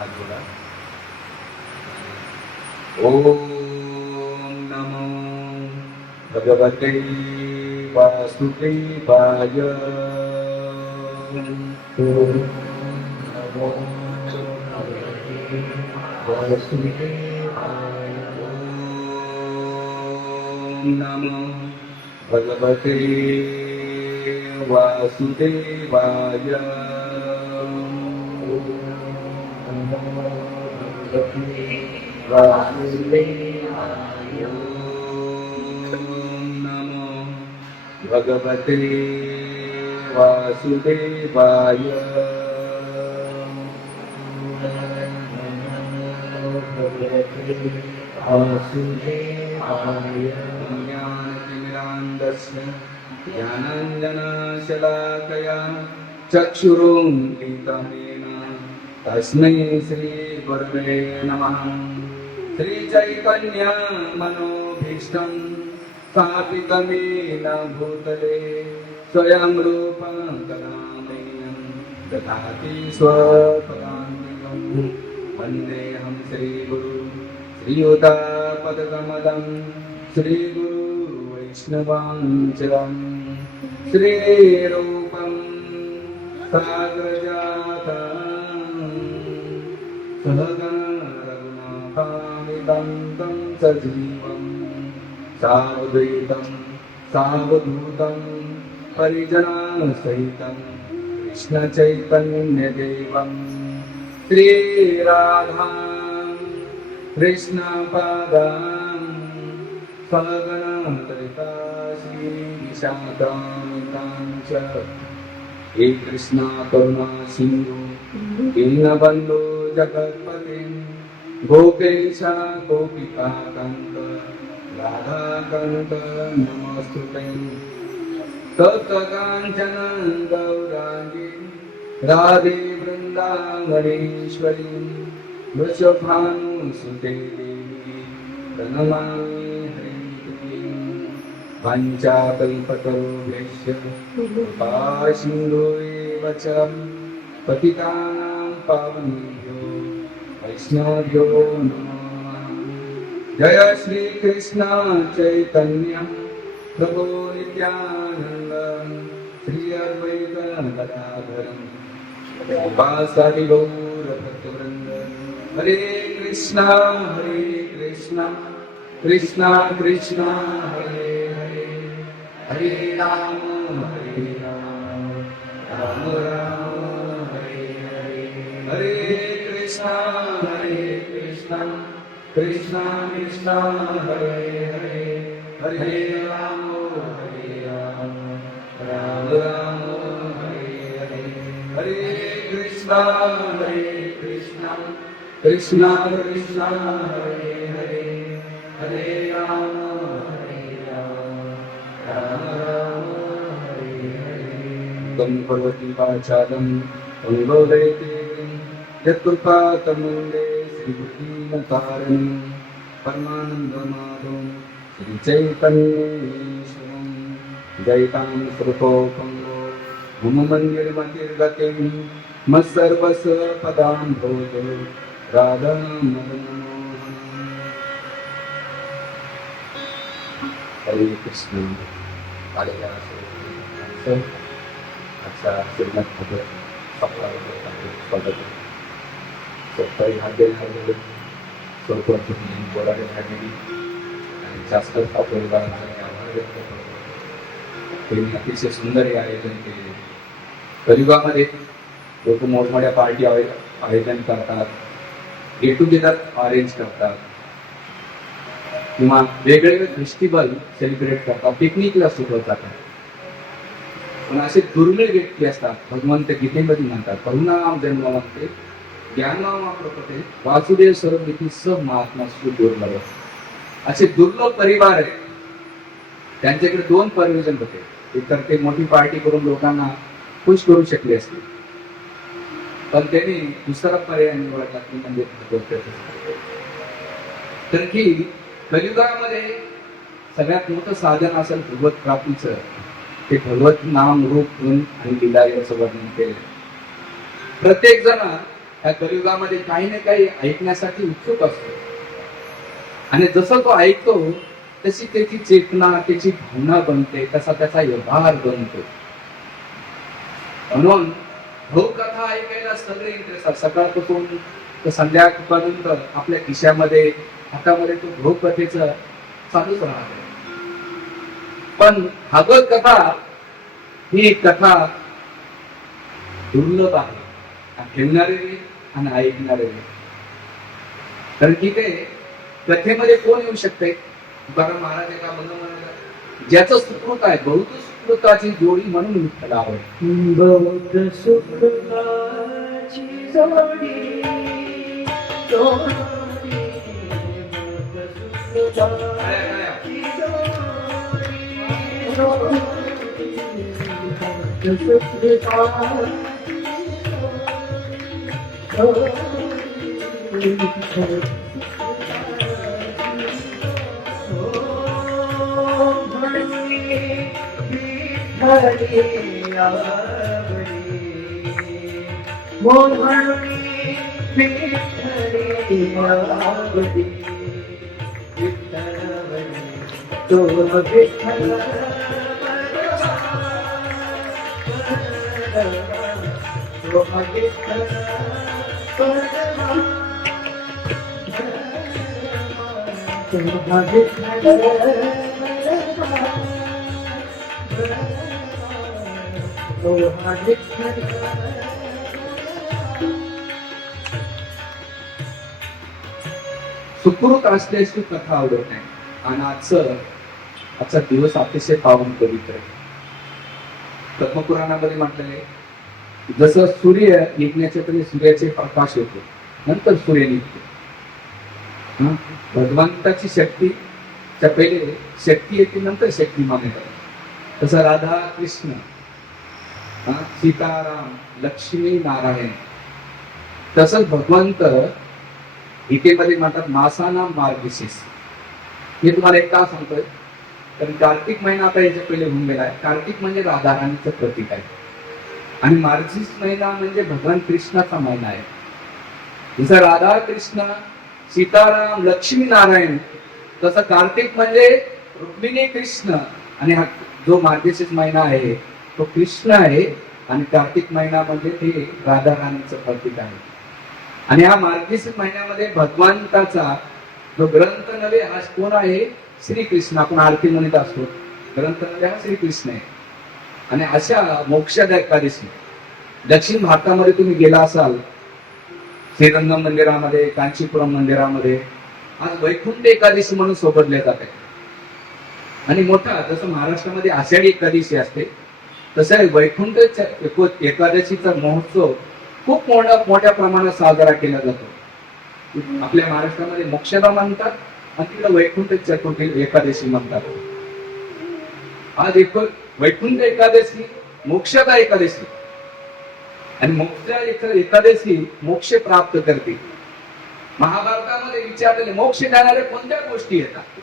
हात जोडा. ओम नमो भगवते वासुदेवाय. ओम नमो वासुदेवाय. ओम नमो भगवते वासुदेवाय. वासुदेवाय. नमो भगवते वासुदेवाय. वासुदेवाय. ज्ञानतिमिरान्धस्य ज्ञानाञ्जनशलाकया चक्षुरुन्मिलितं तस्मै श्री गुरवे नमः. श्री चैतन्य मनोभीष्टं स्थापितमेन भूतले स्वयं रूपं कदामह्यं ददाति स्वपदान्तिकं. वन्देऽहं श्रीगुरु श्रीयुतापदकमलं श्रीगुरु वैष्णवाञ्चलं. श्रीरूपं साग्रजातं सहगण रघुनाथामितं तं सजीवं सावधूतं सावधूतं परिजनसहितं कृष्णचैतन्यदेवं श्रीराधां कृष्णपादां सहगणललिता श्रीविशाखान्वितां च. हे कृष्णा करुणा सिंधु दीनबन्धो जगत्पते गोपेश गोपिकान्त राधाकान्त नमोस्तुते. तप्तकाञ्चन गौराङ्गी राधे वृन्दावनेश्वरी वृषभानुसुते देवी प्रणमामि हरिप्रिये. पञ्चाकल्पतरुभ्यश्च कृपासिन्धुरेव च पतितानां पावनेभ्यो वैष्णवेभ्यो नमो नमः. जय श्री कृष्ण चैतन्य प्रभु नित्यानंद श्री अद्वैत गदाधर श्रीवासादि गौर भक्तवृंद. हरे कृष्णा कृष्णा कृष्णा हरे हरे हरे राम राम राम हरे हरे. हरे कृष्णा कृष्णा कृष्णा हरे हरे हरे राम राम राम हरे हरे. हरे कृष्णा कृष्णा कृष्णा हरे हरे हरे राम राम राम हरे हरे. तं पर्वती वाचालं तं बोधयति यत्कृपातमन्दे श्रीकृष्णकारणं परमानन्दमाधवं श्रीचैतन्येश्वरं. जयतां श्रुतोपङ्गो मम मन्दिरमतिर्गतिं मत्सर्वस्य पदां भोजो राधा मदनमोहनम्. हरे कृष्ण. अच्छा श्रीमद भगवत स्वागत. सत्तावी हाते सोबत तुम्ही बोलायला लागली आणि जास्त आपल्याला आभार व्यक्त करतो. त्यांनी अतिशय सुंदर हे आयोजन केले. कलियुगामध्ये लोक मोठमोठ्या पार्टी आयोजन करतात, गेट टुगेदर अरेंज करतात किंवा वेगवेगळे फेस्टिवल सेलिब्रेट करतात, पिकनिकला सुरुवात जातात. पण असे दुर्मिळ व्यक्ती असतात. भगवंत गीतेमध्ये म्हणतात करुणाम जन्मवंते ज्ञाननाम प्रकटे वासुदेव सर्वमिती सब महात्मा दुर्लभ. असे दुर्लभ परिवार आहेत. त्यांच्याकडे दोन प्रयोजन होते. एकतर ते मोठी पार्टी करून लोकांना खुश करू शकले असते, पण त्यांनी दुसरा पर्याय निवडला की म्हणजे तर की कलियुगामध्ये सगळ्यात मोठं साधन असेल भगवत प्राप्तीचं, ते भगवत नाम रूप गुण आणि लीला याचं वर्णन केले. प्रत्येक जण या कलियुगामध्ये काही ना काही ऐकण्यासाठी उत्सुक असतो. आणि जसं तो ऐकतो तशी त्याची चेतना, त्याची भावना बनते, तसा त्याचा व्यवहार बनतो. म्हणून भावकथा ऐकायला सगळे इंटरेस्ट असतात. सकाळपासून तर संध्याकाळपर्यंत आपल्या खिशामध्ये, हातामध्ये तो भावकथेच चालूच राहते. पण भागवत कथा ही कथा दुर्लभ आहे. खेळणारे आणि ऐकणारे. कारण की ते कथेमध्ये कोण येऊ शकते? तुकाराम महाराज एका म्हणून ज्याचं सुकृत आहे, बौद्ध सुकृताची जोडी म्हणून विठ्ठल आवड. बौद्ध सुकृताची जोडी, सुकृत असल्याची कथा आवडत नाही. आणि आजचा दिवस अतिशय पावन पवित्र आहे. पद्मपुराणामध्ये म्हटलेले, जसं सूर्य निघण्याच्या पहिले सूर्याचे प्रकाश येतो, नंतर सूर्य निघतो. भगवंताची शक्तीच्या पहिले शक्ती येते, नंतर शक्तिमान येतात. तसं राधा कृष्ण, सीताराम, लक्ष्मी नारायण, तसंच भगवंत गीतेमध्ये म्हणतात मासाना मार्गशीर्ष. हे तुम्हाला एक का सांगतोय, कारण कार्तिक महिना आता याच्या पहिले होऊन गेला आहे. कार्तिक म्हणजे राधा राणीचं प्रतीक आहे आणि मार्गशीर्ष महिना म्हणजे भगवान कृष्णाचा महिना आहे. जसं राधा कृष्ण, सीताराम, लक्ष्मी नारायण, तसं कार्तिक म्हणजे रुक्मिणी कृष्ण. आणि हा जो मार्गशीर्ष महिना आहे तो कृष्ण आहे आणि कार्तिक महिना म्हणजे ते राधा राणीचं प्रतीक आहे. आणि हा मार्गशीर्ष महिन्यामध्ये भगवंताचा जो ग्रंथ नव्हे हा कोण आहे? श्रीकृष्ण. आपण आरती म्हणत असतो, ग्रंथ नव्हे हा श्रीकृष्ण आहे. आणि अशा मोक्षदा एकादशी दक्षिण भारतामध्ये तुम्ही गेला असाल, श्रीरंगम मंदिरामध्ये, कांचीपुरम मंदिरामध्ये आज वैकुंठ एकादशी म्हणून सोबतले जाते. आणि मोठा जसं महाराष्ट्रामध्ये आषाढी एकादशी असते, तसं वैकुंठ एकादशीचा महोत्सव खूप मोठ्या प्रमाणात साजरा केला जातो. आपल्या महाराष्ट्रामध्ये मोक्षदा म्हणतात आणि तिकडे वैकुंठ चतुर्थी एकादशी म्हणतात. आज वैकुंठ एकादशी, मोक्षदा एकादशी. आणि मोक्ष एकादशी मोक्ष प्राप्त करते. महाभारतामध्ये विचारलेले मोक्ष देणाऱ्या कोणत्या गोष्टी येतात?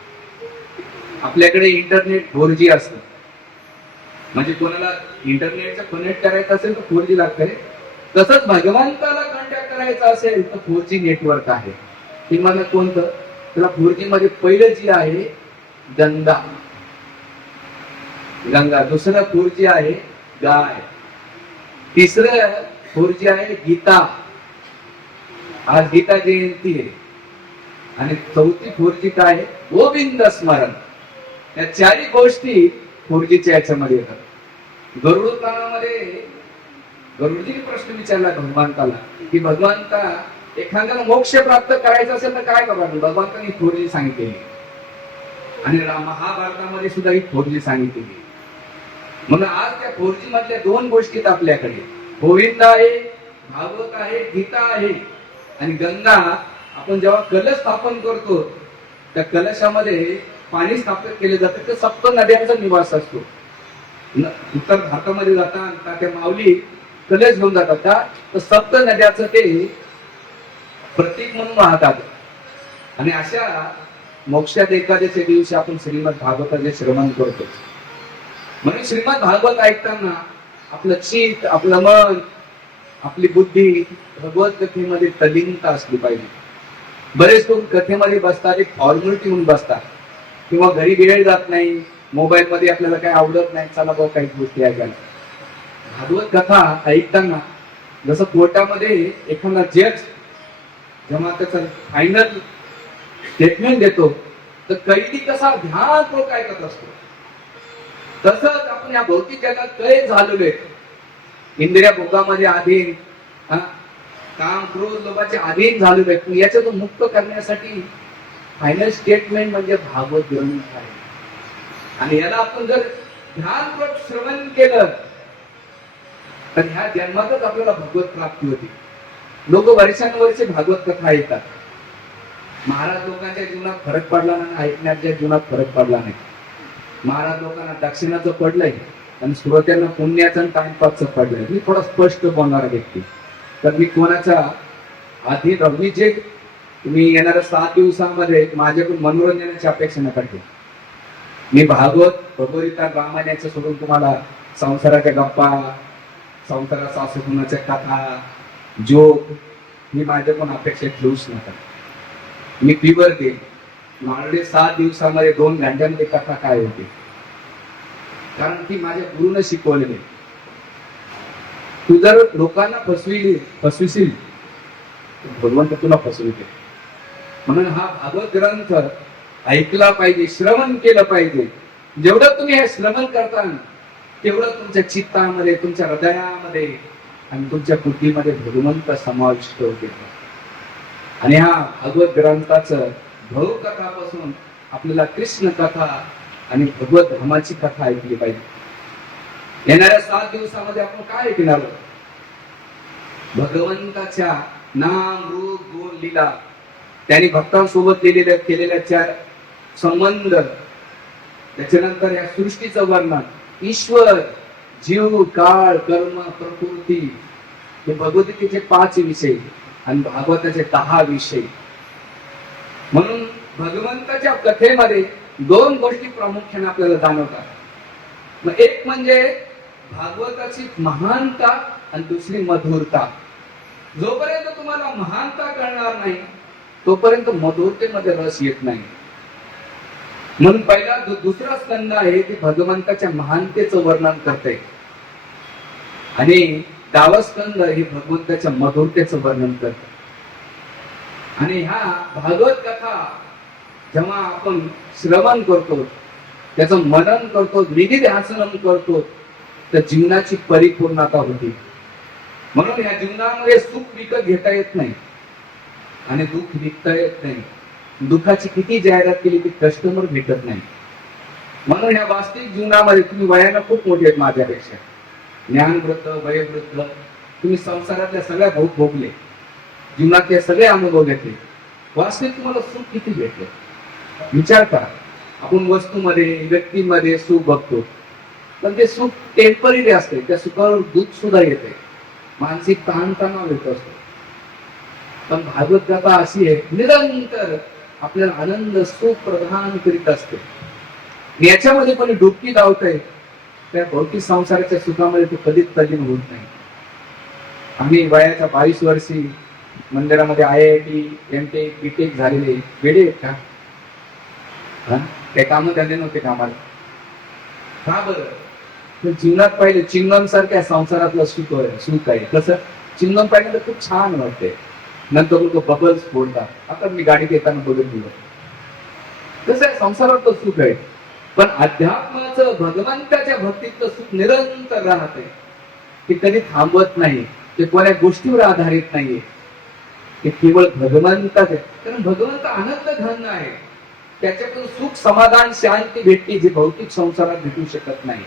आपल्याकडे इंटरनेट 4G असतं, म्हणजे कोणाला इंटरनेटचं कनेक्ट करायचं असेल तर 4G लागतंय. तसंच भगवंताला कॉन्टॅक्ट करायचा असेल तर 4G नेटवर्क आहे. ते मला कोणतं? त्याला 4G मध्ये पहिलं जी आहे गंगा, दुसरं 4G आहे गाय, तिसरं 4G आहे गीता. आज गीता जयंती आहे. आणि चौथी 4G काय आहे? गोविंद स्मरण. या चारही गोष्टी 4Gच्या याच्यामध्ये येतात. गरुड पुराणामध्ये गरुडजीने प्रश्न विचारला भगवंताला की भगवंता एखाद्याला मोक्ष प्राप्त करायचा असेल तर काय करावं? भगवंतांनी 4G सांगितलेली. आणि महाभारतामध्ये सुद्धा ही 4G सांगितलेली. म्हणून आज त्या 4G मधल्या दोन गोष्टी आपल्याकडे, गोविंद आहे, भागवत आहे, गीता आहे. आणि गंगा, आपण जेव्हा कलश स्थापन करतो त्या कलशामध्ये पाणी स्थापित केले जाते. तर सप्त नद्यांचा निवास असतो. उत्तर भारतामध्ये जातात त्या माऊली कलश घेऊन जातात का, तर सप्त नद्याचं ते प्रतीक म्हणून वाहतात. आणि अशा मोक्षात एकादशी दिवशी आपण श्रीमद भागवताचे श्रवण करतो. म्हणून श्रीमद भागवत ऐकताना आपलं चित्त, आपलं मन आपली बुद्धी भगवत कथेमध्ये तल्लीनता असली पाहिजे. बरेच लोक कथेमध्ये बसतात एक फॉर्मॅलिटी म्हणून बसतात, किंवा घरी वेळ जात नाही, मोबाईल मध्ये आपल्याला काही आवडत नाही, चला भाऊ काही गोष्टी ऐकायला. भागवत कथा ऐकताना जसं कोर्टामध्ये एखादा जज जेव्हा त्याचं फायनल स्टेटमेंट देतो, तर कैदी कसा ध्यानपूर्वक ऐकत असतो, तसंच आपण या भौतिक जगात कैद झालेलो आहे. इंद्रिया भोगामध्ये अधीन, काम क्रोध लोभाचे अधीन झालेलो आहे. याच्यातून मुक्त करण्यासाठी फायनल स्टेटमेंट म्हणजे भागवत ग्रंथ आहे. आणि याला आपण जर ध्यानपूर्वक श्रवण केलं तर ह्या जन्मातच आपल्याला भगवत प्राप्ती होती. लोक वर्षानुवर्षे भागवत कथा ऐकतात. महाराज लोकांच्या जीवनात फरक पडला नाही, ऐकण्याच्या जीवनात फरक पडला नाही. महाराज लोकांना दक्षिणाचं पडलंय आणि श्रोत्यांना पुण्याचं आणि टाइमपासचं पडलंय. मी थोडा स्पष्ट बोलणारा व्यक्ती, तर मी कोणाच्या आधी मी जे तुम्ही येणाऱ्या 7 दिवसांमध्ये माझ्याकडून मनोरंजनाची अपेक्षा नका ठेवू. मी भागवत भगवद्गीता रामायणाचं सोडून तुम्हाला संसाराच्या गप्पा, संसारात सासू सुनाच्या कथा, जोक मी माझ्याकडून अपेक्षा ठेवूच नका. मी प्युअर देईन. ऑलरेडी 7 दिवसामध्ये 2 घंट्यामध्ये कथा काय होते, कारण ती माझ्या गुरुनं शिकवलेली. तू जर लोकांना फसविशील भगवंत तुला फसविते. म्हणून हा भागवत ग्रंथ ऐकला पाहिजे, श्रवण केलं पाहिजे. जेवढं तुम्ही हे श्रवण करता तेवढं तुमच्या चित्तामध्ये, तुमच्या हृदयामध्ये आणि तुमच्या बुद्धीमध्ये भगवंत समाविष्ट होते. आणि हा भागवत ग्रंथाचं भवकथापासून आपल्याला कृष्ण कथा आणि भगवत धामाची कथा ऐकली पाहिजे. येणाऱ्या 7 दिवसामध्ये आपण काय ऐकणार? भगवंताच्या नाम रूप गुण लीला, त्यांनी भक्तांसोबत केलेल्या 4 संबंध, त्याच्यानंतर या सृष्टीचं वर्णन, ईश्वर, जीव, काळ, कर्म, प्रकृती, हे भगवद्गीतेचे 5 विषय आणि भागवताचे 10 विषय. म्हणून भगवंताच्या कथेमध्ये 2 गोष्टी प्रामुख्याने आपल्याला जाणवतात. मग एक म्हणजे भागवताची महानता आणि दुसरी मधुरता. जोपर्यंत तुम्हाला महानता कळणार नाही तोपर्यंत मधुरतेमध्ये रस येत नाही. म्हणून पहिला दुसरा स्कंद आहे की भगवंताच्या महानतेचं वर्णन करते, आणि 10वा स्कंद हे भगवंताच्या मधुरतेचं वर्णन करते. आणि ह्या भागवत कथा जेव्हा आपण श्रवण करतो, त्याचं मनन करतो, निधिध्यासनम करतो, तर जीवनाची परिपूर्णता होती. म्हणून या जीवनामध्ये सुख विकत घेता येत नाही आणि दुःख विकता येत नाही. दुःखाची किती जाहिरात केली की कस्टमर भेटत नाही. म्हणून ह्या वास्तविक जीवनामध्ये तुम्ही वयानं खूप मोठे आहेत माझ्यापेक्षा, ज्ञानवृद्ध, वयोवृद्ध, तुम्ही संसारातल्या सगळ्या भोग भोगले, जीवनातले सगळे अनुभव घेतले. वास्तविक तुम्हाला सुख किती भेटले विचार करा. आपण वस्तूमध्ये, व्यक्तीमध्ये सुख बघतो, पण ते सुख टेम्पररी असते. त्या सुखावर दुःख सुद्धा येते, मानसिक ताणतणाव येत असतो. पण भागवत कथा अशी आहे, निरंतर आपल्याला आनंद सुख प्रदान करीत असते. याच्यामध्ये पण डुबकी लावतंय, त्या भौतिक संसाराच्या सुखामध्ये तो कधीच तल्लीन होत नाही. आम्ही वयाच्या 22 वर्षी मंदिरामध्ये IIT, MTech, BTech झालेले वेडे आहेत का? काही कामं धंदे नव्हते कामाला. का बरं? जीवनात पाहिलं चिंगम सारख्या संसारातलं सुख आहे. कसं चिंगम पाहिलं तर खूप छान वाटते. नंतर लोक बबल्स फोडतात. आता मी गाडीत येताना बघत गेलो. कसं आहे, संसारात सुख आहे, पण अध्यात्माचं, भगवंताच्या भक्तीचं सुख निरंतर राहते. ते कधी थांबत नाही, ते कोणत्या गोष्टीवर आधारित नाहीये, ते केवळ भगवंताच आहे. कारण भगवंत आनंद घन आहे, त्याच्यातून सुख, समाधान, शांती भेटते जी भौतिक संसारात भेटू शकत नाही.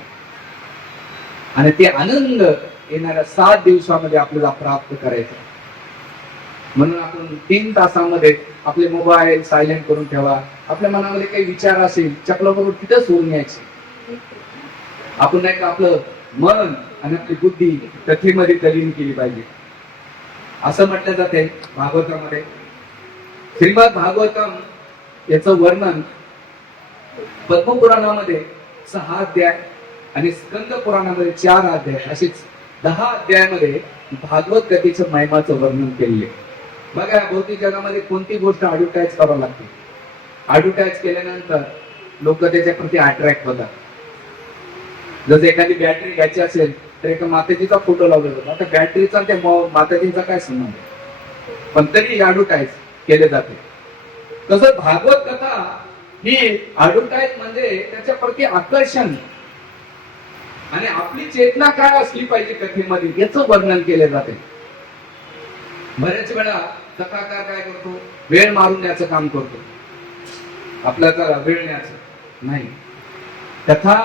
आणि ते आनंद येणाऱ्या 7 दिवसामध्ये आपल्याला प्राप्त करायचं. म्हणून आपण 3 तासामध्ये आपले मोबाईल सायलेंट करून ठेवा. आपल्या मनामध्ये काही विचार असेल, चपलाबरोबर तिथं सोडून यायची. आपण नाही का आपलं मन आणि आपली बुद्धी कथेमध्ये तल्लीन केली पाहिजे. असं म्हटलं जाते भागवतामध्ये. श्रीमद भागवतम याचं वर्णन पद्मपुराणामध्ये 6 अध्याय आणि स्कंद पुराणामध्ये 4 अध्याय असेच 10 अध्यायामध्ये भागवत कथेचं महिमाचं वर्णन केलेले. बघा, भौतिक जगामध्ये कोणती गोष्ट ऍडव्हर्टाईज करावी लागते. ऍडव्हर्टाईज केल्यानंतर लोक त्याच्याप्रती अट्रॅक्ट होतात. जर एखादी बॅटरी घ्यायची असेल तर एका माताजीचा फोटो लावला जातो. आता बॅटरीचा आणि त्या माताजींचा काय संबंध, पण तरी ऍडव्हर्टाईज केले जाते. तसं भागवत कथा ही ऍडव्हर्टाईज म्हणजे त्याच्याप्रती आकर्षण आणि आपली चेतना काय असली पाहिजे कथेमध्ये याचं वर्णन केले जाते. बऱ्याच वेळा कथाकार काय करतो, वेळ मारून न्यायचं काम करतो. आपल्याला वेळ न्यायचं नाही. कथा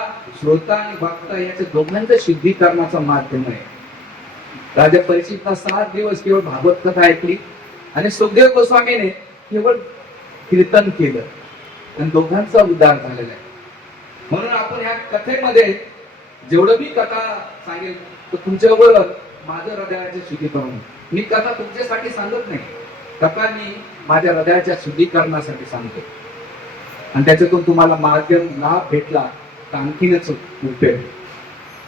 श्रोता आणि वक्ता याच्या दोघांचं शुद्धीकरणाचं माध्यम आहे. राजा परीक्षितला 7 दिवस केवळ भागवत कथा ऐकली आणि सुखदेव गोस्वामीने केवळ कीर्तन केलं आणि दोघांचा उद्धार झालेला आहे. म्हणून आपण ह्या कथेमध्ये जेवढं मी कथा सांगेल तर तुमच्यावर माझ्या हृदयाचे शुद्धीकरण. मी कथा तुमच्यासाठी सांगत नाही, कथा मी माझ्या हृदयाच्या शुद्धीकरणासाठी सांगतो. आणि त्याच्यातून तुम्हाला माध्यम लाभ भेटला तर आणखीनच उपयोग.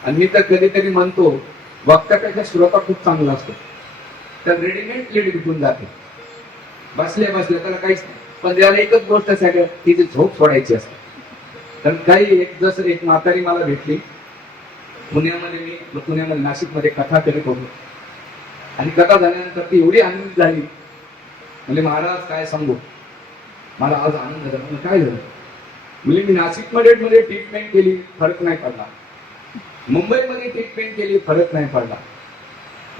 आणि मी तर कधीतरी म्हणतो, वक्त्यापेक्षा श्रोता खूप चांगला असतो. तर रेडीमेड लीड विकून जाते, बसल्या बसल्या त्याला काहीच नाही. पण त्याला एकच गोष्ट सगळ्यात, तिची झोप सोडायची असते. तर काही जसं एक म्हातारी मला भेटली पुण्यामध्ये नाशिकमध्ये कथा करत होतो. आणि कथा झाल्यानंतर ती एवढी आनंद झाली, म्हणजे महाराज काय सांगू, मला आज आनंद झाला. काय झालं, म्हणजे मी नाशिकमध्ये ट्रीटमेंट केली, फरक नाही पडला. मुंबईमध्ये ट्रीटमेंट केली, फरक नाही पडला.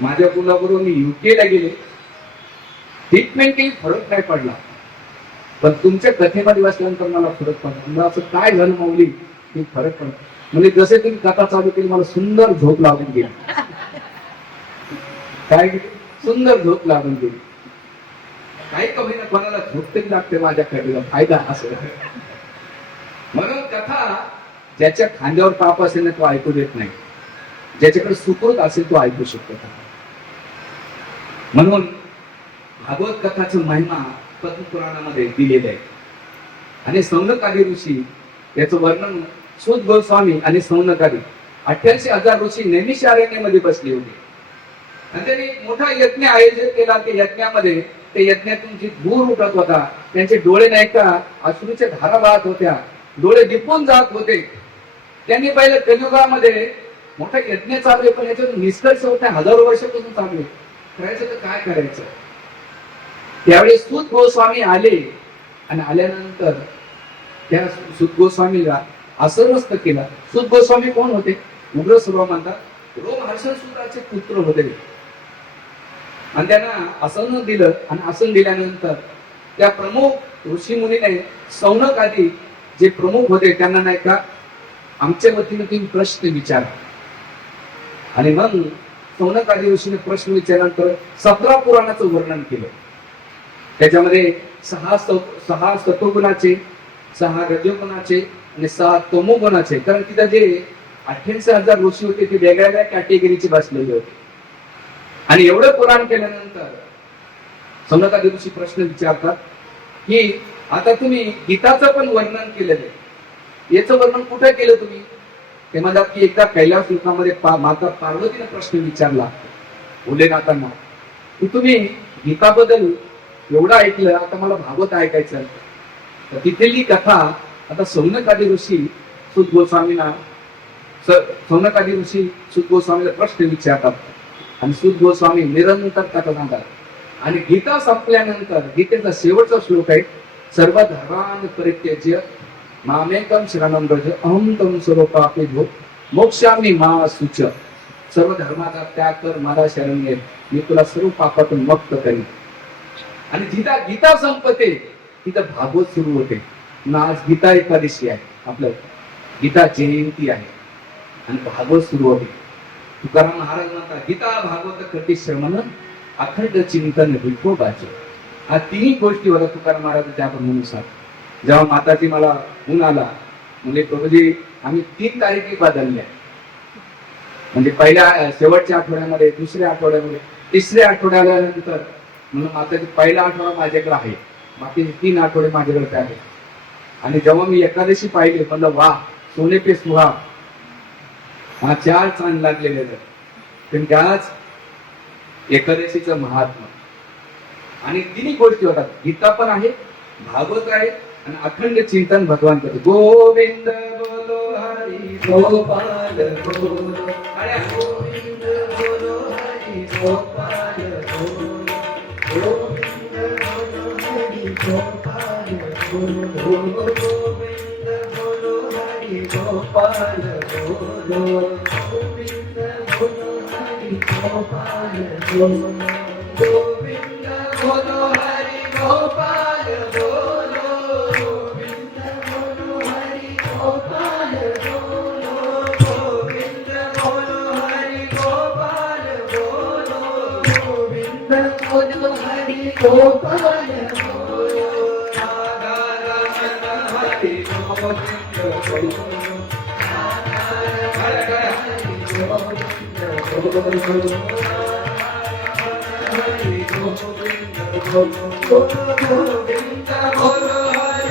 माझ्या मुलाबरोबर मी युकेला गेले, ट्रीटमेंट केली, फरक नाही पडला. पण तुमच्या कथेमध्ये बसल्यानंतर मला फरक पडला. मला असं काय झालं माऊली की फरक पडला. म्हणजे जसे तुम्ही कथा चालू केली, मला सुंदर झोप लागून गेली. काय सुंदर झोप लागून गेली. काही कमी ना कोणाला झोप तरी लागते, माझ्या कथेला फायदा असं. म्हणून कथा ज्याच्या खांद्यावर पाप असेल ना तो ऐकू देत नाही, ज्याच्याकडे सुकृत असेल तो ऐकू शकतो. म्हणून भागवत कथाचं महिमा पद्म पुराणामध्ये दिलेलं आहे. आणि सौनकादी ऋषी याचं वर्णन, सूत गोस्वामी आणि सौनकादी 88,000 ऋषी नैमिषारण्यामध्ये बसले होते. आणि त्यांनी एक मोठा यज्ञ आयोजित केला. त्या यज्ञामध्ये ते यज्ञातून जी धूर उठत होता, त्यांचे डोळे नाही का अश्रूच्या धारा वाहत होत्या, डोळे दिपून जात होते. त्यांनी पाहिलं कलियुगामध्ये मोठा यज्ञ चालू आहे, पण याच्यातून निष्कर्ष होता हजारो वर्षापासून चालू आहे, करायचं तर काय करायचं. त्यावेळी सूत गोस्वामी आले आणि आल्यानंतर त्या सूत गोस्वामीला आसनस्थ केला. सूत गोस्वामी कोण होते, उग्र स्वभाव म्हणतात, रोमहर्षण सूताचे पुत्र होते. आणि त्यांना आसन दिलं आणि आसन दिल्यानंतर त्या प्रमुख ऋषी मुनीने सौनक आदी जे प्रमुख होते त्यांना नाही का आमच्या वतीने तुम्ही प्रश्न विचारा. आणि मग सौनक आदी ऋषीने प्रश्न विचारल्यानंतर 17 पुराणाचं वर्णन केलं. त्याच्यामध्ये 6 सत्वगुणाचे, 6 रजोगुणाचे आणि 6 तमोगुणाचे. कारण तिथं जे 88,000 ऋषी होते ते वेगळ्या कॅटेगरीचे बसलेले होते. आणि एवढं पुराण केल्यानंतर सौनकादी ऋषी प्रश्न विचारतात की आता तुम्ही गीताचं पण वर्णन केलेलं आहे, याचं वर्णन कुठे केलं तुम्ही. ते म्हणतात की एकदा कैलास लोकांमध्ये माता पार्वतीने प्रश्न विचारला भोलेनाथांना की तुम्ही गीताबद्दल एवढं ऐकलं, आता मला भागवत ऐकायचं. तर तिथली कथा आता सौनकादी ऋषी सूत गोस्वामीला प्रश्न विचारतात आणि सूत गोस्वामी निरंतर कथा सांगतात. आणि गीता संपल्यानंतर गीतेचा शेवटचा श्लोक आहे, सर्व धर्मान् परित्यज्य मामेकं शरणं व्रज अहं तं सर्व पापेभ्यो मोक्षामि मा शुच. सर्व धर्माचा त्याग कर, मला शरण ये, मी तुला सर्व पापातून मुक्त करीन. आणि जिथं गीता संपते तिथं भागवत सुरू होते. आज गीता एकादशी आहे, आपलं गीता जयंती आहे आणि भागवत सुरू होते. तुकाराम महाराज म्हणतात, गीता भागवत करते श्रवण अखंड चिंतन विठोबाचे. हा तिन्ही गोष्टी होत्या तुकाराम महाराजांच्या म्हणूनुसार. जेव्हा माताजी मला ऊन आला म्हणजे प्रभूजी आम्ही 3 तारीखी बदलल्या, म्हणजे पहिल्या शेवटच्या आठवड्यामध्ये, दुसऱ्या आठवड्यामध्ये, तिसऱ्या आठवड्यानंतर म्हणून माताजी पहिला आठवडा माझ्याकडे आहे, बाकी 3 आठवडे माझ्याकडे आहे. आणि जेव्हा मी एकादशी पाहिली म्हणलं वा सोने पे सुहा, हा 4 चांद लागलेले. पण त्याच एकादशीचं महात्मा आणि तिन्ही गोष्टी होतात. गीता पण आहे, भागवत आहे आणि अखंड चिंतन भगवान करतो. गोविंद बोलो हरी गोपाल बोलो, अरे गोविंद बोलो हरी गोपाल बोलो, गोविंद बोलो हरी गोपाल बोलो, गोविंद बोलो हरी गोपाल बोलो, गोविंद बोलो हरी गोपाल बोलो, गोविंद बोलो हरि गोपाल बोलो, गोविंद बोलो हरि गोपाल बोलो, गोविंद बोलो हरि गोपाल बोलो, गोविंद बोलो हरि गोपाल बोलो, राधा रमण हरि गोविंद बोलो, राधा रमण हरि गोविंद बोलो, गोविंद बोलो हरि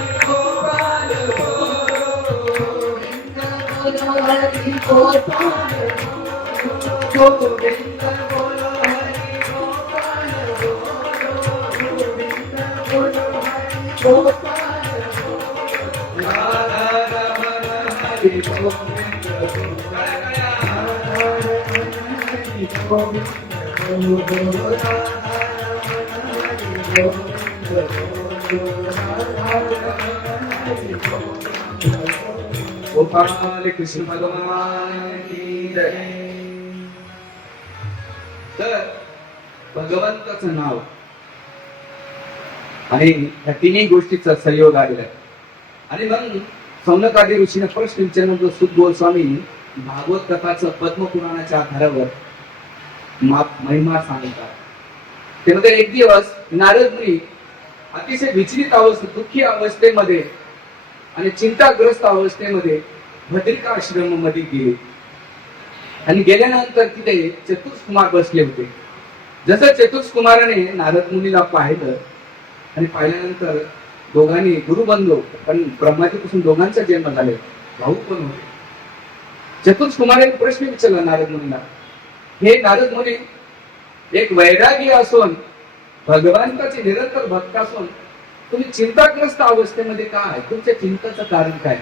गोपाल बोलो, गोविंद बोलो हरि गोपाल बोलो, गोविंद बोलो हरि गोपाल बोलो, गोविंद बोलो हरि गोपाल बोलो, राधा रमण हरि गोविंद बोलो, राधा रमण हरि गोविंद बोलो, गोपाल कृष्ण भगवान की जय. तर भगवंताचं नाव आणि ह्या तिन्ही गोष्टीचा संयोग आलेला आहे. आणि मग सौनकादी ऋषीने प्रश्न विचारल्यानंतर सुत गोस्वामी भागवत कथाचं पद्मपुराणाच्या आधारावर महिमा सांगतात. त्यामध्ये एक दिवस नारद मुनी अतिशय विचलित अवस्थेत, दुःखी अवस्थेमध्ये आणि चिंताग्रस्त अवस्थेमध्ये भद्रिका आश्रम मध्ये गेले. आणि गेल्यानंतर तिथे चतुर्कुमार बसले होते. जसं चतुर्कुमाराने नारद मुनीला पाहिलं आणि पाहिल्यानंतर दोघांनी गुरुबंधू, पण ब्रह्माजीपासून दोघांचा जन्म झाले, भाऊ पण होते. चतुर्कुमाराने प्रश्न विचारला नारद मुनीला, हे नारद मुनी, एक वैरागी असून भगवंताचे निरंतर भक्त असून तुम्ही चिंताग्रस्त अवस्थेमध्ये का आहे? तुमच्या चिंताचं कारण काय?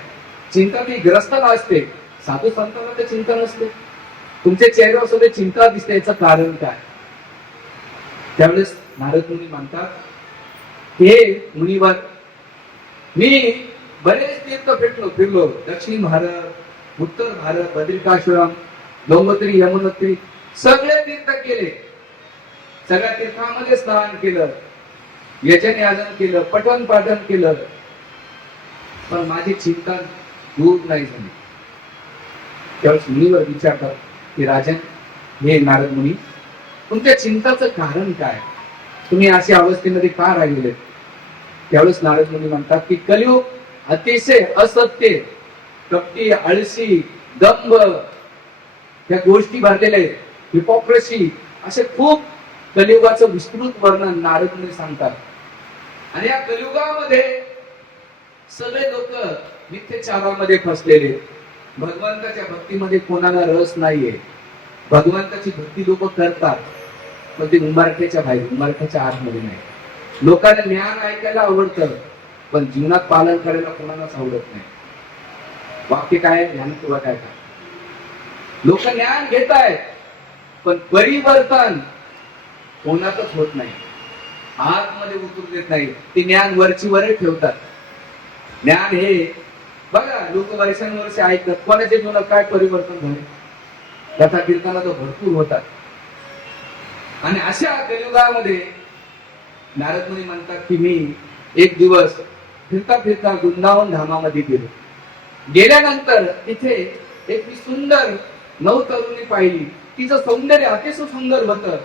चिंता ती ग्रस्ताला असते, साधू संतांना तर चिंता नसते. तुमच्या चेहऱ्यावर सुद्धा चिंता दिसते, याचं कारण काय? त्यावेळेस नारद मुनी म्हणतात, हे मुनिवर, मी बरेच तीर्थ फिरलो, दक्षिण भारत, उत्तर भारत, बद्रिकाश्रम, गंगोत्री, यमुनोत्री, सगळे तीर्थ केले. सगळ्या तीर्थामध्ये स्नान केलं, यजन याजन केलं, पठण पाठन केलं, पण माझी चिंता दूर नाही झाली. त्यावेळेस मुनीवर विचारतात की राजन, हे नारद मुनी, तुमच्या चिंताचं कारण काय? तुम्ही अशा अवस्थेमध्ये का राहिले? त्यावेळेस नारद मुनी म्हणतात की कलियुग अतिशय असत्य, कपटी, आळशी, दंभ या गोष्टी भरलेल्या आहेत, हिपोक्रेसी, असे खूप कलियुगाचं विस्तृत वर्णन नारद मुनी सांगतात. आणि या कलियुगामध्ये सगळे लोक मिथ्याचारामध्ये फसलेले, भगवंताच्या भक्तीमध्ये कोणाला रस नाहीये. भगवंताची भक्ती लोक करतात, पण ते उंबरठ्याच्या बाहेर, उंबरठ्याच्या आतमध्ये नाही. लोकांना ज्ञान ऐकायला आवडतं, पण जीवनात पालन करायला कोणालाच आवडत नाही. वाक्य काय आहे? ज्ञान तुला काय काय? लोक ज्ञान घेत आहेत, पण परिवर्तन कोणातच होत नाही, आतमध्ये उतरू देत नाही. ते ज्ञान वरची वर ठेवतात. ज्ञान हे बघा, लोक वर्षानुवर्षे ऐकतात, कोणाच्या जीवनात काय परिवर्तन झाले? कथा कीर्तनाला तर भरपूर होतात. आणि अशा कलियुगामध्ये नारद मुनी म्हणतात की मी एक दिवस फिरता फिरता वृंदावन धामामध्ये गेलो. गेल्यानंतर तिथे एक सुंदर नवतरुणी पाहिली. तिचं सौंदर्य अतिशय सुंदर होतं.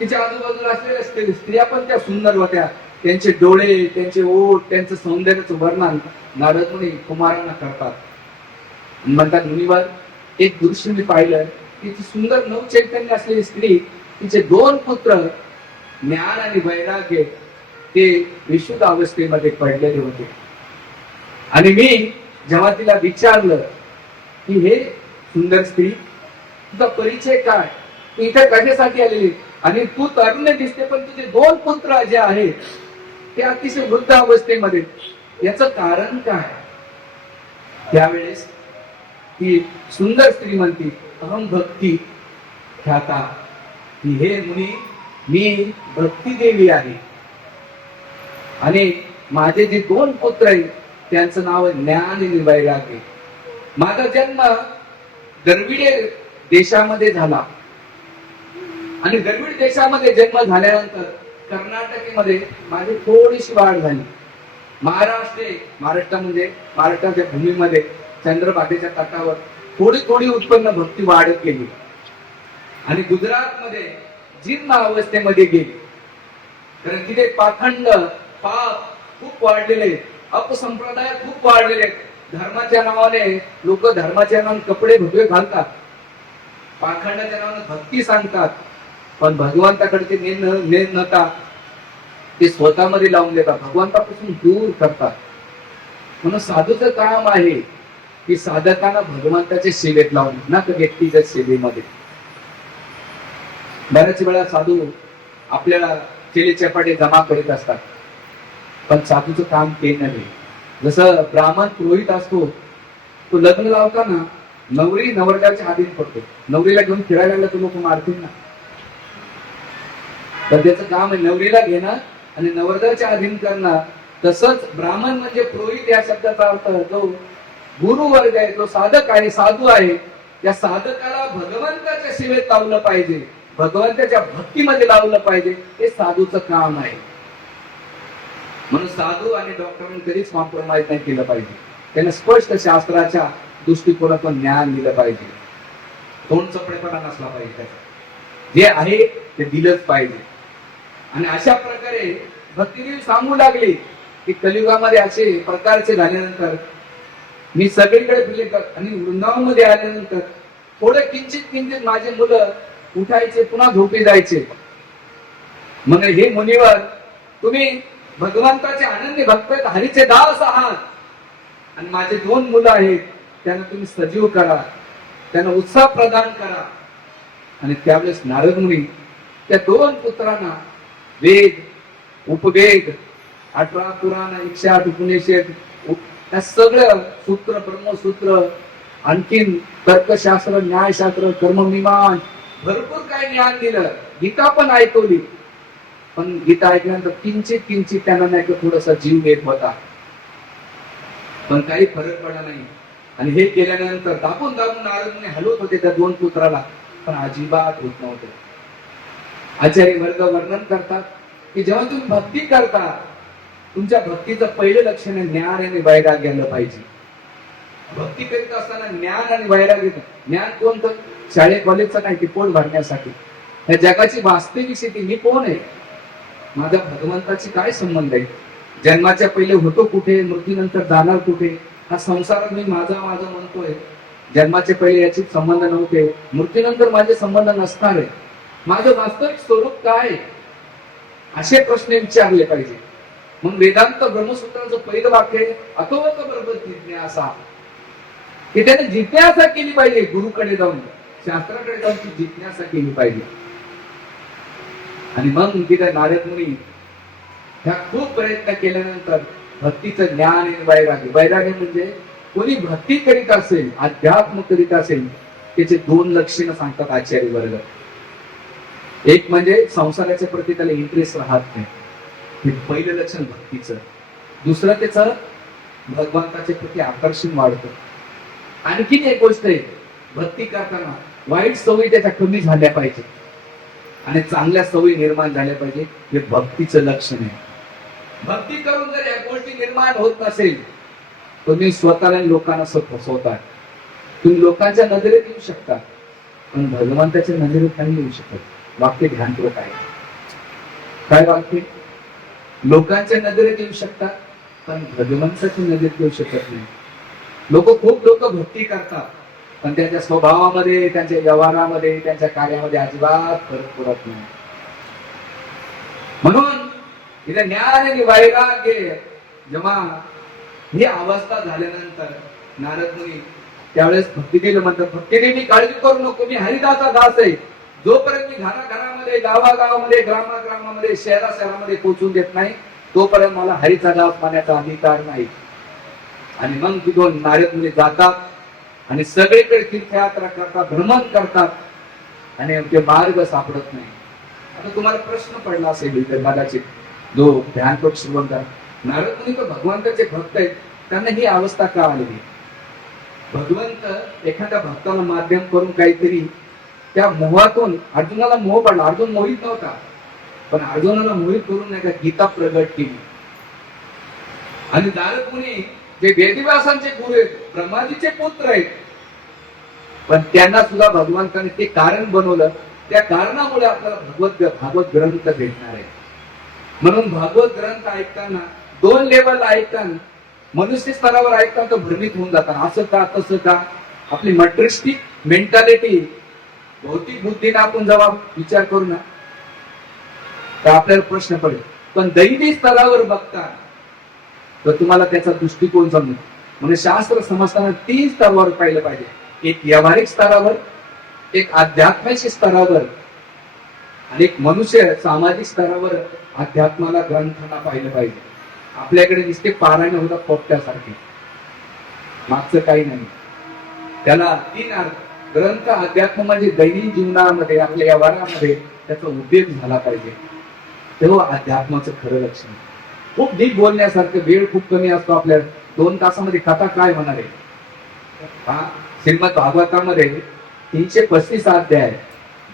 तिच्या आजूबाजूला असलेल्या स्त्रिया पण त्या सुंदर होत्या. त्यांचे डोळे, त्यांचे ओठ, त्यांचं सौंदर्याचं वर्णन नारद मुनी कुमारांना करतात. म्हणतात, मुनिवर, एक दृश्य मी पाहिलं. तिची सुंदर नवचैतन्य असलेली स्त्री, तिचे 2 पुत्र ज्ञान आणि वैराग्य ते विशुद्ध अवस्थेमध्ये पडलेले होते. आणि मी जेव्हा तिला विचारलं की हे सुंदर स्त्री, तुझा परिचय काय, तू इथे कशासाठी आलेली, आणि तू तरुण दिसते पण तुझे 2 पुत्र जे आहेत ते अतिशय वृद्ध अवस्थेमध्ये, याचं कारण काय? त्यावेळेस ती सुंदर स्त्री म्हणती, अहम भक्ती ख्याता, की हे मुनी, मी भक्ती देवी आहे आणि माझे जे 2 पुत्र आहेत त्यांचं नाव आहे ज्ञान आणि वैराग्य. माझा जन्म द्रविड देशामध्ये झाला आणि द्रविड देशामध्ये जन्म झाल्यानंतर कर्नाटकमध्ये माझी थोडीशी वाढ झाली. महाराष्ट्रामध्ये महाराष्ट्राच्या भूमीमध्ये चंद्रभागेच्या तटावर थोडी थोडी उत्पन्न भक्ती वाढत गेली आणि गुजरातमध्ये जीर्ण अवस्थेमध्ये गेली. कारण तिथे पाखंड पाप खूप वाढलेले, अपसंप्रदाय खूप वाढलेले. धर्माच्या नावाने लोक धर्माच्या नावाने कपडे भगवे घालतात, पाखंडाच्या नावाने भक्ती सांगतात, पण भगवंताकडे ते नेत नका, ते स्वतःमध्ये लावून देतात, भगवंतापासून दूर करतात. म्हणून साधूचं काम आहे की साधकांना भगवंताच्या सेवेत लावून, ना तर व्यक्तिगत सेवेमध्ये. बऱ्याच वेळा साधू आपल्याला केले चपाटे जमा करीत असतात, पण साधूचं काम ते नाही. जसं ब्राह्मण पुरोहित असतो, तो लग्न लावताना नवरी नवरदेवाच्या अधीन पडतो. नवरीला घेऊन फिरायला लागला तर लोक मारतील ना, तर त्याचं काम आहे नवरीला घेणं आणि नवरदेवाच्या अधीन करणं. तसंच ब्राह्मण म्हणजे पुरोहित या शब्दाचा अर्थ, जो गुरु वर्ग आहे, जो साधक आहे, साधू आहे, त्या साधकाला भगवंताच्या सेवेत लावलं पाहिजे, भगवंताच्या भक्तीमध्ये लावलं पाहिजे, हे साधूचं काम आहे. म्हणून साधू आणि डॉक्टरांनी कधीच कॉम्प्रोमाइज नाही केलं पाहिजे. त्यांना स्पष्ट शास्त्राच्या दृष्टिकोनातून ज्ञान दिलं पाहिजे, तोंड चपडेपणा नसला पाहिजे. त्याचा जे आहे ते दिलंच पाहिजे. आणि अशा प्रकारे भक्तिदेवी सांगू लागली की कलियुगामध्ये असे प्रकारचे झाल्यानंतर मी सगळीकडे फिरले आणि वृंदावनमध्ये आल्यानंतर थोडं किंचित माझे मुलं उठायचे, पुन्हा झोपी जायचे. मग हे मुनिवर, तुम्ही भगवंताचे अनन्य भक्त आहेत, हरीचे दास आहात, आणि माझे 2 मुलं आहेत, त्यांना तुम्ही सजीव करा, त्यांना उत्साह प्रदान करा. आणि त्यावेळेस नारद मुनी त्या 2 पुत्रांना वेद, उपवेद, 18 पुराण, 108 उपनिषद, त्या सगळं सूत्र, ब्रह्मसूत्र, आणखीन तर्कशास्त्र, न्यायशास्त्र, कर्ममीमांस, भरपूर काय ज्ञान दिलं. गीता पण ऐकवली, पण गीता ऐकल्यानंतर किंचित त्यांना नाही का थोडासा जीव येत होता, पण काही फरक पडला नाही. आणि हे केल्यानंतर दाबून नारदने हलवत होते त्या 2 पुत्राला, पण अजिबात होत नव्हते. आचार्य वर्ग वर्णन करतात की जेव्हा तुम्ही भक्ती करता, तुमच्या भक्तीचं पहिलं लक्षण आहे ज्ञान आणि वैराग्य आलं पाहिजे. भक्ती करीत असताना ज्ञान आणि वैराग्य. ज्ञान कोणतं? शाळे कॉलेजचं नाही, की पोट भरण्यासाठी. या जगाची वास्तविक स्थिती, मी कोण आहे, माझा भगवंताची काय संबंध आहे, जन्माच्या पहिले होतो कुठे, मृत्यूनंतर जाणार कुठे, हा संसारात मी माझा म्हणतोय. जन्माचे पहिले याचे संबंध नव्हते, मृत्यूनंतर माझे संबंध नसणार आहे, माझं वास्तविक स्वरूप काय, असे प्रश्न विचारले पाहिजे. मग वेदांत ब्रह्मसूत्राचं पहिलं वाक्य अथोवत बरोबर जिज्ञासा, की त्याने जिज्ञासा केली पाहिजे. गुरुकडे जाऊन, शास्त्राकडे जाऊन ती जिज्ञासा केली पाहिजे. आणि मग तिथे नारद मुनी ह्या खूप प्रयत्न केल्यानंतर भक्तीचं ज्ञान आणि वैराग्य. वैराग्य म्हणजे कोणी भक्ती करीत असेल, अध्यात्म करीत असेल, त्याचे 2 लक्षणं सांगतात आचार्य वर्ग. एक म्हणजे संसाराच्या प्रती त्याला इंटरेस्ट राहत नाही, हे पहिलं लक्षण भक्तीचं. दुसरं त्याचं भगवंताच्या प्रती आकर्षण वाढतं. आणखीन एक गोष्ट आहे, भक्ती करताना वाईट सवयी त्याच्या कमी झाल्या पाहिजे आणि चांगल्या सवयी निर्माण झाल्या पाहिजे, हे भक्तीचं लक्षण आहे. भक्ती करून जर या गोष्टी निर्माण होत नसेल, तुम्ही स्वतःला लोकांना फसवता. तुम्ही लोकांच्या नजरेत येऊ शकता, पण भगवंताच्या नजरेत नाही येऊ शकत. वाक्य ध्यानपूर्वक आहे. काय वाक्य? लोकांच्या नजरेत येऊ शकतात, पण भगवंताच्या नजरेत येऊ शकत नाही. खूप लोक भक्ती करतात, पण त्यांच्या स्वभावामध्ये, त्यांच्या व्यवहारामध्ये, त्यांच्या कार्यामध्ये अजिबात फरक पडत नाही. म्हणून इथे ज्ञान आणि वैराग्य, जेव्हा ही अवस्था झाल्यानंतर नारद मुनी त्यावेळेस भक्तिदेवी म्हणतात, भक्तिदेवी काळजी करू नको, मी हरिदाचा दास आहे. जोपर्यंत मी घराघरामध्ये, गावागावामध्ये, ग्रामाग्रामामध्ये, शहराशहरामध्ये पोहोचून देत नाही, तोपर्यंत मला हरिचा दास मानण्याचा अधिकार नाही. आणि मग तिथून नारद मुनी जातात आणि सगळीकडे तीर्थयात्रा करतात, भ्रमण करतात आणि ते मार्ग सापडत नाही. आता तुम्हाला प्रश्न पडला असेल इथे कदाचित, जो ध्यानपट श्रवण करा, नारद मुनी तर भगवंताचे भक्त आहेत, त्यांना ही अवस्था का आलेली? भगवंत एखाद्या भक्ताला माध्यम करून काहीतरी त्या मोहातून, अर्जुनाला मोह पडला, अर्जुन मोहित नव्हता, पण अर्जुनाला मोहित करून नाही का गीता प्रगट केली. आणि नारद मुनी जे वेदव्यासांचे गुरु आहेत, ब्रह्माजीचे पुत्र आहेत, पण त्यांना सुद्धा भगवंताने ते कारण बनवलं. त्या कारणामुळे आपल्याला भागवत ग्रंथ भेटणार आहे. म्हणून भागवत ग्रंथ ऐकताना दोन लेवलला ऐकताना, मनुष्य स्तरावर ऐकताना तो भ्रमित होऊन जातात. असं का तसं का, आपली मटेरिस्टिक मेंटॅलिटी, भौतिक बुद्धीने आपण जेव्हा विचार करू ना, तर आपल्याला प्रश्न पडेल. पण दैवी स्तरावर बघता तर तुम्हाला त्याचा दृष्टिकोन समजेल. म्हणजे शास्त्र समजताना 3 स्तरावर पाहिलं पाहिजे. एक व्यावहारिक स्तरावर, एक आध्यात्मिक स्तरावर आणि एक मनुष्य सामाजिक स्तरावर अध्यात्माला, ग्रंथाला पाहिलं पाहिजे. आपल्याकडे नुसते पारायण होतात पोपट्यासारखे, मागचं काही नाही. त्याला 3 अर्थ, ग्रंथ, अध्यात्म म्हणजे दैनंदिन जीवनामध्ये, आपल्या व्यवहारामध्ये त्याचा उपयोग झाला पाहिजे. तेव्हा अध्यात्माचं खरं लक्षण. खूप डीप बोलण्यासारखं, वेळ खूप कमी असतो आपल्या. 2 तासामध्ये कथा काय होणार आहे? हा, श्रीमद भागवतामध्ये 335 अध्याय आहे,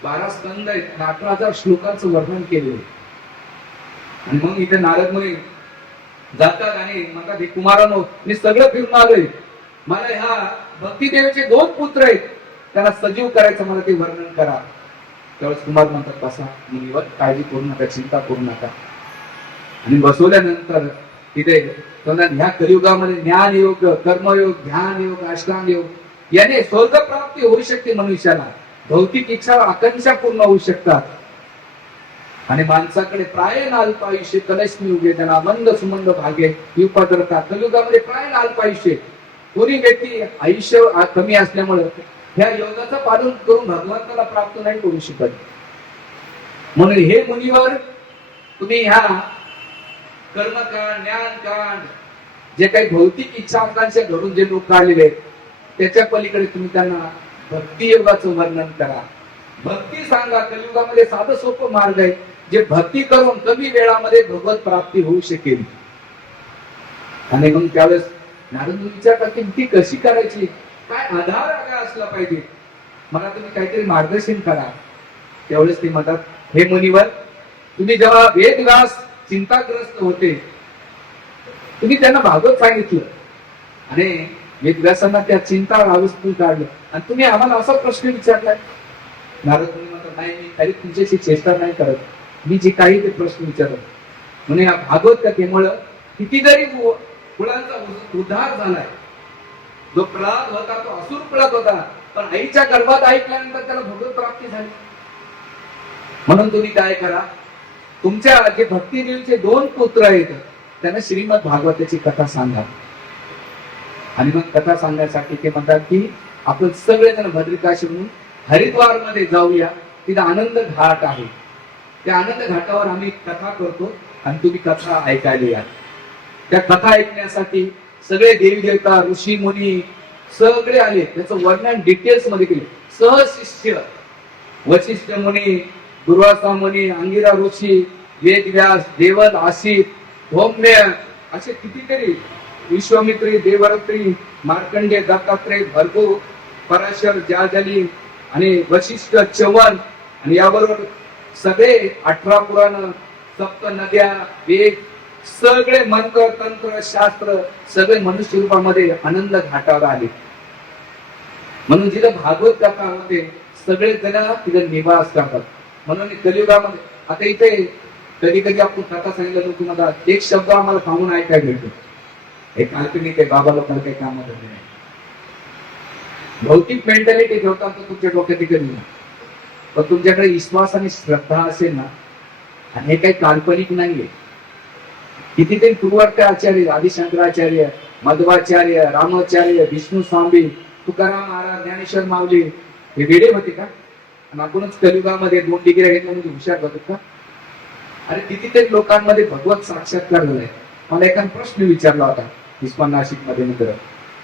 12 स्कंद आहेत, 18,000 श्लोकांचं वर्णन केलेलं आहे. आणि मग इथे नारद मुनी जातात आणि म्हणतात, हे कुमारांनो, मी सगळं फिरून आलोय, मला ह्या भक्तिदेवीचे 2 पुत्र आहेत, त्यांना सजीव करायचं, मला ते वर्णन करा. त्यावेळेस कुमार म्हणतात, बसा मुनीवर, काळजी करू नका, चिंता करू नका. आणि बसवल्यानंतर तिथे ह्या कलियुगामध्ये ज्ञान योग, कर्मयोग, ध्यान योग, अष्टांग योग याने स्वर्ग प्राप्ती होऊ शकते मनुष्याला. भौतिक इच्छा, आकांक्षा पूर्ण होऊ शकतात. आणि माणसाकडे प्रायण अल्पायुष्य, कलशमी युगे, त्यांना मंद सुमंद भागे युपद्रता. कलियुगामध्ये प्रायण अल्पायुष्य, कोणी व्यक्ती आयुष्य कमी असल्यामुळे ह्या योगाचं पालन करून भगवंताला प्राप्त नाही करू शकत. म्हणून हे मुनीवर, तुम्ही ह्या कर्मकांड, ज्ञानकांड, जे काही भौतिक इच्छा आकांक्षा घडून जे लोक काढलेले आहेत, त्याच्या पलीकडे तुम्ही त्यांना भक्ती योगाचं वर्णन करा, भक्ती सांगा. कलियुगामध्ये साधं सोपं मार्ग आहे, जे भक्ती करून कमी वेळामध्ये भगवत प्राप्ती होऊ शकेल. आणि मग त्यावेळेस नारद विचारतात की ती कशी करायची, काय आधार काय असला पाहिजे, मला तुम्ही काहीतरी मार्गदर्शन करा. त्यावेळेस ते म्हणतात, हे मुनीवर, तुम्ही जेव्हा वेदव्यास चिंताग्रस्त होते, तुम्ही त्यांना भागवत सांगितलं आणि वेदव्यासांना त्या चिंता अवस्थेतून काढलं, आणि तुम्ही आम्हाला असा प्रश्न विचारलाय. नारद मुनी म्हणतात, नाही, मी काही तुमच्याशी चेष्टा नाही करत, मी जे काही ते प्रश्न विचारत. म्हणून या भागवत कथेमुळं कितीतरी कुळांचा उद्धार झालाय. जो प्रल्हाद होता तो असुर प्रल्हाद होता, पण आईच्या गर्भात ऐकल्यानंतर त्याला भगवत प्राप्ती झाली. म्हणून तुम्ही काय करा, तुमच्या जे भक्तिदेवीचे 2 पुत्र आहेत, त्यांना श्रीमद भागवताची कथा सांगा. आणि मग कथा सांगण्यासाठी ते म्हणतात की आपण सगळेजण भद्रिकाश्रमून हरिद्वार मध्ये जाऊया, तिथे आनंद घाट आहे, त्या आनंद घाटावर आम्ही कथा करतो आणि तुम्ही कथा ऐकायला या. त्या कथा ऐकण्यासाठी सगळे देवी देवता, ऋषी मुनी सगळे आले. त्याचं वर्णन डिटेल्स मध्ये केले. सहशिष्य वशिष्ठ मुनी, दुर्वासा मुनी, अंगिरा ऋषी, वेदव्यास, देवल, आसित, धौम्य, असे कितीतरी, विश्वामित्री, देवरत्री, मार्कंडे, दत्तात्रय, भर्गो, पराशर, जाजली आणि वशिष्ठ, च्यवन, आणि याबरोबर सगळे 18 पुराण, 7 नद्या, वेद, सगळे मंत्र, तंत्र, शास्त्र सगळे मनुष्य रूपामध्ये आनंद घाटावर आले. म्हणून जिथं भागवत कथा होते, सगळे जण तिथे निवास करतात. म्हणून कलियुगामध्ये आता इथे कधी कधी आपण कथा सांगितलं, तुम्हाला एक शब्द आम्हाला थांबून ऐकायला भेटतो, हे काल्पनिक आहे, बाबा लोकांना काही कामात नाही. भौतिक मेंटॅलिटी ठेवतात तर तुमच्या डोक्यात कधी नाही, पण तुमच्याकडे विश्वास आणि श्रद्धा असेल ना, आणि हे काही काल्पनिक नाहीये. कितीतरी पूर्वार्थ आचार्य, आदिशंकराचार्य, मध्वाचार्य, रामाचार्य, विष्णू स्वामी, तुकाराम महाराज, ज्ञानेश्वर माऊली हे वेडे होते का? आणि आपणच कलियुगामध्ये 2 डिग्री घेतल्या म्हणजे हुशार होतो का? अरे कितीतरी लोकांमध्ये भगवत साक्षात्कार झालाय. मला एका प्रश्न विचारला होता इस्कॉन नाशिक मध्ये मित्र.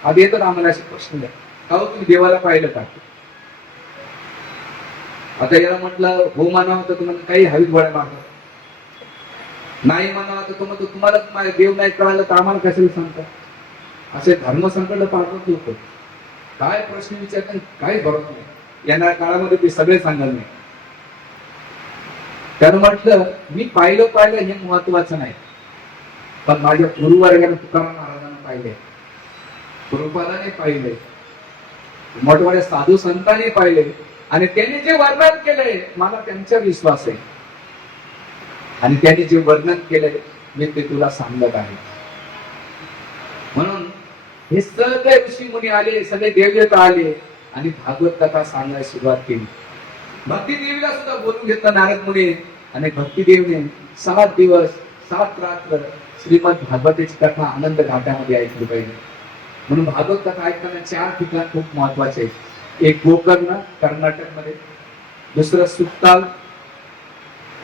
आधी येतात आम्हाला असे प्रश्न द्या, का हो तुम्ही देवाला पाहिलं का? आता याला म्हटलं हो म्हणावं तर तुम्हाला काही हवीत गोळ्या मारतात, नाही म्हणावं तर तुम्हाला देव नाही कळालं तर आम्हाला कशाला सांगता? असे धर्मसंकट पाठवत लोक. काय प्रश्न विचारतात काही बरोबर नाही. येणाऱ्या काळामध्ये ते सगळे सांगाल नाही. त्यानं म्हटलं मी पाहिलं हे महत्वाचं नाही, पण माझ्या गुरुवर्गाने तुकाराम महाराजांना पाहिले, गुरुपादाने पाहिले, मोठमोठ्या साधू संतांनी पाहिले, आणि त्यांनी जे वर्णन केलंय मला त्यांच्यावर विश्वास आहे. आणि त्यांनी जे वर्णन केलंय मी ते तुला सांगत आहे. म्हणून हे सगळे ऋषी मुनी आले, सगळे देवदेवता आले आणि भागवत कथा सांगायला सुरुवात केली. भक्ती देवीला सुद्धा बोलून घेतलं नारद मुनी, आणि भक्ती देवीने 7 दिवस 7 रात्र श्रीमद भागवताची कथा आनंद घाटामध्ये ऐकली पाहिजे. म्हणून भागवत कथा ऐकताना 4 ठिकाण खूप महत्वाचे आहेत. एक गोकर्ण कर्नाटक मध्ये, दुसरं सुक्ताल,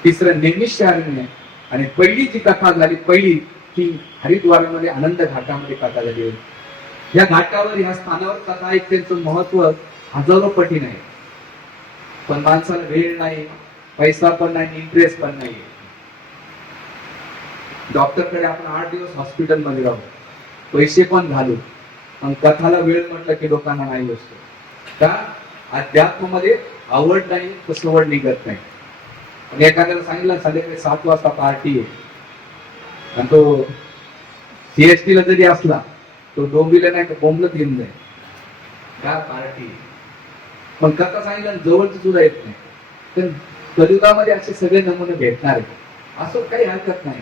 तिसरं नैमिषारण्य, आणि पहिली जी कथा झाली पहिली ती हरिद्वारमध्ये आनंद घाटामध्ये कथा झाली. या घाटावर ह्या स्थानावर कथा ऐकण्याचं महत्व हजारो पटीने आहे. पण माणसाला वेळ नाही, पैसा पण नाही, इंटरेस्ट पण नाही. डॉक्टरकडे आपण 8 दिवस हॉस्पिटलमध्ये राहू, पैसे पण घालू, आणि कथाला वेळ म्हटलं की लोकांना नाही असतो. का? अध्यात्मामध्ये आवड नाही तर सवड निघत नाही. आणि एखाद्याला सांगितलं संध्याकाळी 7 वाजता पार्टी आहे, आणि तो सीएसटी ला जरी असला तो डोंबिवलीला नाही तर बोंबलत येऊन जाईल का पार्टी. पण कथा सांगितलं जवळच सुद्धा येत नाही. तर कलियुगामध्ये असे सगळे नमुने भेटणार आहेत, असं काही हरकत नाही.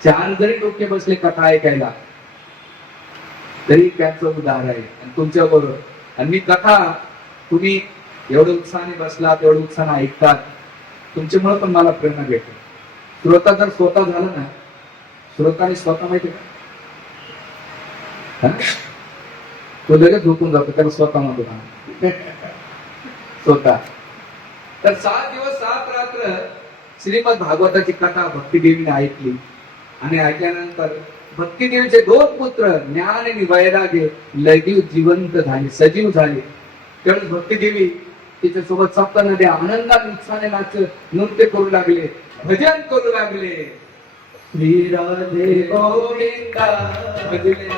4 जरी डोके बसले कथा ऐकायला तरी त्याचं उदाहरण आहे. आणि तुमच्या बरोबर आणि मी कथा तुम्ही एवढं उत्साहाने बसलात, एवढं उत्साहाने ऐकतात, तुमच्यामुळे पण मला प्रेरणा भेटते. श्रोता जर स्वतः झाला ना, श्रोताने स्वतः माहिती का तो लगेच झोपून जातो, त्याला स्वतः म्हणतो स्वतः. तर 7 दिवस 7 रात्र श्रीमद भागवताची कथा भक्तिदेवीने ऐकली. आणि ऐकल्यानंतर भक्तिदेवीचे 2 पुत्र ज्ञान आणि वैराग्य लगेच जिवंत झाले, सजीव झाले. त्यावेळेस भक्तिदेवी तिच्या सोबत सप्त नद्या आनंदात उत्साहाने नृत्य करू लागले, भजन करू लागले. श्री राधे गोविंदा भजले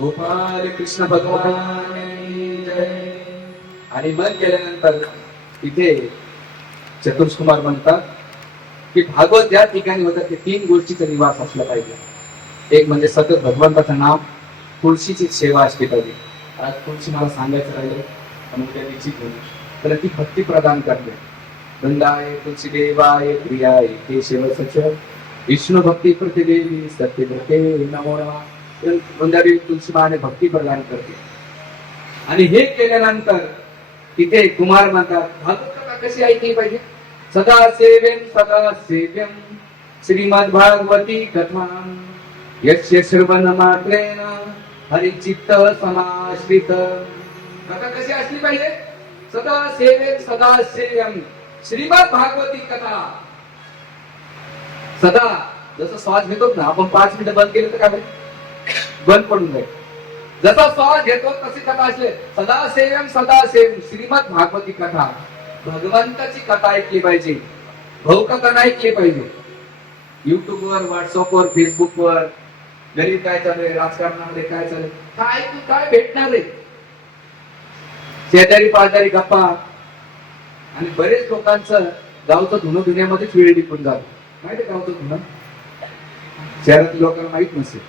गोपाल कृष्ण भगवान जय. आणि मग गेल्यानंतर इथे चतुर्कुमार म्हणतात की भागवत ज्या ठिकाणी होतात ते 3 गोष्टीचा निवास असला पाहिजे. एक म्हणजे सतत भगवंताचं नाम, तुळशीची सेवा असली पाहिजे. आज तुळशी मला सांगायचं राहिलं पण उद्या निश्चित होईल, तर ती भक्ती प्रदान करते. वृंदाय तुलसी देवाय प्रियाय केशव सच विष्णू भक्ती प्रतिदेवी सत्य भक्ते नमो नमः. वृंदादेवी तुलसी माने भक्ती प्रदान करते. आणि हे केल्यानंतर तिथे कुमार म्हणतात भागवत कथा कशी ऐकली पाहिजे. सदा सेव्यम श्रीमद भागवती कथा यस्य श्रवण मात्रेण हरिचित्त समाश्रित. कथा कशी असली पाहिजे. सदा सेव्यम श्रीमद भागवती कथा. सदा जसं श्वास घेतो ना आपण 5 मिनिटं बंद केलं तर काय बंद पडून जाईल. जसा श्वास घेतो तशी कथा असले. सदा सेवम श्रीमद भागवती कथा, भगवंताची कथा ऐकली पाहिजे, भावकथा नाही ऐकली पाहिजे. युट्यूबवर, व्हॉट्सअपवर, फेसबुकवर गरीब काय चालू आहे, राजकारणामध्ये काय चालू आहे, काय ऐकून काय भेटणार आहे? शेजारी पाजारी गप्पा. आणि बरेच लोकांचं गावचं धुणं धुण्यामध्येच वेळ निघून जातो. माहिती आहे गावचं धुणं? शहरातील लोकांना माहित नसेल.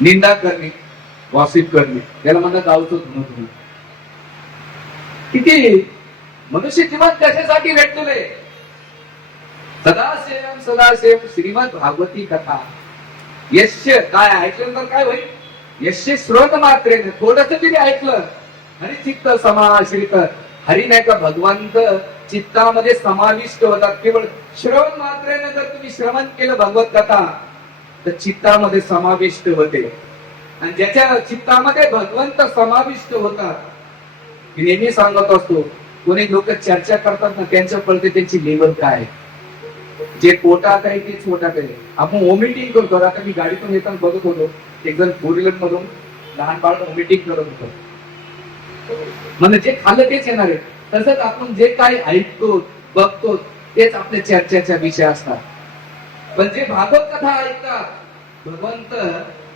निंदा करणे, गॉसिप करणे, त्याला म्हणतात गावचं धुणं धुणं. किती मनुष्य जीवन कशासाठी भेटलेलं आहे? सदासेव श्रीमद भागवती कथा. यश्य काय ऐकल्यानंतर काय होईल? यश्य श्रोत मात्रेने, थोडस तरी ऐकलं, हरी चित्त समाश्रित. हरी नाही का भगवंत चित्तामध्ये समाविष्ट होतात. केवळ श्रवण मात्रेने जर तुम्ही श्रवण केलं भगवत कथा तर चित्तामध्ये समाविष्ट होते. आणि ज्याच्या चित्तामध्ये भगवंत समाविष्ट होतात, नेहमी सांगत असतो, कोणी लोक चर्चा करतात ना, त्यांच्या कळते त्यांची लेवल काय. जे पोटात आहे तेच पोटात आहे. आपण वॉमिटिंग करतो. आता मी गाडीतून येताना बघत होतो, एक जण फोर व्हीलर मधून लहान बाळ वॉमिटिंग करत होतं. म्हणजे जे खाल्लं तेच येणार आहे. तसंच आपण जे काही ऐकतो बघतो तेच आपल्या चर्चेचा विषय असतात. पण जे भागवत कथा ऐकतात, भगवंत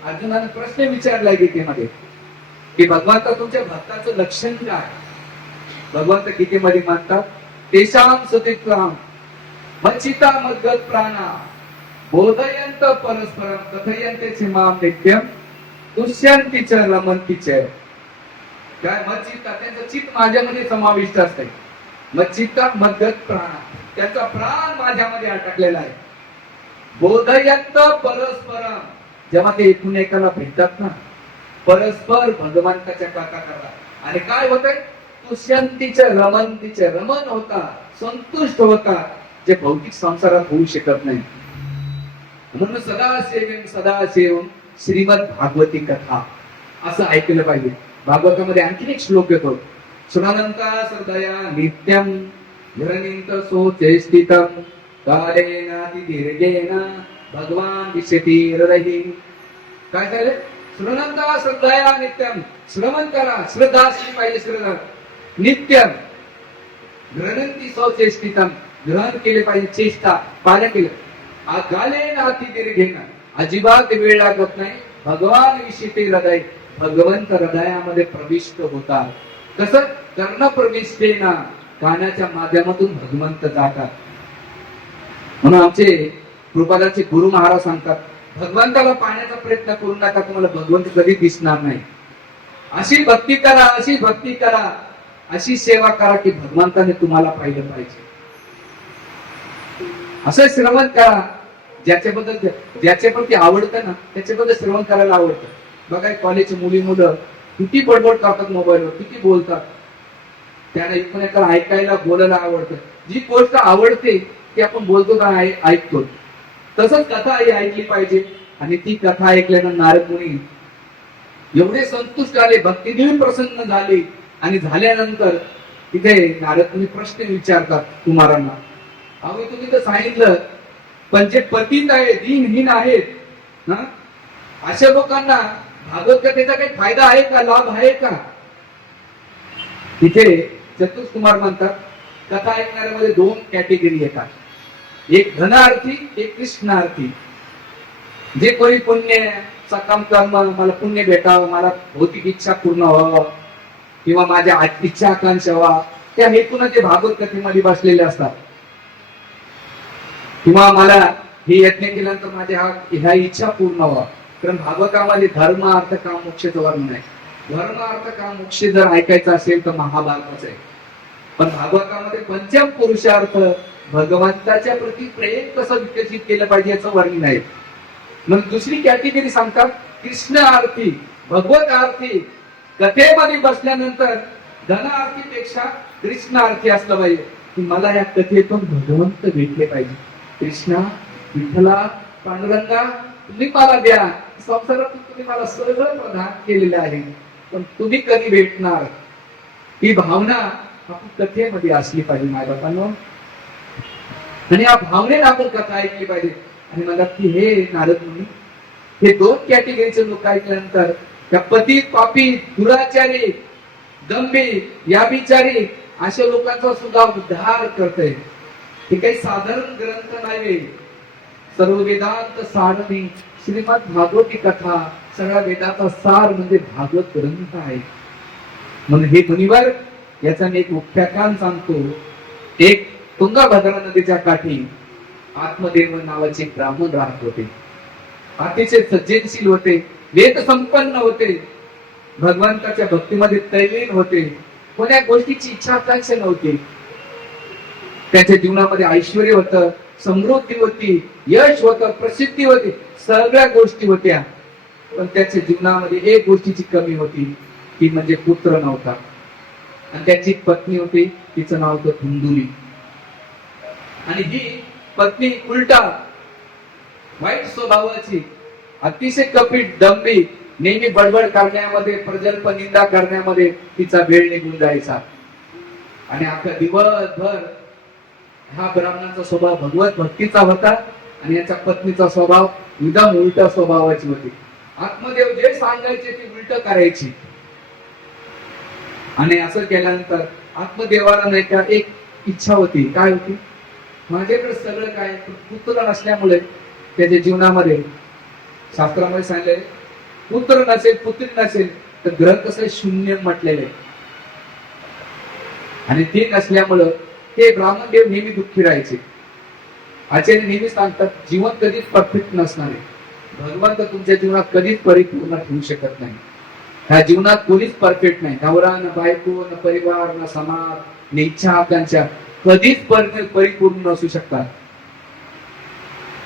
अर्जुनाने प्रश्न विचारलाय गीतेमध्ये की भगवंत तुमच्या भक्ताचं लक्षण काय? भगवंत गीतेमध्ये म्हणतात, तेषां सुतिक्राम मच्चिता मद्गत प्राणा बोधयंत परस्परम कथयन्ते मां नित्यम तुष्यन्ति च रमन्ति च. काय मच्चिता? त्यांचं चित्त माझ्यामध्ये समाविष्ट असते. मच्चिता मद्गत प्राणा, त्यांचा प्राण माझ्यामध्ये अटकलेला आहे. बोधयंत परस्परम, जेव्हा ते एकूण एकाला भेटतात ना, परस्पर भगवंताच्या कथा करतात. आणि काय होतंय? तुष्यन्ति च रमन्ति च, रमन होता, संतुष्ट होता, जे भौतिक संसारात होऊ शकत नाही. म्हणून सदासेवम श्रीमद भागवती कथा असं ऐकलं पाहिजे. भागवतामध्ये आणखी एक श्लोक येतो, श्रवणंता श्रद्धया नित्यम निरनिंत सोचेष्टितम कालेनाति दीर्घेन भगवान दिशती हृदयी. काय झालं? श्रवणंता श्रद्धया नित्यम, श्रवण करा, श्रद्धा असली पाहिजे. श्रद्धा नित्यम ग्रहणंती सोचेष्टितम, ग्रहण केले पाहिजे, चेष्टा पालन केलं. गालेनाति दीर्घेन, अजिबात वेळ लागत नाही. भगवान विषयी हृदय, भगवंत हृदयामध्ये प्रविष्ट होतात. कसं? कर्ण प्रविष्टेना, कानाच्या माध्यमातून भगवंत जातात. म्हणून आमचे कृपालाचे गुरु महाराज सांगतात, भगवंताला पाहण्याचा प्रयत्न करू नका, तुम्हाला भगवंत कधी दिसणार नाही. अशी भक्ती करा, अशी भक्ती करा, अशी सेवा करा की भगवंताने तुम्हाला पाहिलं पाहिजे. असं श्रवण करा, ज्याच्याबद्दल आवडतं ना त्याच्याबद्दल श्रवण करायला आवडतं. बघा कॉलेजची मुलं किती बडबड करतात मोबाईलवर, किती बोलतात. त्यांना एकमेकाला ऐकायला बोलायला आवडतं. जी गोष्ट आवडते ती आपण बोलतो का ऐकतो. तसंच कथा ही ऐकली पाहिजे. आणि ती कथा ऐकल्यानं नारद मुनी एवढे संतुष्ट झाले, भक्तीदेवी प्रसन्न झाले. आणि झाल्यानंतर तिथे नारद मुनी प्रश्न विचारतात कुमारांना, अहो तुम्ही तर सांगितलं पण जे पतित आहेत, दीनहीन आहेत, अशा लोकांना भागवत कथेचा काही फायदा आहे का, लाभ आहे का? तिथे चतुर्थ कुमार म्हणतात, कथा ऐकणाऱ्यामध्ये दोन कॅटेगरी येतात, एक धनार्थी, एक कृष्णार्थी. जे कोणी पुण्य काम कर्म, मला पुण्य भेटावं, मला भौतिक इच्छा पूर्ण व्हावं किंवा माझ्या इच्छा आकांक्षा व्हावा, त्या हेतून ते भागवत कथेमध्ये बसलेले असतात. किंवा मला हे यज्ञ केल्यानंतर माझ्या ह्या इच्छा पूर्ण व्हावा. कारण भागवतामध्ये धर्म अर्थ काम मोक्षाचं वर्णन आहे. धर्म अर्थ काम मोक्ष जर ऐकायचं असेल तर महाभारताचं आहे. पण भागवतामध्ये पंचम पुरुषार्थ, भगवंताच्या प्रती प्रेम कसं विकसित केलं पाहिजे याचं वर्णन आहे. मग दुसरी कॅटेगरी सांगतात कृष्ण आरती, भगवत आरती. कथेमध्ये बसल्यानंतर धन आरतीपेक्षा कृष्ण आरती असलं पाहिजे की मला या कथेतून भगवंत भेटले पाहिजे. कृष्णा, विठ्ठला, पांडुरंगा, तुम्ही मला द्या. संसारातून तुम्ही मला सगळं प्रदान केलेलं आहे, पण तुम्ही कधी भेटणार, ही भावना आपण कथेमध्ये असली पाहिजे माझ्या बापांनो. आणि या भावनेला आपण कथा ऐकली पाहिजे. आणि मला की हे नारद मुनी, हे दोन कॅटेगरीचे लोक ऐकल्यानंतर त्या पतित पापी दुराचारी दंभी याभिचारी अशा लोकांचा सुद्धा उद्धार करते. हे काही साधारण ग्रंथ नाही. सर्व वेदांत सारणी श्रीमद भागवती कथा सगळ्या वेदाचा सार म्हणजे भागवत ग्रंथ आहे. म्हणून हे मुनिवर याचा मी एक उपाख्यान सांगतो. एक तुंगभद्रा नदीच्या काठी आत्मदेव नावाचे ब्राह्मण राहत होते. अतिशय सज्जनशील होते, वेद संपन्न होते, भगवंताच्या भक्तीमध्ये तल्लीन होते, कोण्या गोष्टीची इच्छा आकांक्षा नव्हती. त्याच्या जीवनामध्ये ऐश्वर होतं, समृद्धी होती, यश होतं, प्रसिद्धी होती, सगळ्या गोष्टी होत्या. पण त्याच्या जीवनामध्ये एक गोष्टीची कमी होती, ती म्हणजे पुत्र नव्हता. आणि त्याची पत्नी होती, तिचं नाव होतं धुंदुली. आणि ही पत्नी उलटा वाईट स्वभावाची, अतिशय कपट दंभी, नेहमी बडबड करण्यामध्ये, प्रजल्प निंदा करण्यामध्ये तिचा वेळ निघून जायचा. आणि अख्खा दिवसभर हा ब्राह्मणाचा स्वभाव भगवत भक्तीचा होता आणि याच्या पत्नीचा स्वभाव एकदम उलटा स्वभावाची होती. आत्मदेव जे सांगायचे ते उलट करायची. आणि असं केल्यानंतर आत्मदेवाला नाही का एक इच्छा होती. काय होती? माझ्याकडे सगळं काय, पुत्र नसल्यामुळे त्याच्या जीवनामध्ये शास्त्रामध्ये सांगितले पुत्र नसेल, पुत्री नसेल तर ग्रह कसं शून्य म्हटलेले. आणि ते नसल्यामुळं ते ब्राह्मणदेव नेहमी दुःखी राहायचे. आचार्य नेहमी सांगतात जीवन कधीच परफेक्ट नसणार आहे. भगवंत तुमच्या जीवनात कधीच परिपूर्ण ठेवू शकत नाही. ह्या जीवनात कोणीच परफेक्ट नाही. नवरा न बायको न परिवार न समाज न इच्छा आकांक्षा कधीच परिपूर्ण नसू शकतात.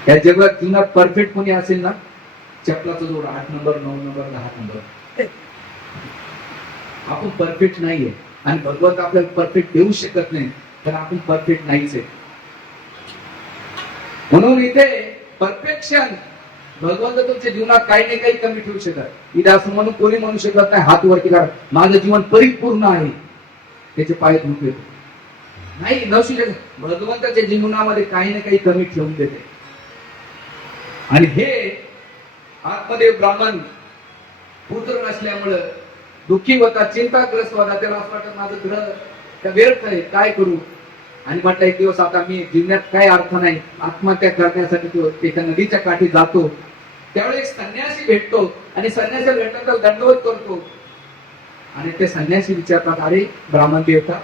या जगात जीवनात परफेक्ट कोणी असेल ना, चपलाचा जोड 8 नंबर 9 नंबर 10 नंबर. आपण परफेक्ट नाहीये आणि भगवंत आपल्याला परफेक्ट देऊ शकत नाही, तर आपण परफेक्ट नाहीच आहे. म्हणून इथे परफेक्शन भगवंत तुमच्या जीवनात काही नाही काही कमी ठेवू शकत. इथे असं म्हणून कोणी म्हणू शकत नाही हात वरती करा माझं जीवन परिपूर्ण आहे, त्याचे पाय धुवून नाही नसू शकत. भगवंताच्या जीवनामध्ये काही ना काही कमी ठेवून देते. आणि हे आत्मदेव ब्राह्मण पुत्र नसल्यामुळं दुःखी होता, चिंताग्रस्त होता. त्याला असं वाटत माझं ग्रह व्यर्थ आहे, काय करू. आणि म्हटलं एक दिवस आता मी जीवनात काही अर्थ नाही, आत्महत्या करण्यासाठी तो एका नदीच्या काठी जातो. त्यावेळेस संन्यासी भेटतो आणि संन्यासी भेटल्यानंतर दंडवत करतो. आणि ते संन्यासी विचारतात अरे ब्राह्मण देवता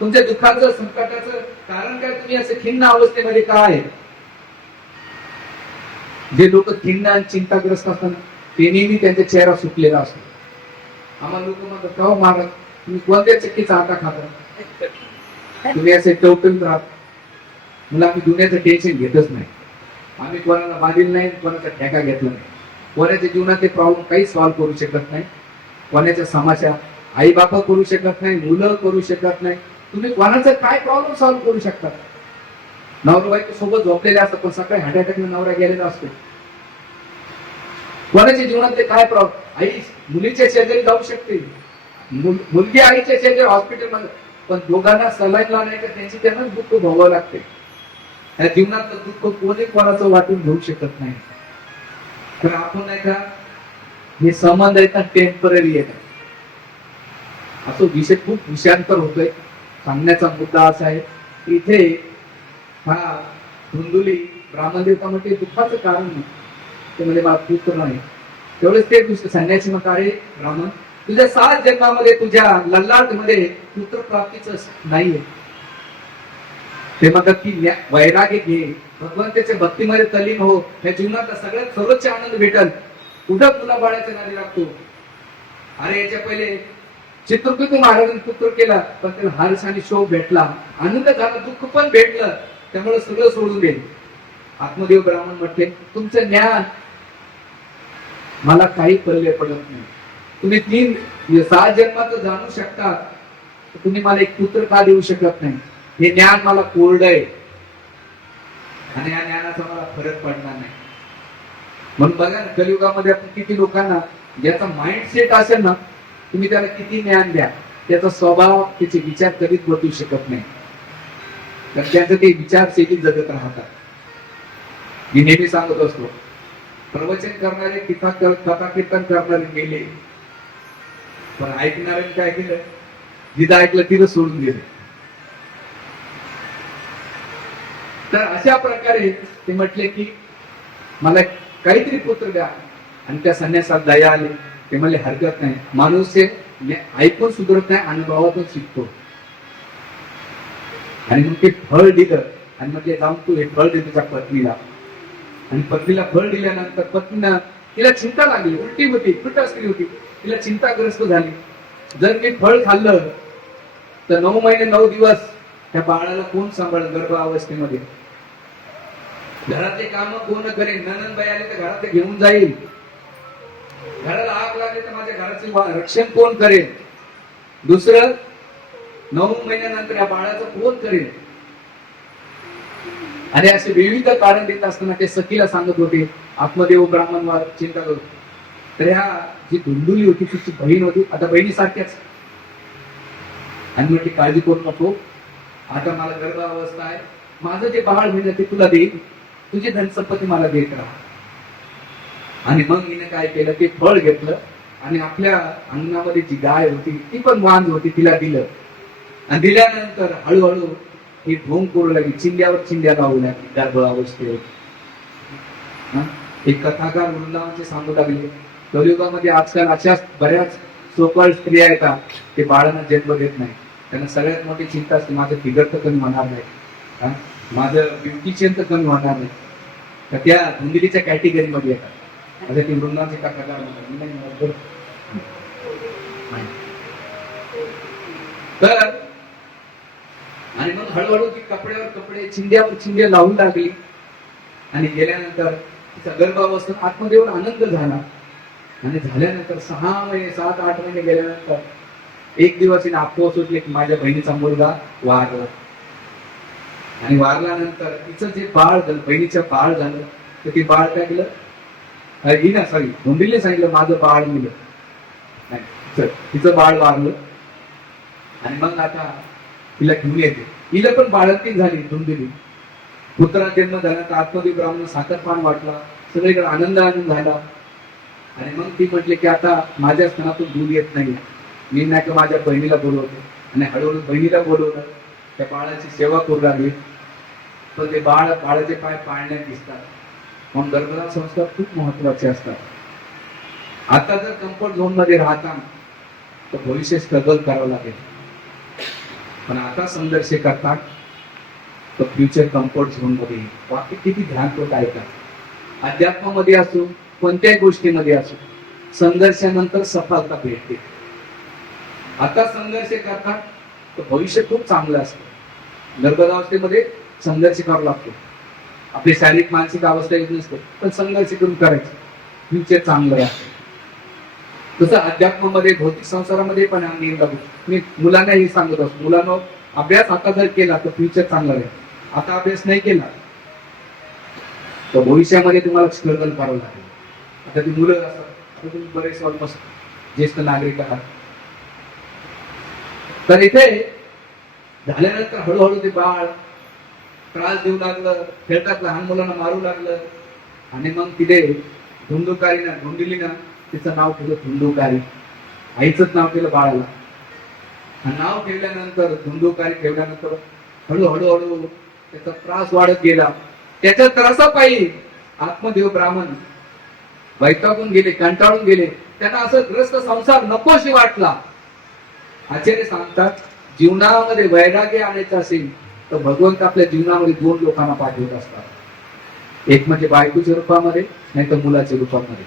तुमच्या दुःखाचं संकटाचं कारण काय, तुम्ही असं खिन्न अवस्थेमध्ये काय आहे. जे लोक खिन्न आणि चिंताग्रस्त असतात ते नेहमी त्यांचा चेहरा सुकलेला असतो. आम्हाला लोक म्हणतात का महाराज तुम्ही कोणत्या चक्कीचा आटा खाता, तुम्ही असे टवटवीत राहत. मला आम्ही दुनियाचं टेन्शन घेतच नाही. आम्ही कोणाला बांधील नाही, कोणाचा ठेका घेतला नाही. कोणाच्या जीवनातले प्रॉब्लेम काही सॉल्व्ह करू शकत नाही. कोणाच्या समाचार आई बापा करू शकत नाही, मुलं करू शकत नाही. तुम्ही कोणाचा काय प्रॉब्लेम सॉल्व्ह करू शकता. नवरा बायको सोबत झोपलेले असतात पण सकाळी हार्ट अटॅक नवरा गेलेला असतो. कोणाच्या जीवनातले काय प्रॉब्लेम, आई मुलीच्या शेजारी जाऊ शकते, मुलगी आईच्या शेजारी हॉस्पिटलमध्ये, पण दोघांना सलाईन लावण्याचं त्यांची त्यांना दुःख भोगावं लागते. या जीवनातलं दुःख कोणी कोणाचं वाटून घेऊ शकत नाही. तर आपण नाही का हे संबंध आहेत ना टेम्पररी आहेत. असं विषय खूप विषयांतर होतोय. सांगण्याचा मुद्दा असा आहे इथे हा धुंदुली ब्राह्मण देवता म्हणजे दुःखाचं कारण नाही, ते म्हणजे मला पुत्र नाही. तेवढेच ते दुसरं संन्यासी म्हणतात अरे ब्राह्मण तुझ्या 7 जन्मामध्ये तुझ्या ललाट मध्ये पुत्र प्राप्तीच नाहीये. ते म्हणतात की वैराग्य घे, भगवंताच्या भक्तीमध्ये तल्लीन हो, या जीवनात सगळ्यात सर्वोच्च आनंद भेटल. कुठं तुला बाळाच्या नादी लागतो. अरे याच्या पहिले चित्रकूट महाराजांनी पुत्र केला पण त्याला हर्ष आणि शोक भेटला, आनंद झाला, दुःख पण भेटलं, त्यामुळे सगळं सोडून दे. आत्मदेव ब्राह्मण म्हटले तुमचं ज्ञान मला काही पल्ले पडत नाही. तुम्ही 6 जन्माचं जाणू शकता, तुम्ही मला एक पुत्र का देऊ शकत नाही. हे ज्ञान मला कोरड आहे आणि या ज्ञानाचा मला फरक पडणार नाही. म्हणून बघा ना कलियुगामध्ये आपण किती लोकांना ज्याचा माइंडसेट असेल ना, तुम्ही त्याला किती ज्ञान द्या, त्याचा स्वभाव त्याचे विचार कधीच बदलू शकत नाही. तर त्यांचं ते विचारशैली जगत राहतात. मी नेहमी सांगत असतो प्रवचन करणारे कथा कीर्तन करणारे गेले, पण ऐकणाऱ्यांनी काय केलं, जिथं ऐकलं तिथं सोडून गेले. तर अशा प्रकारे ते म्हटले की मला काहीतरी पुत्र द्या, आणि त्या संन्यासात दया आली. ते म्हणले हरकत नाही, माणूस हे ऐकून सुधरत नाही, अनुभवातून शिकतो. आणि मग ते फळ दिलं, आणि म्हटले जाऊन तू हे फळ दे तुझ्या पत्नीला. आणि पत्नीला फळ दिल्यानंतर पत्नीनं, तिला चिंता लागली, उलटी होती, पित्तस्त्री होती, तिला चिंताग्रस्त झाली. जर मी फळ खाल्लं तर 9 महिने 9 दिवस त्या बाळाला कोण सांभाळेल गर्भावस्थेमध्ये? घरातले काम कोण करेल? नणंदबाई आले तर घरात घेऊन जाईल, घराला आग लागली तर माझ्या घराचे रक्षण कोण करेल? दुसरं, 9 महिन्यानंतर या बाळाचं कोण करेल? आणि असे विविध कारण देत असताना ते सखीला सांगत होते, आत्मदेव ब्राह्मण चिंता करतो. तर ह्या जी धुंडुली होती तिची बहीण होती, आता बहिणीसारख्याच, आणि म्हटली काळजी करू नको, आता मला गर्भावस्था आहे, माझं जे बाळ होईल ते तुला देईल, तुझी धनसंपत्ती मला देत राहा. आणि मग हिने काय केलं, ते फळ घेतलं आणि आपल्या अंगणामध्ये जी गाय होती ती पण वांज होती, तिला दिलं. आणि दिल्यानंतर हळूहळू ही ढोंग करू लागली, चिंध्यावर चिंध्या लावू लागली गर्भावस्थेवर. एक कथाकार वृंदावनचे सांगू लागले, कलियुगामध्ये आजकाल अशा बऱ्याच सोकळ स्त्रिया येतात, ते बाळांना जन्म देत नाही. त्यांना सगळ्यात मोठी चिंता असते, माझं फिगर तर कमी होणार नाही, माझं ब्युटिशियन तर कमी होणार नाही. तर त्या धुंदिलीच्या कॅटेगरीमध्ये येतात. आता ती वृंदावनचे कथाकार म्हणतात. तर आणि मग हळूहळू ती कपड्यावर कपडे, चिंध्यावर चिंध्या लावून लागली. आणि गेल्यानंतर तिचा गर्भावस्थेत आत्मदेवाला आनंद झाला. आणि झाल्यानंतर 6 महिने 7-8 महिने गेल्यानंतर एक दिवस हिने अफवा सुटली की माझ्या बहिणीचा मुलगा वारला. आणि वारल्यानंतर तिचं जे बाळ झालं, बहिणीचं बाळ झालं, तर ती बाळ काय केलं, धुंडीले सांगितलं माझं बाळ मिळलं नाही, तिचं बाळ वारलं. आणि मग आता तिला घेऊन येते, हिला पण बाळंतीण झाली धुंदिली. पुत्रा जन्म झाला तर आत्मदेव ब्राह्मण साखरपान वाटला, सगळीकडे आनंद झाला. आणि मग ती म्हटली की आता माझ्या स्तनातून दूध येत नाही, मी नाही का माझ्या बहिणीला बोलवते. आणि हळूहळू बहिणीला बोलवलं, त्या बाळाची सेवा करू लागली. पण ते बाळाचे पाय पाळण्यात दिसतात. म्हणून गर्भधारण संस्कार खूप महत्वाचे असतात. आता जर कम्फर्ट झोन मध्ये राहता तर भविष्य स्ट्रगल करावं लागेल, पण आता संघर्ष करतात तर फ्युचर कम्फर्ट झोन मध्ये. बाकी किती ध्यान तो काय का, अध्यात्मामध्ये असो कोणत्याही गोष्टीमध्ये असो, संघर्षानंतर सफलता भेटते. आता संघर्ष करतात तर भविष्य खूप चांगलं असतं. गर्भावस्थेमध्ये संघर्ष करावा लागतो, आपली शारीरिक मानसिक अवस्था येत नसते, पण संघर्ष करून करायचं, फ्युचर चांगलं आहे. तसं अध्यात्मामध्ये भौतिक संसारामध्ये पण हा नियम लागू. मी मुलांनाही सांगत असतो, मुलांना अभ्यास आता जर केला तर फ्युचर चांगलं आहे. आता अभ्यास नाही केला तर भविष्यामध्ये तुम्हाला स्ट्रगल करावं लागेल. आता ती मुलं असतात, तुम्ही बरेच ऑलमोस्ट ज्येष्ठ नागरिक आहात, तर इथे झाल्यानंतर हळूहळू ते बाळ त्रास देऊ लागलं, खेळतात लहान मुलांना मारू लागलं. आणि मग तिथे धुंडुलीनं तिचं नाव ठेवलं धुंडुकारी, आईचंच नाव ठेवलं बाळाला. नाव ठेवल्यानंतर धुंडुकारी ठेवल्यानंतर हळूहळू त्याचा त्रास वाढत गेला. त्याच्या त्रासापायी आत्मदेव ब्राह्मण वैतागून गेले, कंटाळून गेले. त्यांना असं ग्रस्त संसार नकोशी वाटला. आचार्य सांगतात, जीवनामध्ये वैराग्य आणायचं असेल तर भगवंत आपल्या जीवनामध्ये 2 लोकांना पाठवत असतात. एक म्हणजे बायकोच्या रूपामध्ये, नाही तर मुलाच्या रूपामध्ये.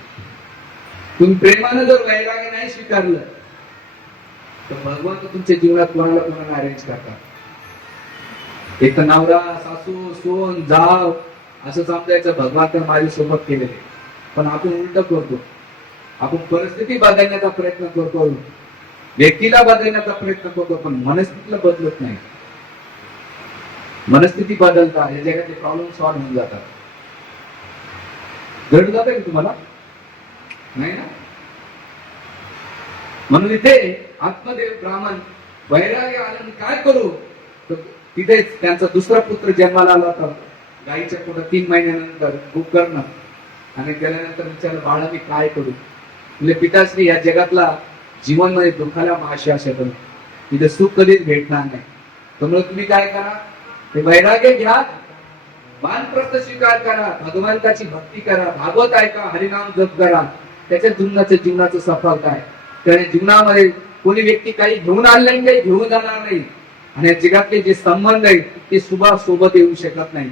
तुम्ही प्रेमानं जर वैराग्य नाही स्वीकारलं तर भगवंत तुमच्या जीवनात कोणाला अरेंज करतात. एक तर नवरा, सासू, सोन, जाव असं समजायचं भगवान माझ्यासोबत केलेले. पण आपण उलट करतो, आपण परिस्थिती बदलण्याचा प्रयत्न करतो, व्यक्तीला बदलण्याचा प्रयत्न करतो, पण मनस्थितीला बदलत नाही. मनस्थिती बदलता या जगातले प्रॉब्लेम सॉल्व्ह होऊन जातात. घड जात की तुम्हाला नाही ना. म्हणून इथे आत्मदेव ब्राह्मण वैराग्य आलं, काय करू, तर तिथेच त्यांचा दुसरा पुत्र जन्माला आला होता. गाईच्या पोटात 3 महिन्यानंतर गोकर्ण. आणि गेल्यानंतर विचारलं, बाळा मी काय करू? म्हणजे पिताश्री, या जगातला जीवन मध्ये दुःखाला माशी शकत तिथे सुख कधीच भेटणार नाही. त्यामुळे तुम्ही काय करा, ते वैराग्य घ्या, वानप्रस्थ स्वीकार करा, भगवंताची भक्ती करा, भागवत ऐका, हरिनाम जप करा. त्याच्या जीवनाचं सफलता आहे. त्या जीवनामध्ये कोणी व्यक्ती काही घेऊन आले नाही, काही घेऊन जाणार नाही. आणि या जगातले जे संबंध आहेत ते सुभा सोबत येऊ शकत नाही.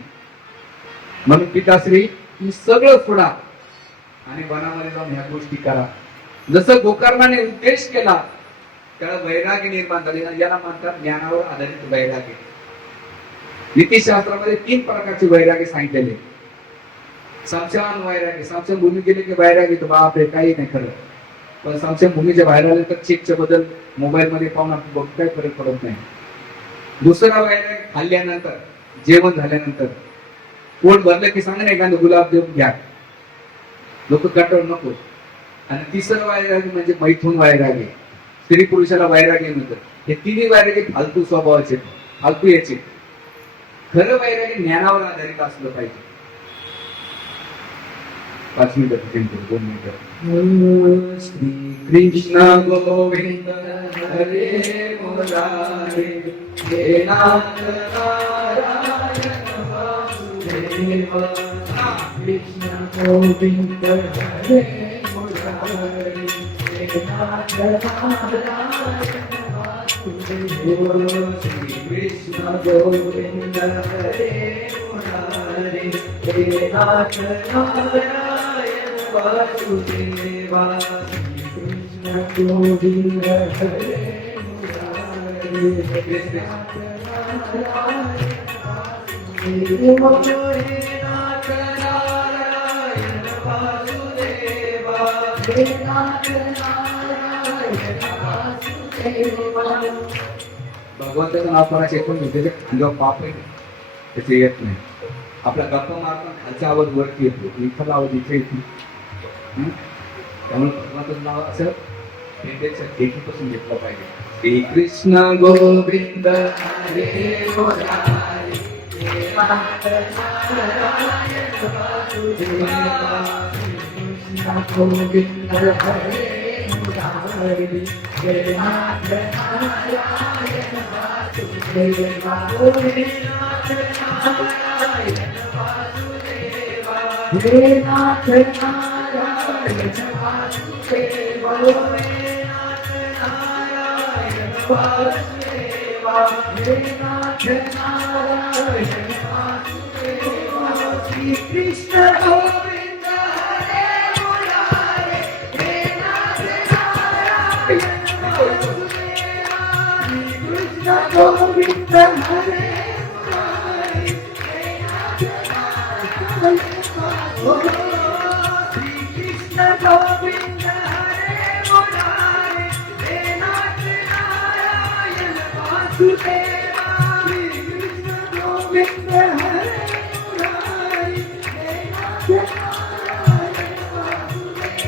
म्हणून पिताश्री, तुम्ही सगळं सोडा आणि वनामध्ये जाऊन ह्या गोष्टी करा. जसं गोकर्णाने उद्देश केला त्याला वैराग्य निर्माण झाले. याला म्हणतात ज्ञानावर आधारित वैराग्य. नीतिशास्त्रामध्ये 3 प्रकारचे वैराग्य सांगितलेले. संशयवान वैराग्य, संशय भूमी गेले की वैराग्य तो बापरे काही नाही खरं. पण संशय भूमीच्या बाहेर आले तर चेकच्या बद्दल मोबाईल मध्ये पाहून आपण काही फरक पडत नाही. दुसरा वैराग्य खाल्ल्यानंतर, जेवण झाल्यानंतर पोट भरलं की सांगा एखादं गुलाब देऊन घ्या, लोक कटवून नको. आणि तिसरं वैराग्य म्हणजे मैथून वैराग्य, स्त्री पुरुषाला वैराग्य म्हणतात. हे तिन्ही वैराग्य फालतू स्वभावाचे, फालतू याचे. खरं वैराग्य ज्ञानावर आधारित असलं पाहिजे. 5 मिनिटं, 2 मिनिटं. श्री कृष्ण गोविंद हरे मुरारे, हे नाथ नारायण वासुदेव. कृष्ण गोविंद हरे मुरारे, हे नाथ नारायण वासुदेव. श्री कृष्ण गोविंद हरे मुरारे, हे नाथ नारायण वासुदेवा. कृष्ण गोविंद हरे मुरारे, हे नाथ नारायण वासुदेवा. हे नाथ नारायण वासुदेवा. भगवंताचं नाव कोणाचे ऐकून घेते ते खांद्यावर पाप आहे त्याचे येत नाही. आपला गप्पा मारताना खालचा आवाज वरती येतो, इथला आवाज इथे येतो. त्यामुळे भगवंताचं नाव असं एकीपासून घेतलं पाहिजे. श्री कृष्ण गोविंद हरे मुरारे, हे नाथ नारायण वासुदेवा. कृष्ण गोविंद हरे मुरारे, हे नाथ नारायण वासुदेवा. हे नाथ नारायण वासुदेवा. हे नाथ नारायण वासुदेवा. हे नाथ नारायण वासुदेवा. हे नाथ नारायण वासुदेवा. श्री कृष्ण गोविंद हरे मुरारे, हे नाथ नारायण वासुदेवा. श्री कृष्ण गोविंद हरे मुरारे, हे नाथ नारायण वासुदेवा. श्री कृष्ण गोविंद हरे मुरारे, हे नाथ नारायण वासुदेवा. श्री कृष्ण गोविंद हरे मुरारे, हे नाथ नारायण वासुदेवा.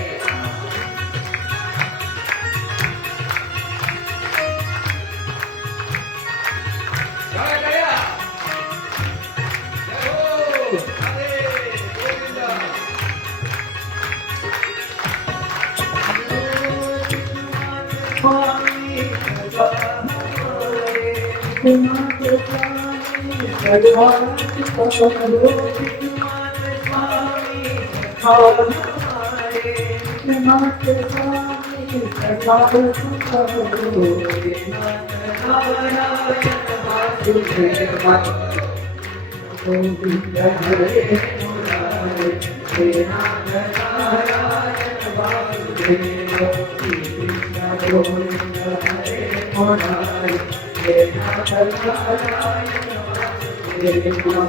जय गया. जय हो. हरे गोविंद. स्वामी नाथ स्वामी भगवान करो. स्वामी नाथ स्वामी भगवान करो. नारायण वासुदेवा. गोविंद हरे मुरारे, हे नाथ नारायण वासुदेवा. कृष्ण गोविंद हरे मुरारे, हे नाथ नारायण वासुदेवा.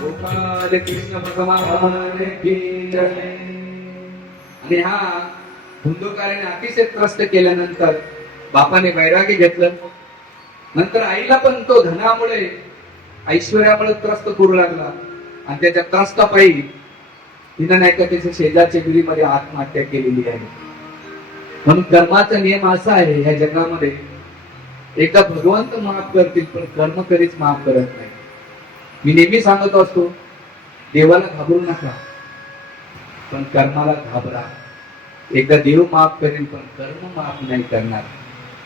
गोपाल कृष्ण भगवान की जय. आणि हा धुंदुकाराने अतिशय त्रस्त केल्यानंतर बापाने वैराग्य घेतलं. नंतर आईला पण तो धनामुळे, ऐश्वर्यामुळे त्रस्त करू लागला. आणि त्याच्या त्रस्तापायी तिनं नाही का त्याच्या शेजारच्या विहिरीमध्ये आत्महत्या केलेली आहे. म्हणून कर्माचा नियम असा आहे या जगामध्ये, एकदा भगवंत माफ करतील पण कर्म कधीच माफ करत नाही. मी नेहमी सांगत असतो, देवाला घाबरू नका. पण कर्माला घाबरा. एकदा देव माफ करेल पण कर्म माफ नाही करणार.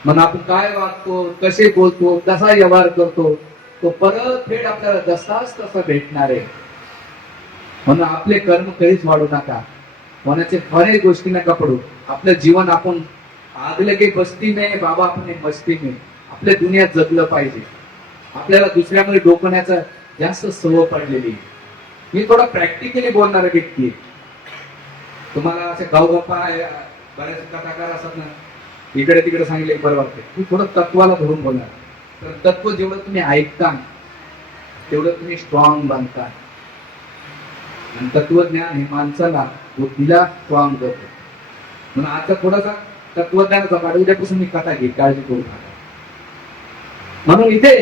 मग आपण काय वागतो, कसे बोलतो, कसा व्यवहार करतो, तो परत फेड आपल्याला जसाच तसा भेटणार आहे. म्हणून आपले कर्म कधीच वाढू नका, कोणाचे बरे गोष्टी नका पडू. आपलं जीवन आपण आगले काही बस्ती नाही बाबा, आपण एक मस्ती नाही. आपल्या दुनियात जगलं पाहिजे. आपल्याला दुसऱ्यामध्ये डोकण्याचा जास्त सवय पडलेली आहे. मी थोडा प्रॅक्टिकली बोलणारा व्यक्ती आहे. तुम्हाला असे गावगप्पा बऱ्याच कथाकार असतात ना, इकडे तिकडे सांगितले बरं वाटते. मी थोडं तत्वाला धरून बोलणार. तर तत्व जेवढं तुम्ही ऐकता तेवढं तुम्ही स्ट्रॉंग बनता. आणि तत्वज्ञान हे माणसाला बुद्धीला स्ट्रॉंग करतो. म्हणून आता थोडासा तत्वज्ञानाचा पाठ, उद्यापासून मी कथा घेईल, काळजी करू नका. म्हणून इथे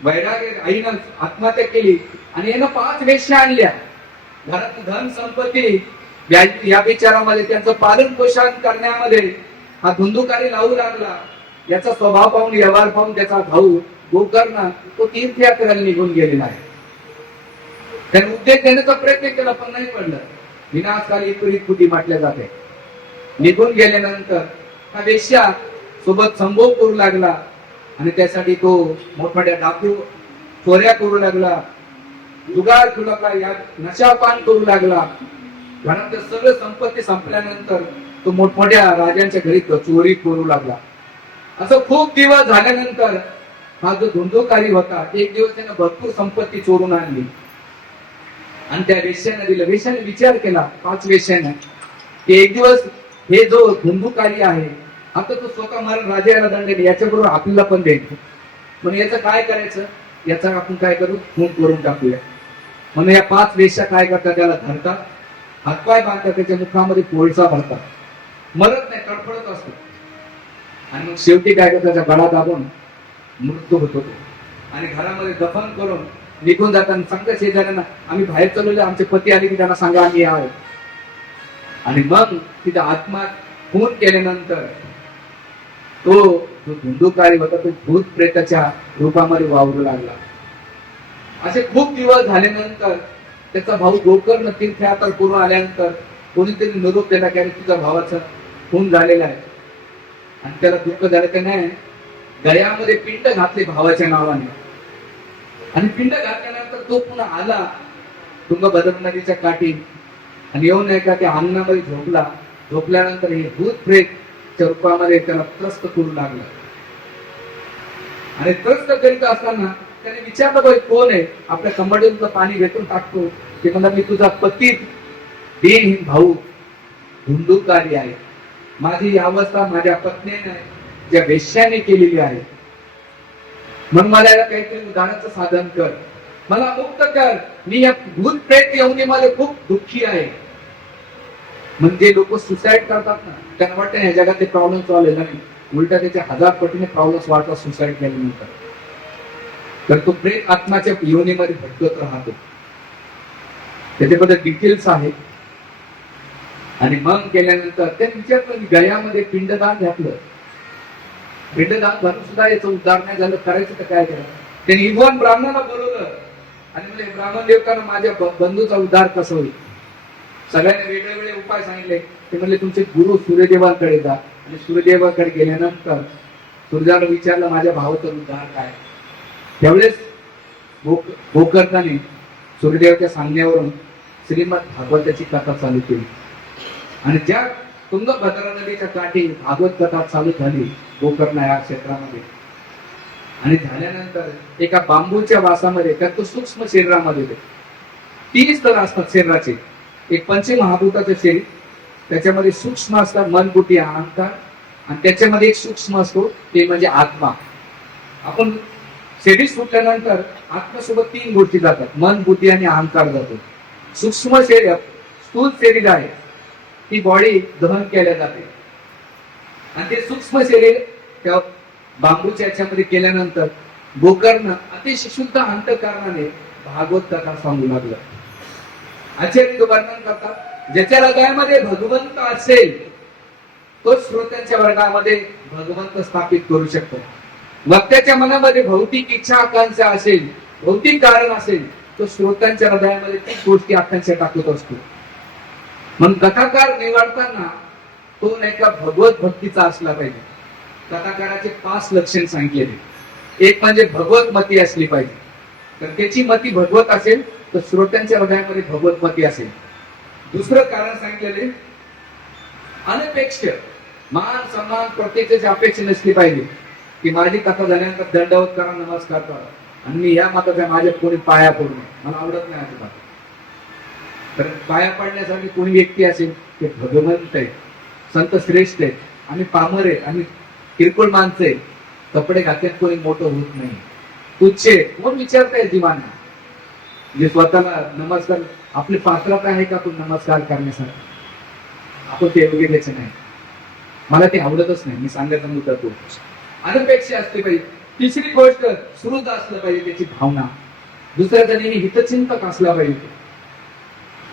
वैराग्य आईनं आत्महत्या केली आणि यानं 5 वेश्या आणल्या. घरात धन संपत्ती या विचारामध्ये त्यांचं पालन पोषण करण्यामध्ये हा धुंदुकारी लावू लागला. याचा स्वभाव पाहून, व्यवहार पाहून त्याचा भाऊ गोकर्ण तो तीर्थयात्रेला निघून गेलेला आहे. त्याने उद्योग देण्याचा प्रयत्न केला पण नाही पडलं. विनाशकाली विपरीत बुद्धी म्हटल्या जाते. निघून गेल्यानंतर हा वेश्या सोबत संभोग करू लागला आणि त्यासाठी तो मोठमोठ्या डाकू चोऱ्या करू लागला, जुगार करू लागला, या नशापान करू लागला. घरातलं सगळं संपत्ती संपल्यानंतर तो मोठमोठ्या राजांच्या घरी चोरी करू लागला. असं खूप दिवस झाल्यानंतर हा जो धुंदुकारी होता, एक दिवस त्याने भरपूर संपत्ती चोरून आणली आणि त्या वेश्याने दिलं. वेश्याने विचार केला, 5 वेश्याने, की एक दिवस हे जो धुंदुकारी आहे आता तो स्वतः मरण राजाला दंड देईल, याच्याबरोबर आपल्याला पण देईल. म्हणून याचं काय करायचं, याचा आपण काय करू, खून करून टाकूया. म्हणून या 5 वेश्या काय करतात, त्याला धरतात, हातपाय बांधतात, त्याच्या मुखामध्ये कोळसा भरतात. मरत नाही, तडफडत असतो. आणि मग शेवटी काय करतात, त्याच्या गळा दाबून मृत्यू होतो. आणि घरामध्ये दफन करून निघून जाताना सांगतात शेजाऱ्यांना, आम्ही बाहेर चालवले, आमचे पती आले की त्यांना सांगा आम्ही आहे. आणि मग तिथे आत्मा खून केल्यानंतर तो जो धुंदुकारी होता तो भूत प्रेताच्या रूपामध्ये वावरू लागला. असे खूप दिवस झाल्यानंतर त्याचा भाऊ गोकर्ण तीर्थयात्रा करून आल्यानंतर कोणीतरी निरोप दिला की तुझ्या भावाचा खून झालेला आहे. आणि त्याला दुःख झालं, त्याने गळ्यामध्ये पिंड घातले भावाच्या नावाने. आणि पिंड घातल्यानंतर तो पुन्हा आला तुंगभद्रा नदीच्या काठी आणि येऊन नाही का त्या अंगणामध्ये झोपला. झोपल्यानंतर हे भूत प्रेतच्या रूपामध्ये त्याला त्रस्त करू लागला. आणि त्रस्त करीत असताना त्याने विचारलं, बाई कोण आहे, आपल्या कंबडीतलं पाणी भेटून टाकतो. ते म्हणला, मी तुझा पती देन भाऊ धुंदुकारी आहे. माझी ही अवस्था माझ्या पत्नीने ज्या वेश्याने केलेली आहे, म्हणून मला याला काहीतरी उदाहरणाचं साधन कर, मला मुक्त कर. मी या भूत प्रेत यवनीमध्ये खूप दुःखी आहे. म्हणजे लोक सुसाईड करतात ना, त्यांना वाटतं ह्या जगात ते प्रॉब्लेम सॉल्व्ह झाला नाही, उलटा त्याच्या 1000 पटीने प्रॉब्लेम्स वाढतात सुसाईड केल्यानंतर. तर तो प्रेत आत्माच्या योनीमध्ये भटकत राहतो. त्याच्याबद्दल डिटेल्स आहेत. आणि मग केल्यानंतर त्यांनी विचारलं, गळ्यामध्ये पिंडदान घातलं. पिंडदान घालून सुद्धा याचं उद्धार नाही झालं, करायचं तर काय करायचं. त्यांनी इव्हन ब्राह्मणाला बोलवलं आणि म्हणजे ब्राह्मण देवतानं माझ्या बंधूचा उद्धार कसं होईल. सगळ्यांनी वेगवेगळे उपाय सांगितले. ते म्हणले तुमचे गुरु सूर्यदेवांकडे जा. आणि सूर्यदेवाकडे गेल्यानंतर सूर्याला विचारलं, माझ्या भावाचा उद्धार काय. त्यावेळेस गोकर्णाने सूर्यदेवाच्या सांगण्यावरून श्रीमद भागवताची कथा चालू केली. आणि ज्या तुंगभद्रा नदीच्या काठी भागवत कथा चालू झाली गोकर्ण या क्षेत्रामध्ये. आणि झाल्यानंतर एका बांबूच्या वासामध्ये, त्यात तो सूक्ष्म शरीरामध्ये 3 स्तर असतात शरीराचे. एक पंचमहाभूताचं शरीर, त्याच्यामध्ये सूक्ष्म असतात मन, बुद्धी, अहंकार. आणि त्याच्यामध्ये एक सूक्ष्म असतो, ते म्हणजे आत्मा. आपण शरीर सुटल्यानंतर आत्म्यासोबत 3 गोष्टी जातात, मन, बुद्धी आणि अहंकार जातो. सूक्ष्म शरीर, स्थूल शरीर आहे, ती बॉडी दहन केल्या जाते. आणि ते सूक्ष्म शरीर त्या बांबूच्या याच्यामध्ये केल्यानंतर गोकर्ण अतिशय शुद्ध अंतःकरणाने भागवत कथा सांगू लागला. आचार्य वर्णन करतात, ज्याच्या हृदयामध्ये भगवंत असेल तो श्रोत्यांच्या वर्गामध्ये भगवंत स्थापित करू शकतो. वक्त्याच्या मनामध्ये भौतिक इच्छा आकांक्षा असेल, भौतिक कारण असेल, तो श्रोत्यांच्या हृदयामध्ये ती गोष्टी आकांक्षा टाकत असतो. म्हणून कथाकार निवडताना तो नाही का भगवत भक्तीचा असला पाहिजे. कथाकाराचे 5 लक्षण सांगितलेले. एक म्हणजे भगवत मती असली पाहिजे. तर त्याची मती भगवत असेल तर श्रोत्यांच्या हृदयामध्ये भगवत मती असेल. दुसरं कारण सांगितलेले अनपेक्ष मान सन्मान प्रत्येकाची अपेक्षा नसली पाहिजे की माझी कथा झाल्यानंतर दंडवत करा, नमस्कार करा आणि मी या मताच्या माझ्या कोणी पाया पडू नये, मला आवडत नाही अजिबात. तर पाया पडण्यासाठी कोणी व्यक्ती असेल ते भगवंत आहे, संत श्रेष्ठ आहे आणि पामर आहे आणि किरकोळ माणसं आहे, कपडे घातल्यात कोणी मोठं होत नाही, तुच्छे कोण विचारताय जीवांना. जे स्वतःला नमस्कार आपली पात्रता आहे का आपण नमस्कार करण्यासाठी, आपण ते योग्य द्यायचं नाही. मला ते आवडतच नाही. मी सांगायचा मुद्दा तो अनपेक्षा असली पाहिजे. तिसरी गोष्ट श्रुत असलं पाहिजे त्याची भावना. दुसऱ्याचा नेहमी हितचिंतक असला पाहिजे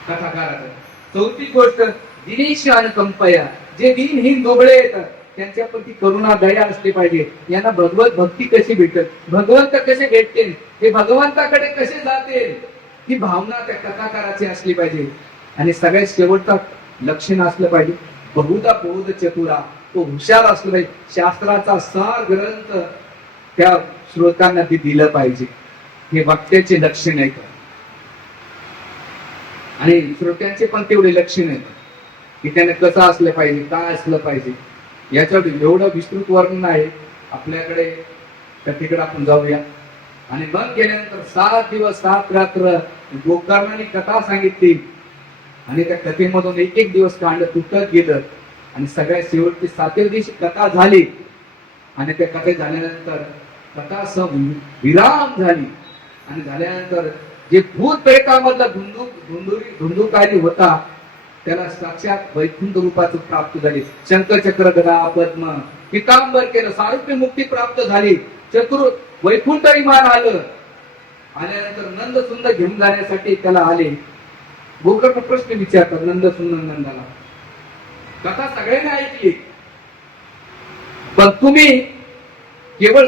कथाकाराचा. चौथी गोष्ट दिनेश आणि कंपया, जे दिनहीन दोबळे येतात त्यांच्याप्रती करुणा दया असली पाहिजे. यांना भगवत भक्ती कशी भेटेल, भगवंत कसे भेटतील, हे भगवंताकडे कसे जातील, ही भावना त्या कथाकाराची असली पाहिजे. आणि सगळ्यात शेवटचा लक्षण असलं पाहिजे बहुधा बहुध चतुरा, तो हुशार असला पाहिजे. शास्त्राचा सार ग्रंथ त्या श्रोतांना ते दिलं पाहिजे. हे वक्त्याचे लक्षण आहेत आणि श्रोत्यांचे पण तेवढे लक्षण आहेत की त्याने कसं असलं पाहिजे, काय असलं पाहिजे. याच्यावर एवढं विस्तृत वर्णन आहे आपल्याकडे. तर तिकडे आपण जाऊया. आणि मग गेल्यानंतर 7 दिवस 7 रात्र गोकर्णाने कथा सांगितली आणि त्या कथेमधून एक एक दिवस कांड तुटत गेलं आणि सगळ्यात शेवटची 7व्या दिवशी कथा झाली. आणि त्या कथे झाल्यानंतर कथा विराम झाली आणि झाल्यानंतर जे भूत प्रेतामधला धुंदुकारी होता त्याला साक्षात वैकुंठ रूपाचं प्राप्त झाली. शंखचक्र गदा पद्म पितांबर केलं, सारूप्य मुक्ती प्राप्त झाली. वैकुंठ विमान आलं. आल्यानंतर नंद सुंदर घेऊन जाण्यासाठी त्याला आले. गोकर्ण प्रश्न विचारतात नंद सुंदर नंदाला, कथा सगळ्यांनी ऐकली पण तुम्ही केवळ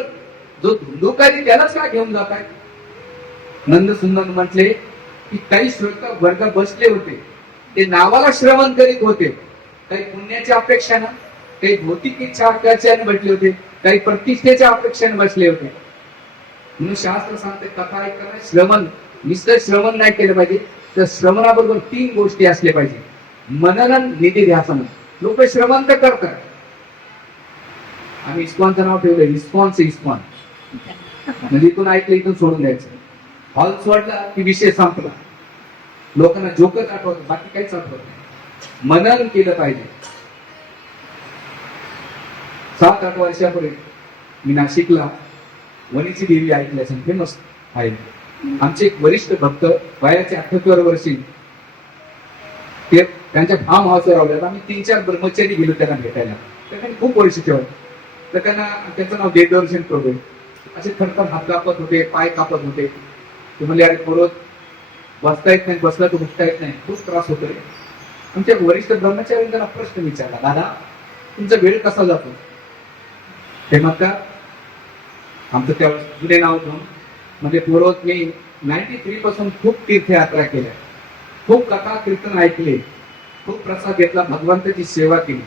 जो धुंदुकारी त्यालाच का घेऊन जाताय. नंद सुंदर म्हटले की काही श्रोता वर्ग बसले होते, ते नावाला श्रवण करीत होते. काही पुण्याच्या अपेक्षानं, काही भौतिक इच्छा आकाशाने बसले होते, काही प्रतिष्ठेच्या अपेक्षाने बसले होते. म्हणून शास्त्र सांगते कथा ऐकताना श्रवण, नुसतं श्रवण नाही केलं पाहिजे, तर श्रवणाबरोबर 3 गोष्टी असल्या पाहिजे. मनन निधिध्यासन. लोक श्रवण तर करतात. आम्ही इस्कॉनचं नाव ठेवलं, इस्कॉन म्हणजे इथून ऐकलं इथून सोडून द्यायचं. हॉल सोडला की विषय संपला. लोकांना जोकच आठवत, बाकी काहीच आठवत नाही. मनन केलं पाहिजे. 7-8 वर्षापूर्वी मी नाशिकला वणीची देवी ऐकली असेल, फेमस आहे. आमचे एक वरिष्ठ भक्त वयाच्या 78व्या वर्षी ते त्यांच्या फार्म हाऊसवर राहिल्या. आम्ही 3-4 ब्रह्मचारी गेलो त्यांना भेटायला. त्यांनी खूप वर्ष ठेवलं. तर त्यांना त्यांचं नाव देवदर्शन प्रभू. असे खडखड हात कापत होते, पाय कापत होते. ते म्हणले अरे परत बसता येत नाही, बसला तर उठता येत नाही, खूप त्रास होतो रे. आमच्या वरिष्ठ ब्रह्मचार्यांनी त्यांना प्रश्न विचारला, दादा तुमचा वेळ कसा जातो. ते म्हणतात आमचं त्यावेळेस जुने नाव घेऊन म्हणजे पूर्वत मी 93 पासून खूप तीर्थयात्रा केल्या, खूप कथा कीर्तन ऐकले, खूप प्रसाद घेतला, भगवंताची सेवा केली.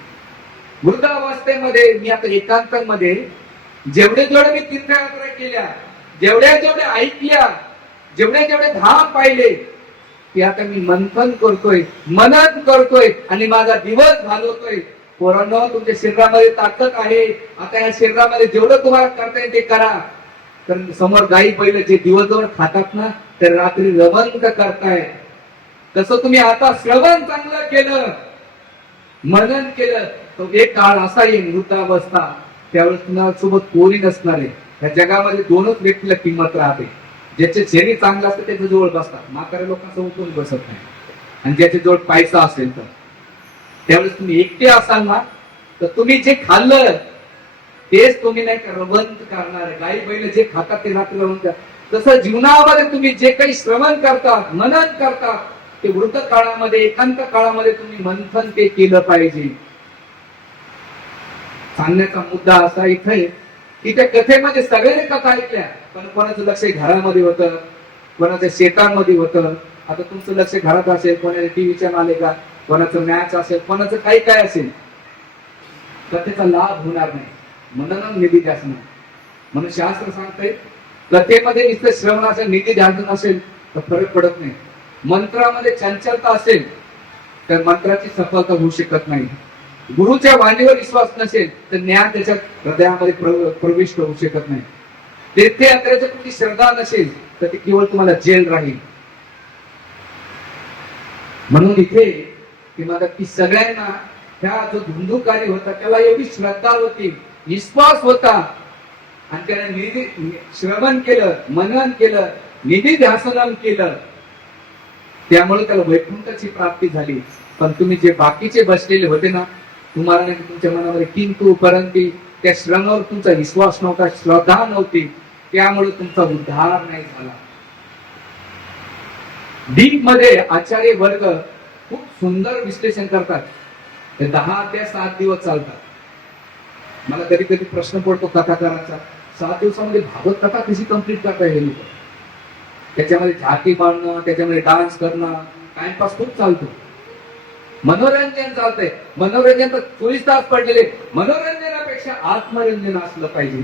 वृद्धावस्थेमध्ये मी आता एकांतांमध्ये जेवढे मी तीर्थयात्रा केल्या, जेवढ्या ऐकल्या, जेवढे धाम पाहिले, ते आता मी मंथन करतोय, मनन करतोय आणि माझा दिवस घालवतोय. पोरांनो तुमच्या शरीरामध्ये ताकद आहे. आता या शरीरामध्ये जेवढं तुम्हाला करता येईल ते करा. तर समोर गाई बैल जे दिवसभर खातात ना, तर रात्री रवंत करताय. तसं तुम्ही आता श्रवण चांगलं केलं, मनन केलं, तर एक काळ असा येईल वृद्धावस्था, त्यावेळेस तुम्हाला सोबत कोणी नसणार आहे. या जगामध्ये 2च व्यक्तीला किंमत राहते. ज्याचे शरीर चांगलं असतं त्याच्या जवळ बसतात, म्हाताऱ्या लोकांसोबत कोणी बसत नाही. आणि ज्याच्या जवळ पैसा असेल तर त्यावेळेस तुम्ही एकटे असाल ना, तर तुम्ही जे खाल्लं तेच तुम्ही नाही रवंत करणार. गाई बैल जे खातात ते रात्री रवंत. तसं जीवनामध्ये तुम्ही जे काही श्रवण करतात, मनन करतात, ते वृद्ध काळामध्ये, एकांत काळामध्ये तुम्ही मंथन ते केलं पाहिजे. सांगण्याचा मुद्दा असा इथे की त्या कथेमध्ये सगळ्यांनी कथा ऐकल्या, पण कोणाचं लक्ष घरामध्ये होतं, कोणाच्या शेतामध्ये होतं. आता तुमचं लक्ष घरात असेल, कोणाच्या टीव्हीच्या मालिका, कोणाचं मॅच असेल, कोणाचं काही काय असेल, कथेचा लाभ होणार नाही. मनन निधी ध्यासन. म्हणून शास्त्र सांगते कथेमध्ये नुसतं श्रवण असेल, निधी ध्यान असेल तर फरक पडत नाही. मंत्रामध्ये चंचलता असेल तर मंत्राची सफलता होऊ शकत नाही. गुरुच्या वाणीवर विश्वास नसेल तर ज्ञान त्याच्या हृदयामध्ये प्रविष्ट होऊ शकत नाही. तीर्थयात्रेची तुमची श्रद्धा नसेल तर ती केवळ तुम्हाला जेल राहील. म्हणून इथे ती म्हणतात की सगळ्यांना ह्या जो धुंदुकारी होता त्याला एवढी श्रद्धा होती, विश्वास होता, आणि त्याने निधी श्रवण केलं, मनन केलं, निधी ध्यासन केलं, त्यामुळे त्याला वैकुंठाची प्राप्ती झाली. पण तुम्ही जे बाकीचे बसलेले होते ना, तुम्हाला नाही तुमच्या मनामध्ये किंतु परंतु त्या श्रमावर तुमचा विश्वास नव्हता, श्रद्धा नव्हती, त्यामुळे तुमचा उद्धार नाही झाला. डीप मध्ये आचार्य वर्ग खूप सुंदर विश्लेषण करतात. ते 10 ते 7 दिवस चालतात. मला कधी कधी प्रश्न पडतो कथाकारांचा, 7 दिवसामध्ये भागवत कथा कशी कंप्लीट करता हे लोक? त्याच्यामध्ये झाकी मारणं, त्याच्यामध्ये डान्स करणं, टाइमपास खूप चालतो, मनोरंजन चालतंय. मनोरंजन तर 24 तास पडलेले. मनोरंजनापेक्षा आत्मरंजन असलं पाहिजे.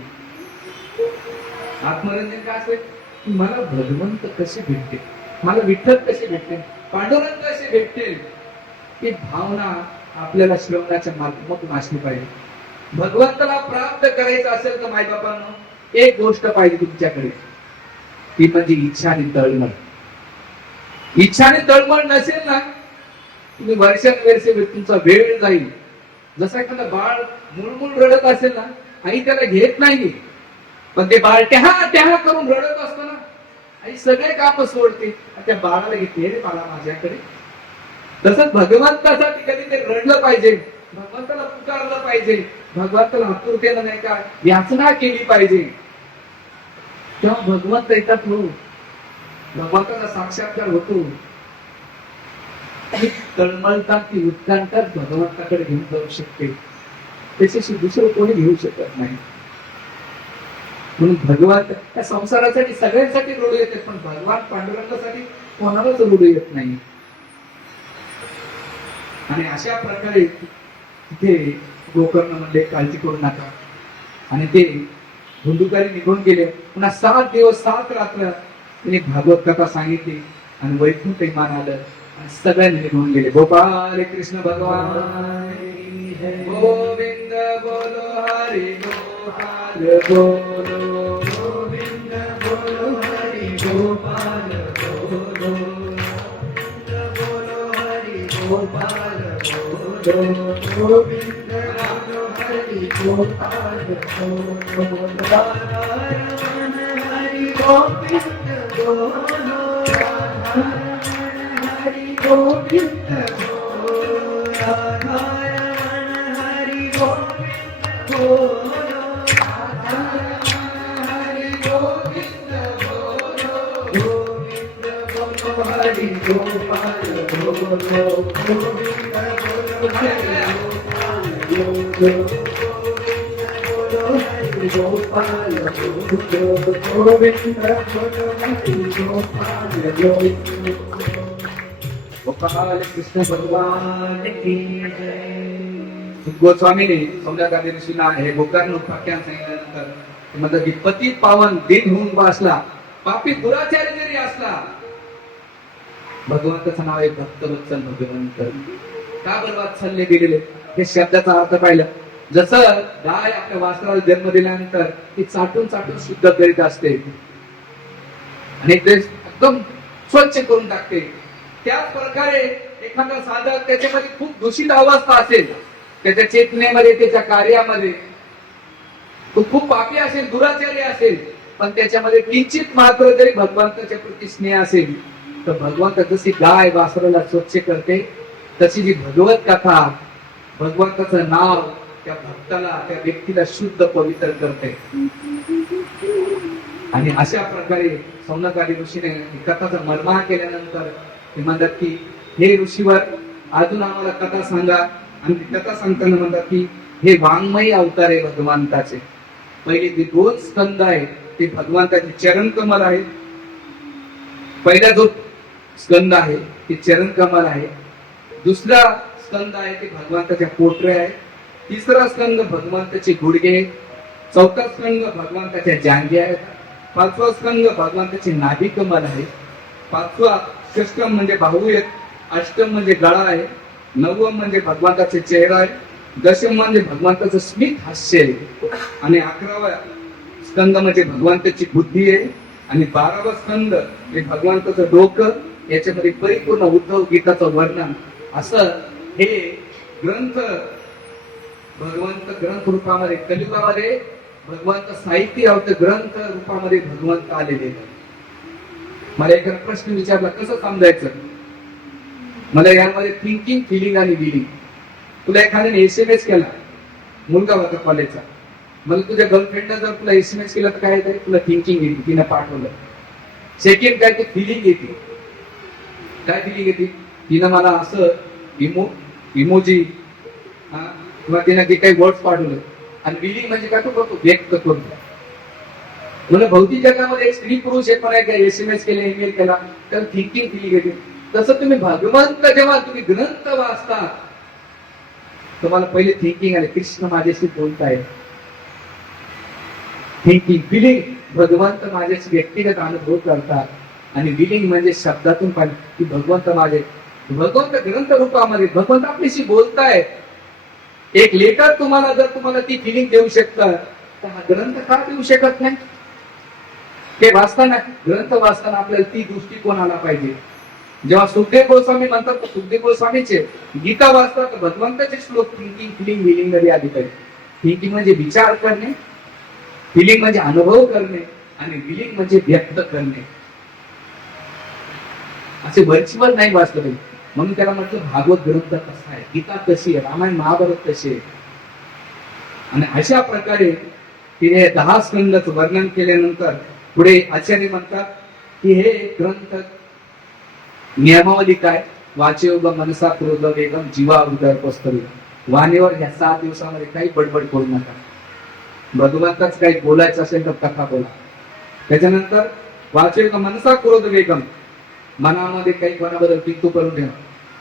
आत्मरंजन काय असेल की मला भगवंत कसे भेटते, मला विठ्ठल कसे भेटते, पांडुरंग कसे भेटतील, ही भावना आपल्याला श्रवणाच्या माध्यमातून असली पाहिजे. भगवंताला प्राप्त करायचं असेल तर मायबापांनो एक गोष्ट पाहिजे तुमच्याकडे, ती म्हणजे इच्छा आणि तळमळ. इच्छा आणि तळमळ नसेल ना, तुम्ही वर्षानुवर्षे तुमचा वेळ जाईल. जसं एखादं बाळ मुळमुळ रडत असेल ना, आई त्याला घेत नाही, पण ते बाळ ट्याहा करून रडत असतं ना, आई सगळे काम सोडते, त्या बाळाला घेते रे बाळा माझ्याकडे. तसंच भगवंतासाठी कधी ते रडलं पाहिजे, भगवंताला पुकारलं पाहिजे, भगवंताला आतुरतेनं नाही का याचना केली पाहिजे, तेव्हा भगवंत येतात. हो, भगवंताचा साक्षात्कार होतो. तळमळतात ती उत्कंठात भगवंताकडे घेऊन जाऊ शकते, त्याच्याशी दुसरं कोणी घेऊ शकत नाही. म्हणून भगवान त्या संसारासाठी सगळ्यांसाठी रडू येते, पण भगवान पांडुरंगासाठी कोणालाच रडू येत नाही. आणि अशा प्रकारे तिथे गोकर्ण म्हणले काळजी करू नका, आणि ते धुंदुकारी निघून गेले. पुन्हा 7 दिवस 7 रात्र तिने भागवत कथा सांगितली आणि वैकुंठ विमान आलं आणि सगळ्यांनी निघून गेले. गोपाल कृष्ण भगवान गोविंद बोलो हरी गोपाल बोलो, गोविंद बोलो हरी गोपाल बोलो, गोविंद बोलो हरी गोपाल बोलो, गोविंद बोलो हरी गोपाल बोलो, राधारमण हरि गोविंद बोलो, राधारमण हरि गोविंद बोलो, राधारमण हरि गोविंद बोलो, राधारमण हरि गोविंद बोलो, गोविंद बोलो हरि गोपाल बोलो, गोविंद बोलो हरि गोपाल बोलो, गोपाल बोलो, गोविंद बोलो हरि गोपाल बोलो. गोपाल कृष्ण भगवान की जय. गोस्वामीने सौंदर्य ऋषींना हे गोकर्ण उपाख्यान सांगितल्यानंतर म्हणतात की पती पावन दिन होऊन बसला, पापी दुराचारी जरी असला, भगवंताचं नाव आहे भक्तवत्सल भगवंत. का बरं वात्सल्य गेलेले हे शब्दाचा अर्थ पाहिला. जसं गाय आपल्या वासराला जन्म दिल्यानंतर ती चाटून चाटून शुद्ध करीत असते आणि ते एकदम स्वच्छ करून टाकते, त्याच प्रकारे एखादा साधक त्याच्यामध्ये खूप दूषित अवस्था असेल, त्याच्या चेतनेमध्ये, त्याच्या कार्यामध्ये तो खूप पापी असेल, दुराचारी असेल, पण त्याच्यामध्ये किंचित मात्र जरी भगवंताच्या प्रती स्नेह असेल तर भगवंत जशी गाय वासराला स्वच्छ करते, तशी जी भगवत कथा, भगवंताचं नाव त्या भक्ताला, त्या व्यक्तीला शुद्ध पवित्र करते. आणि अशा प्रकारे सौनकादी ऋषीने कथाचा मर्मा केल्यानंतर ते म्हणतात की हे ऋषीवर अजून आम्हाला कथा सांगा. आणि कथा सांगताना म्हणतात की हे वाङ्मयी अवतार आहे भगवंताचे. पहिले जे 2 स्कंद आहेत ते भगवंताचे चरण कमल आहे. पहिला जो स्कंद आहे ते चरण कमल आहे, दुसरा स्कंद आहे ते भगवंताच्या पोटरे आहे. तिसरा स्कंद भगवंताचे गुडघे. चौथा स्कंद भगवंताच्या जांघे आहेत. पाचवा स्कंद भगवंताचे नाभी कमल आहे. पाचवा षष्टम म्हणजे बाहू आहेत. अष्टम म्हणजे गळा आहे. नवम म्हणजे भगवंताचे चेहरा आहे. दशम म्हणजे भगवंताचं स्मित हास्य आहे. आणि 11वा स्कंद म्हणजे भगवंताची बुद्धी आहे. आणि 12वा स्कंद हे भगवंताचं डोकं. याच्यामध्ये परिपूर्ण उद्धव गीताचं वर्णन असं हे ग्रंथ भगवंत ग्रंथ रूपामध्ये कलियुगामध्ये भगवंत साहित्य ग्रंथ रूपामध्ये भगवंत आलेले आहेत. मला एखादा प्रश्न विचारला कसं समजायचं, मला यामध्ये थिंकिंग, फिलिंग आणि विलिंग. तुला एखाद्याने SMS केला, मुलगा होता कॉलेजचा, मला तुझ्या गर्लफ्रेंडने जर तुला SMS केला तर काय येते, तुला थिंकिंग येते, तिने पाठवलं. सेकंड काय, ते फिलिंग येते. काय फिलिंग येते, तिनं मला असं इमोजी किंवा तिने जे काही वर्ड्स पाठवलं. आणि विलिंग म्हणजे काय, तो करतो व्यक्त करतो. मला भौतिक जगामध्ये एक स्त्री पुरुष एक पण आहे काय, SMS केले, ईमेल केला, तर थिंकिंग फिलिंग येते. तसं तुम्ही भगवंत जेव्हा तुम्ही ग्रंथ वाचता, तुम्हाला पहिले थिंकिंग आले, कृष्ण माझ्याशी बोलताय. थिंकिंग, फिलिंग, भगवंत माझ्याशी व्यक्तिगत अनुभव करतात. आणि विलिंग म्हणजे शब्दातून पाहिजे की भगवंत भगवंत ग्रंथ रूपामध्ये भगवंत आपल्याशी बोलताय. एक लेटर तुम्हाला जर तुम्हाला ती फिलिंग देऊ शकतात, तर हा ग्रंथ का देऊ शकत नाही? ते वाचताना, ग्रंथ वाचताना आपल्याला ती दृष्टिकोन आला पाहिजे. जेव्हा सुखदेव गोस्वामी म्हणतात, तर सुखदेव गोस्वामीचे गीता वाचतात, भगवंताचे श्लोक थिंकिंग, फिलिंग, विलिंग मध्ये आली पाहिजे. थिंकिंग म्हणजे विचार करणे, फिलिंग म्हणजे अनुभव करणे, आणि विलिंग म्हणजे व्यक्त करणे. असे वरचीवर नाही वाचलं पाहिजे. म्हणून त्याला म्हटलं भागवत ग्रंथ कसा आहे, गीता कशी आहे, रामायण महाभारत कशी आहे. आणि अशा प्रकारे तिने 10 स्कंदाचं वर्णन केल्यानंतर पुढे आचार्य म्हणतात की हे ग्रंथ नियमावली काय, वाचयोग मनसा क्रोध वेगम जीवा उदर पस्तरी. वाणीवर ह्या 7 दिवसामध्ये काही बडबड करू नका. भगवंताच काही बोलायचं असेल तर कथा बोला. त्याच्यानंतर वाचयोग मनसा क्रोध वेगम, मनामध्ये काही कोणाबद्दल पिंतू करून ठेवा.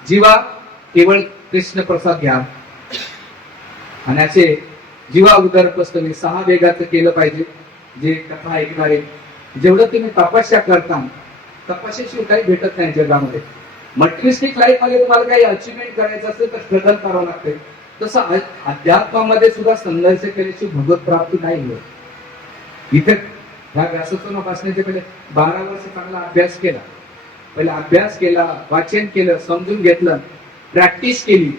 जीवा केवळ कृष्ण प्रसाद घ्या. आणि असे जीवा उदर पस्तरी 6 वेगाचं केलं पाहिजे. जे कथा ऐकणारे, जेवढं तुम्ही तपस्या करता, तपस्याशिवाय काही भेटत नाही जगामध्ये. मटेरियलिस्टिक लाईफ मध्ये तुम्हाला काही अचिव्हमेंट करायचं असेल तर स्ट्रगल करावं लागते. तसं अध्यात्मामध्ये सुद्धा संघर्ष केल्याची भगवत प्राप्ती नाही होत. इथे ह्या व्यासोत्सव बसण्याच्या पहिले 12 वर्ष चांगला अभ्यास केला. पहिला अभ्यास केला, वाचन केलं, समजून घेतलं, प्रॅक्टिस केली.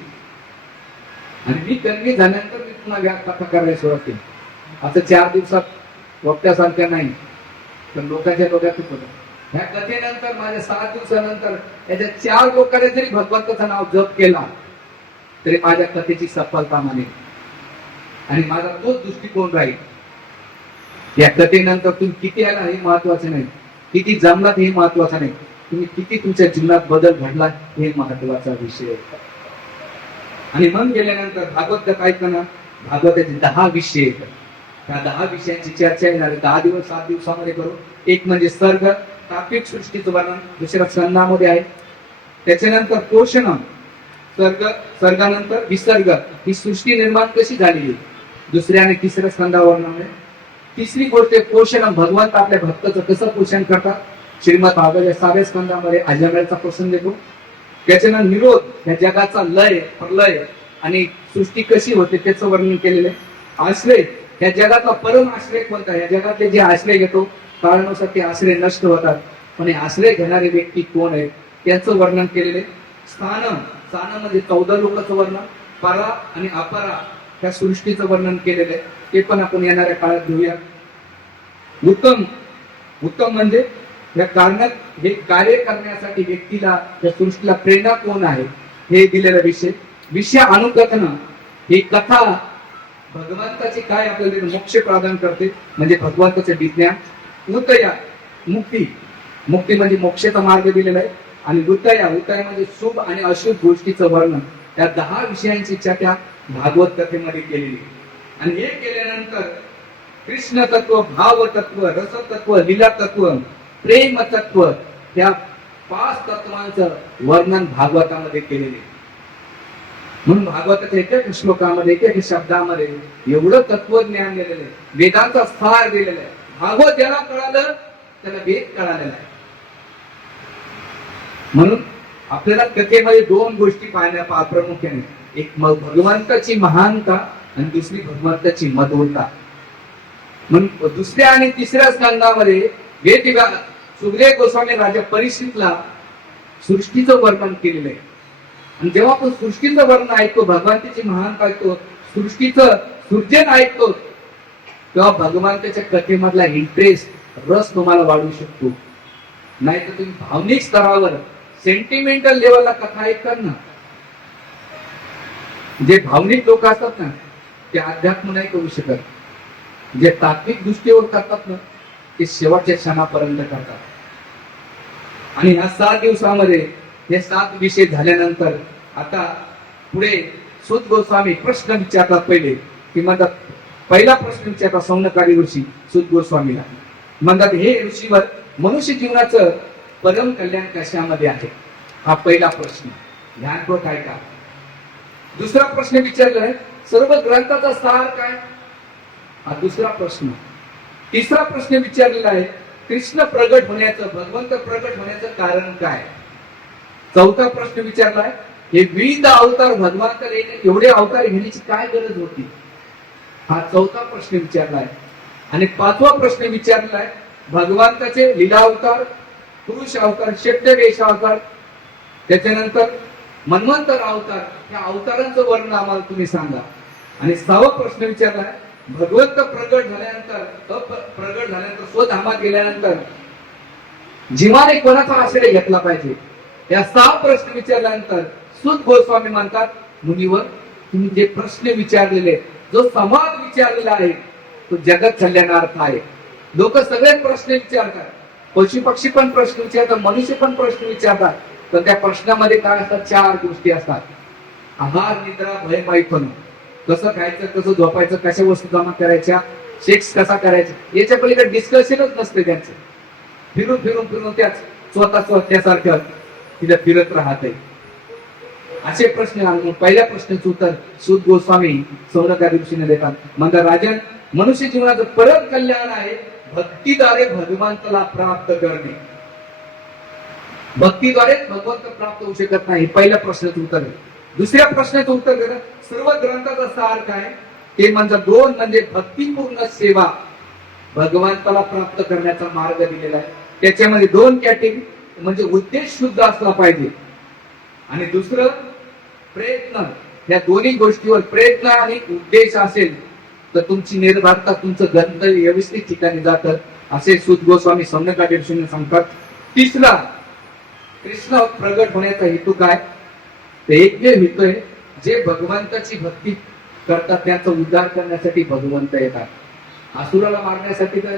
आणि मी कन्व्हिन्स झाल्यानंतर मी पुन्हा व्यास कथा करायला सुरुवात केली. असं 4 दिवसात वक्त्यासारख्या नाही, तर लोकांच्या डोक्यात होतं. ह्या कथेनंतर माझ्या 7 दिवसानंतर याच्या 4 लोकांनी जरी भगवंताचं नाव जप केला तरी माझ्या कथेची सफलता मानेल. आणि माझा तोच दृष्टिकोन राहील. या कथेनंतर तुम्ही किती आला हे महत्वाचं नाही, किती जमलात हे महत्वाचं नाही, तुम्ही किती तुमच्या जीवनात बदल घडला हे महत्वाचा विषय आहे. आणि मग गेल्यानंतर भागवत कथा ऐकताना भागवताचे 10 विषय येतात. त्या 10 विषयांची चर्चा येणार 10 दिवस 7 दिवसामध्ये करू. एक म्हणजे सर्ग, तात्विक सृष्टीचं वर्णन, दुसऱ्या स्कंदामध्ये आहे. त्याच्यानंतर पोषण, सर्गानंतर विसर्ग, ही सृष्टी निर्माण कशी झालेली, दुसऱ्या आणि तिसऱ्या स्कंदावर वर्णन आहे. तिसरी गोष्ट पोषण, भगवंत आपल्या भक्ताचं कसं पोषण करतात. श्रीमद भागवत 6व्या स्कंदामध्ये अजमेरचा प्रसंग येतो. त्याच्यानंतर निरोध, या जगाचा लय, प्रलय आणि सृष्टी कशी होते त्याचं वर्णन केलेलं आहे. आश्रय, या जगातला परम आश्रय कोणता, या जगातले जे आश्रय घेतो काळानुसार ते आश्रय नष्ट होतात, पण आश्रय घेणारे व्यक्ती कोण आहे त्याचं वर्णन केलेले. स्थान, स्थानामध्ये 14 लोकांचं वर्णन, परा आणि अपरा त्या सृष्टीचं वर्णन केलेलं आहे. ते पण आपण येणाऱ्या काळात घेऊया. उत्तम, उत्तम म्हणजे या कारणात हे कार्य करण्यासाठी व्यक्तीला, या सृष्टीला प्रेरणा कोण आहे हे दिलेला विषय. विषय अनुकथन, ही कथा भगवंताची काय आपल्याला मोक्ष प्रदान करते म्हणजे भगवंताचं विज्ञान. उतया, मुक्ती, मुक्ती म्हणजे मोक्षाचा मार्ग दिलेला आहे. आणि उतया, उतया म्हणजे शुभ आणि अशुभ गोष्टीचं वर्णन. या 10 विषयांची चर्चा भागवत कथेमध्ये केलेली. आणि हे केल्यानंतर कृष्ण तत्व, भाव तत्व, रस तत्व, लीला तत्व, प्रेम तत्व, त्या 5 तत्वांचं वर्णन भागवतामध्ये केलेले. म्हणून भागवताच्या एका श्लोकामध्ये एका शब्दामध्ये एवढं तत्वज्ञान दिलेलं आहे, वेदांचा सार दिलेला आहे. भागवत ज्याला कळालं त्याला वेद कळालेला आहे. म्हणून आपल्याला कथेमध्ये दोन गोष्टी पाहण्या प्रामुख्याने, एक भगवंताची महानता आणि दुसरी भगवंताची मधुरता. म्हणून दुसऱ्या आणि तिसऱ्या स्कंदामध्ये वेद विभाग सुखदेव गोस्वामी राजा परीक्षितला सृष्टीचं वर्णन केलेलं आहे. आणि जेव्हा आपण सृष्टीचं वर्णन ऐकतो, भगवंताची महानता ऐकतो, सृष्टीचं सृजन ऐकतो, तेव्हा भगवंताच्या कथेमधला इंटरेस्ट, रस तुम्हाला वाढू शकतो. नाही तर तुम्ही भावनिक स्तरावर सेंटिमेंटल लेवलला कथा ऐकतात ना, जे भावनिक लोक असतात ना ते अध्यात्म नाही करू शकत. जे तात्विक दृष्टीवर करतात ना ते शेवटच्या क्षणापर्यंत करतात. आणि ह्या 7 दिवसामध्ये हे 7 विषय झाल्यानंतर आता पुढे सूत गोस्वामी प्रश्न विचारतात. की म्हणतात, पहिला प्रश्न विचारतात सौनकादी ऋषी सूत गोस्वामीला. म्हणतात, हे ऋषीवर मनुष्य जीवनाचं परम कल्याण कशामध्ये आहे? हा पहिला प्रश्न, ध्यानपूर्वक ऐका. दुसरा प्रश्न विचारलाय, सर्व ग्रंथाचा सार काय? हा दुसरा प्रश्न. तिसरा प्रश्न विचारलेला आहे, कृष्ण प्रगट होण्याचं, भगवंत प्रगट होण्याचं कारण काय? चौथा प्रश्न विचारलाय, हे विविध अवतार भगवंत एवढे अवतार घेण्याची काय गरज होती? हा चौथा प्रश्न विचारलाय. आणि पाचवा प्रश्न विचारलाय, भगवंताचे लीला अवतार, पुरुष अवतार, शक्तिवेश अवतार, त्याच्यानंतर मन्वंतर अवतार, या अवतारांचं वर्णन आम्हाला तुम्ही सांगा. आणि 6वा प्रश्न विचारलाय, भगवंत प्रगट झाल्यानंतर, प्रगट झाल्यानंतर, स्वधामात गेल्यानंतर जीवाने कोणाचा आश्रय घेतला पाहिजे? या 6 प्रश्न विचारल्यानंतर सूत गोस्वामी म्हणतात, मुनीवर तुम्ही जे प्रश्न विचारलेले, जो समाज विचारलेला आहे तो जगत कल्याणार्थ आहे. लोक सगळे प्रश्न विचारतात, पशु पक्षी पण प्रश्न विचारतात, मनुष्य पण प्रश्न विचारतात. तर त्या प्रश्नामध्ये काय असतात? 4 गोष्टी असतात. आहार, निद्रा, भय, मैथुन. कसं खायचं, कसं झोपायचं, कशा वस्तू जमा करायच्या, सेक्स कसा करायचा, याच्या पलीकडे डिस्कशनच नसते त्यांचं. फिरून फिरून फिरून त्याच स्वतःसारखं तिथे फिरत राहते. असे प्रश्न. पहिल्या प्रश्नाचं उत्तर सूत गोस्वामी सौनकादी ऋषीने देतात. म्हणतात, राजन, मनुष्य जीवनाचं परम कल्याण आहे भक्तीद्वारे भगवंताला प्राप्त करणे. भक्तीद्वारे भगवंत प्राप्त होऊ शकत नाही. पहिल्या प्रश्नाचं उत्तर आहे. दुसऱ्या प्रश्नाचं उत्तर देतात, सर्व ग्रंथाचा सार काय? ते म्हणतात, 2 म्हणजे भक्तिपूर्ण सेवा, भगवंताला प्राप्त करण्याचा मार्ग दिलेला आहे. त्याच्यामध्ये 2 कॅटेगरी, म्हणजे उद्देश शुद्ध असला पाहिजे आणि दुसरं प्रयत्न. या दोन्ही गोष्टीवर प्रयत्न आणि उद्देश असेल तर तुमची निर्धारता, तुमचं गंतव्य व्यवस्थित ठिकाणी जातं, असे सूत गोस्वामी सौनकादी ऋषींनी सांगतात. तिसरा, कृष्ण प्रगट होण्याचा हेतू काय? ते एकमेव हेतू आहे, जे भगवंताची भक्ती करतात त्यांचा उद्धार करण्यासाठी भगवंत येतात. असुराला मारण्यासाठी तर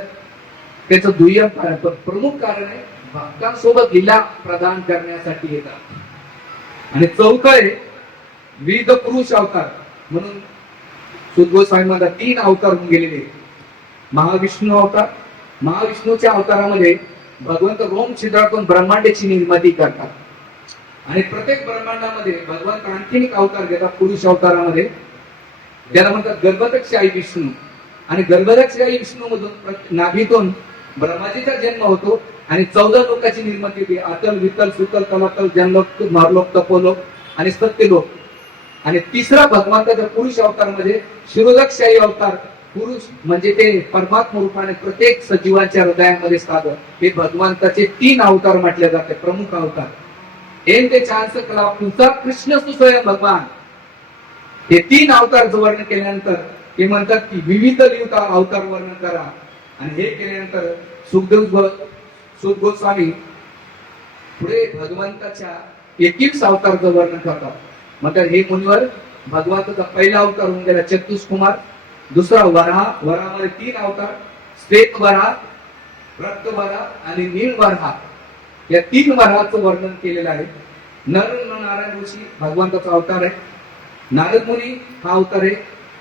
त्याचं दुय्यम कारण, पण प्रमुख कारण आहे भक्तांसोबत लीला प्रदान करण्यासाठी येतात. आणि चौथं आहे विविध पुरुष अवतार. म्हणून सूत गोस्वामी म्हणतात 3 अवतार होऊन गेलेले. महाविष्णू अवतार, महाविष्णूच्या अवतारामध्ये भगवंत रोम छिद्रातून ब्रह्मांडाची निर्मिती करतात. आणि प्रत्येक ब्रह्मांडामध्ये भगवंत आणखीन एक अवतार घेतात पुरुष अवतारामध्ये, ज्याला म्हणतात गर्भदक्षायी विष्णू. आणि गर्भदक्षायी विष्णू मधून नाभीतून ब्रह्माजीचा जन्म होतो आणि 14 लोकांची निर्मिती होती. अतल, वितल, सुतल, तलातल, जनलोक, नरलोक, तपोलोक आणि सत्यलोक. आणि तिसरा भगवंताच्या पुरुष अवतारामध्ये शिरोदक्षायी अवतार. पुरुष म्हणजे ते परमात्मा रूपाने प्रत्येक सजीवाच्या हृदयामध्ये स्थापित, हे भगवंताचे 3 अवतार म्हटले जाते, प्रमुख अवतार. एन ते चांस कला पुढचा कृष्ण स्वयं भगवान. हे 3 अवतारचं वर्णन केल्यानंतर ते म्हणतात की विविध अवतार वर्णन करा. आणि हे केल्यानंतर सूत गोस्वामी पुढे भगवंताच्या 21 अवतारचं वर्णन करतात. म्हणतात, हे मुनिवर, भगवंताचा पहिला अवतार होऊन गेला चतुष्कुमार. दुसरा वराह, वरामध्ये 3 अवतार, श्वेत वराह, रक्त वराह आणि नील वराह. या 3 वराहाचं वर्णन केलेलं आहे. नारायण ऋषी भगवंताचा अवतार आहे. नारद मुनी हा अवतार आहे.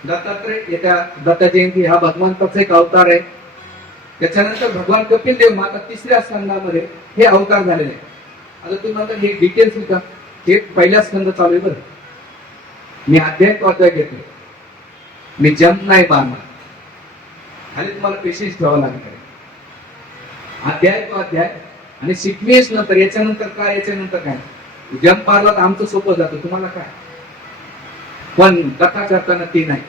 दत्तात्रय, येत्या दत्त जयंती हा भगवंताचा एक अवतार आहे. त्याच्यानंतर भगवान कपिल देव माता 3ऱ्या स्कंदामध्ये हे अवतार झालेले आहे. आता तुम्ही म्हणता हे डिटेल्स होता, हे पहिल्या स्कंद चालू आहे बरं. मी अध्याय तो अध्याय घेतो, मी जंप नाही मारणार, खाली तुम्हाला पेशन्स ठेवावा लागणार. अध्याय तो अध्याय आणि सिक्वेन्स नंतर याच्यानंतर काय जंप मारला तर आमचं सोपं जातं, तुम्हाला काय. पण कथा करताना ती नाही,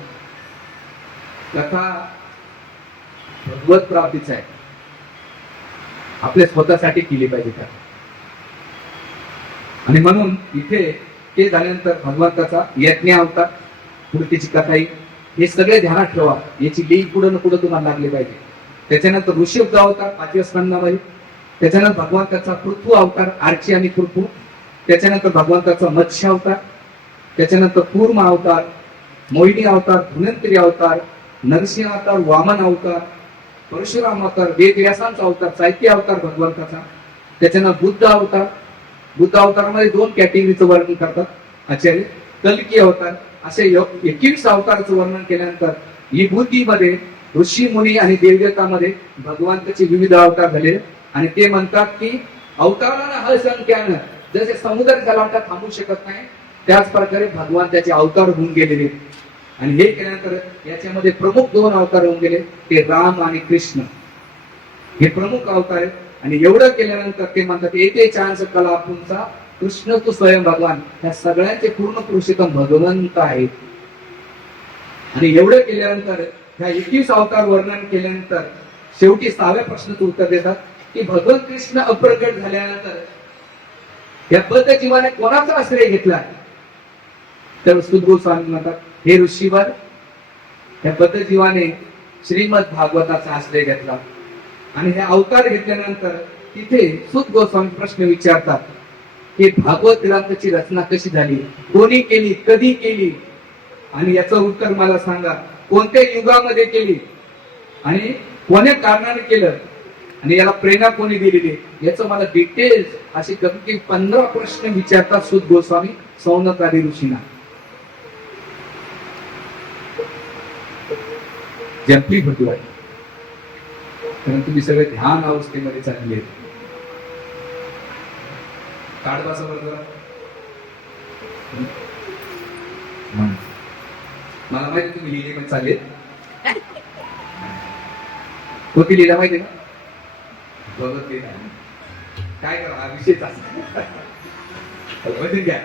कथा भगवत प्राप्तीच आहे, आपल्या स्वतःसाठी केली पाहिजे का. आणि म्हणून इथे ते झाल्यानंतर भगवंताचा यज्ञ अवतार, पुढतीची कथा येईल, हे सगळे ध्यानात ठेवा, याची लिंक पुढे ना पुढे तुम्हाला लागली पाहिजे. त्याच्यानंतर ऋषभ अवतार 5व्या स्कंदामध्ये, त्याच्यानंतर भगवंताचा पृथ्वी अवतार, आर्ची आणि पृथ्वी, त्याच्यानंतर भगवंताचा मत्स्य अवतार, त्याच्यानंतर कूर्म अवतार, मोहिनी अवतार, धन्वंतरी अवतार, नरसिंह अवतार, वामन अवतार, परशुराम अवतार, वेदव्यासांचा अवतार, साहित्य अवतार भगवंताचा, त्याच्यानंतर बुद्ध अवतार. बुद्ध अवतारामध्ये 2 कॅटेगरीचं वर्णन करतात आचार्य. कल्की अवतार, असे 21 अवताराचं वर्णन केल्यानंतर विभूतीमध्ये ऋषी मुनी आणि देवदेवतामध्ये भगवंताचे विविध अवतार झाले. आणि ते म्हणतात की अवताराला असंख्यानं, जसे समुद्र जलांटा थांबू शकत नाही त्याच प्रकारे भगवंताचे अवतार होऊन गेलेले. आणि हे केल्यानंतर याच्यामध्ये प्रमुख 2 अवतार होऊन गेले, ते राम आणि कृष्ण, हे प्रमुख अवतार आहेत. आणि एवढं केल्यानंतर ते म्हणतात येते चान्स कला तुमचा कृष्ण तू स्वयं भगवान, ह्या सगळ्यांचे पूर्ण पुरुषोत्तम भगवंत आहेत. आणि एवढं केल्यानंतर ह्या 21 अवतार वर्णन केल्यानंतर शेवटी 6व्या प्रश्नाचं उत्तर देतात की भगवान कृष्ण अप्रगट झाल्यानंतर या बद्ध जीवाने कोणाचा आश्रय घेतला. तर सुद गोस्वामी म्हणतात हे ऋषीवर, या बद्ध जीवाने श्रीमद भागवताचा आश्रय घेतला. आणि हे अवतार घेतल्यानंतर तिथे सुद गोस्वामी प्रश्न विचारतात की भागवत ग्रंथाची रचना कशी झाली, कोणी केली, कधी केली, आणि याचं उत्तर मला सांगा, कोणत्या युगामध्ये केली आणि कोण्या कारणाने केलं, आणि याला प्रेरणा कोणी दिलेली, याचं मला डिटेल्स असे कमी 15 प्रश्न विचारतात सुद गोस्वामी सौनकादी ऋषींना. जंपली होती वाटत, कारण तुम्ही सगळे ध्यान अवस्थेमध्ये चालले आहेत. काढवाचा बरोबर मला माहिती तुम्ही लिहिले पण चालेल. होती लिहिला माहिती ना, बघत लिहिला काय करा, हा विषयच असा. घ्या.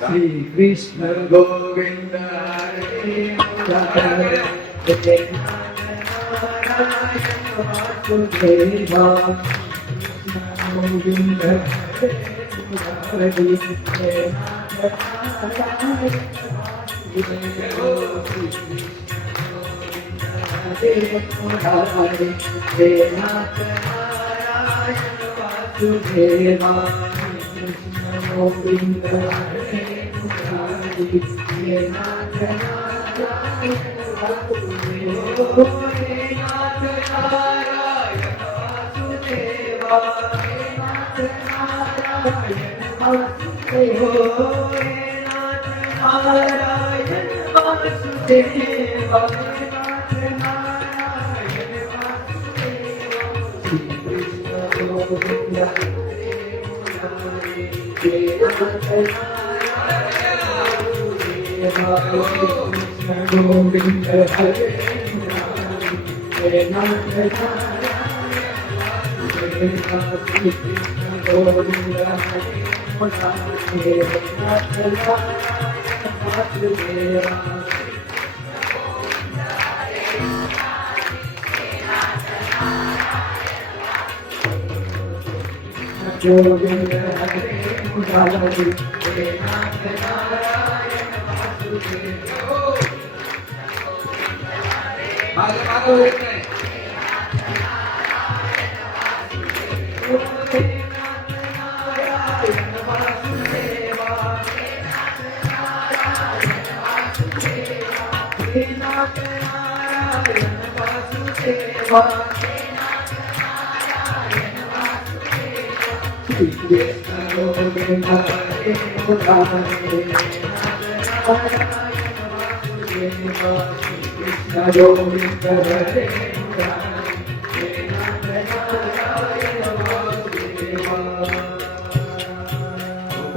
श्री कृष्ण गोविंद हरे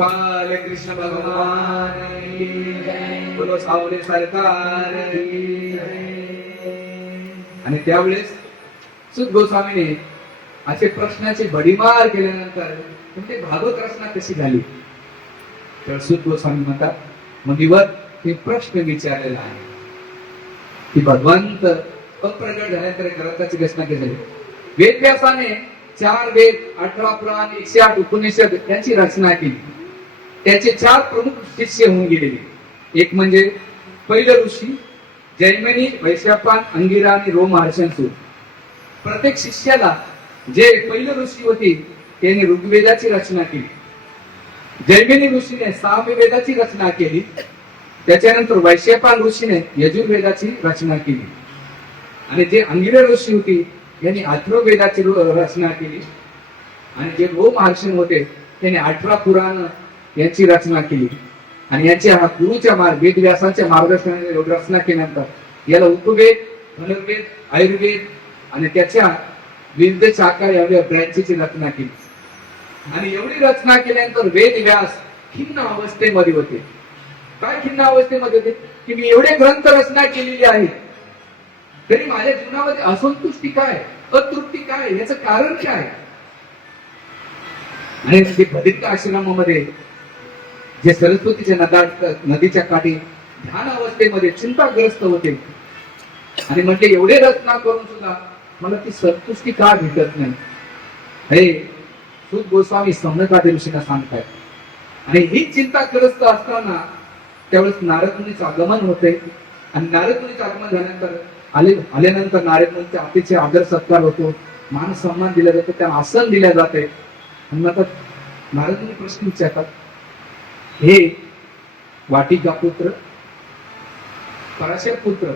गोपाल कृष्ण भगवान की जय. बोलो सावले सरकार की जय. आणि त्यावेळेस सुत गोस्वामीने असे प्रश्नाची भडीमार केल्यानंतर म्हणजे भागवत रचना कशी झाली तर सुत गोस्वामी म्हणतात मुनीवर हे प्रश्न विचारलेला आहे की भगवंत अप्रगट झाल्यानंतर ग्रंथाची रचना केली झाली. वेदव्यासाने 4 वेद 18 पुराण 108 उपनिषद यांची रचना केली. त्याचे 4 प्रमुख शिष्य होऊन गेलेले. एक म्हणजे पहिलं ऋषी जैमिनी वैशंपायन अंगिरा आणि रोम हर्षणसूत. प्रत्येक शिष्याला जे पहिलं ऋषी होती त्यांनी ऋग्वेदाची रचना केली. जैमिनी ऋषीने सामवेदाची रचना केली. त्याच्यानंतर वैशंपायन ऋषीने यजुर्वेदाची रचना केली आणि जे अंगिरा ऋषी होती यांनी अथर्ववेदाची रचना केली आणि जे रोम हर्षण होते त्यांनी 18 पुराण यांची रचना केली आणि यांच्या हा गुरुच्या वेदव्यासांच्या मार्गदर्शनाने रचना केल्यानंतर याला उपवेद धनुर्वेद आयुर्वेद आणि त्याच्या विविध शाखा या ब्रँचेची रचना केली. आणि एवढी रचना केल्यानंतर वेदव्यास खिन्न अवस्थेमध्ये होते. काय खिन्न अवस्थेमध्ये होते की मी एवढे ग्रंथ रचना केलेली आहे तरी माझ्या जीवनामध्ये असंतुष्टी काय अतृप्ती काय याचं कारण काय. आणि ते बद्रिका आश्रमामध्ये जे सरस्वतीच्या नदीच्या काठी ध्यान अवस्थेमध्ये चिंताग्रस्त होते आणि म्हटले एवढे रचना करून सुद्धा मला ती संतुष्टी का भेटत नाही. हे सुत गोस्वामी सौनकादी ऋषींना सांगतायत. आणि ही चिंताग्रस्त असताना त्यावेळेस नारद मुनीचं आगमन होते आणि नारद मुनीचं आगमन झाल्यानंतर आल्यानंतर नारद मुनीचा अतिशय आदर सत्कार होतो, मान सन्मान दिला जातो, त्यांना आसन दिल्या जाते. आणि मग नारद मुनी प्रश्न विचारतात हे वाटिका पुत्र पराशर पुत्र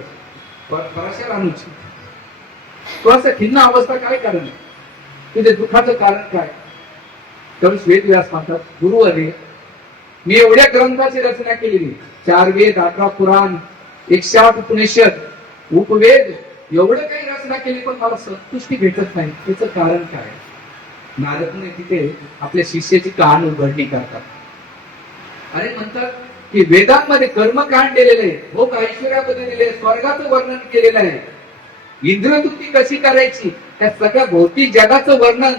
पराशर अनुज तो असं खिन्न अवस्था काय कारण आहे तुझे दुःखाचं कारण काय. त्यावेळेस वेदव्यास म्हणतात गुरुवरे मी एवढ्या ग्रंथाची रचना केलेली 4 वेद 18 पुराण 108 उपनिषद उपवेद एवढं काही रचना केली पण मला संतुष्टी भेटत नाही त्याचं कारण काय. नारद मुनी तिथे आपल्या शिष्याची कहाणी उघडणी करतात आणि म्हणतात की वेदांमध्ये कर्मकांड दिलेले आहे, भोग ऐश्वर्याबद्दल दिले, स्वर्गाचं वर्णन केलेलं आहे, इंद्रतृप्ती कशी करायची त्या सगळ्या भौतिक जगाचं वर्णन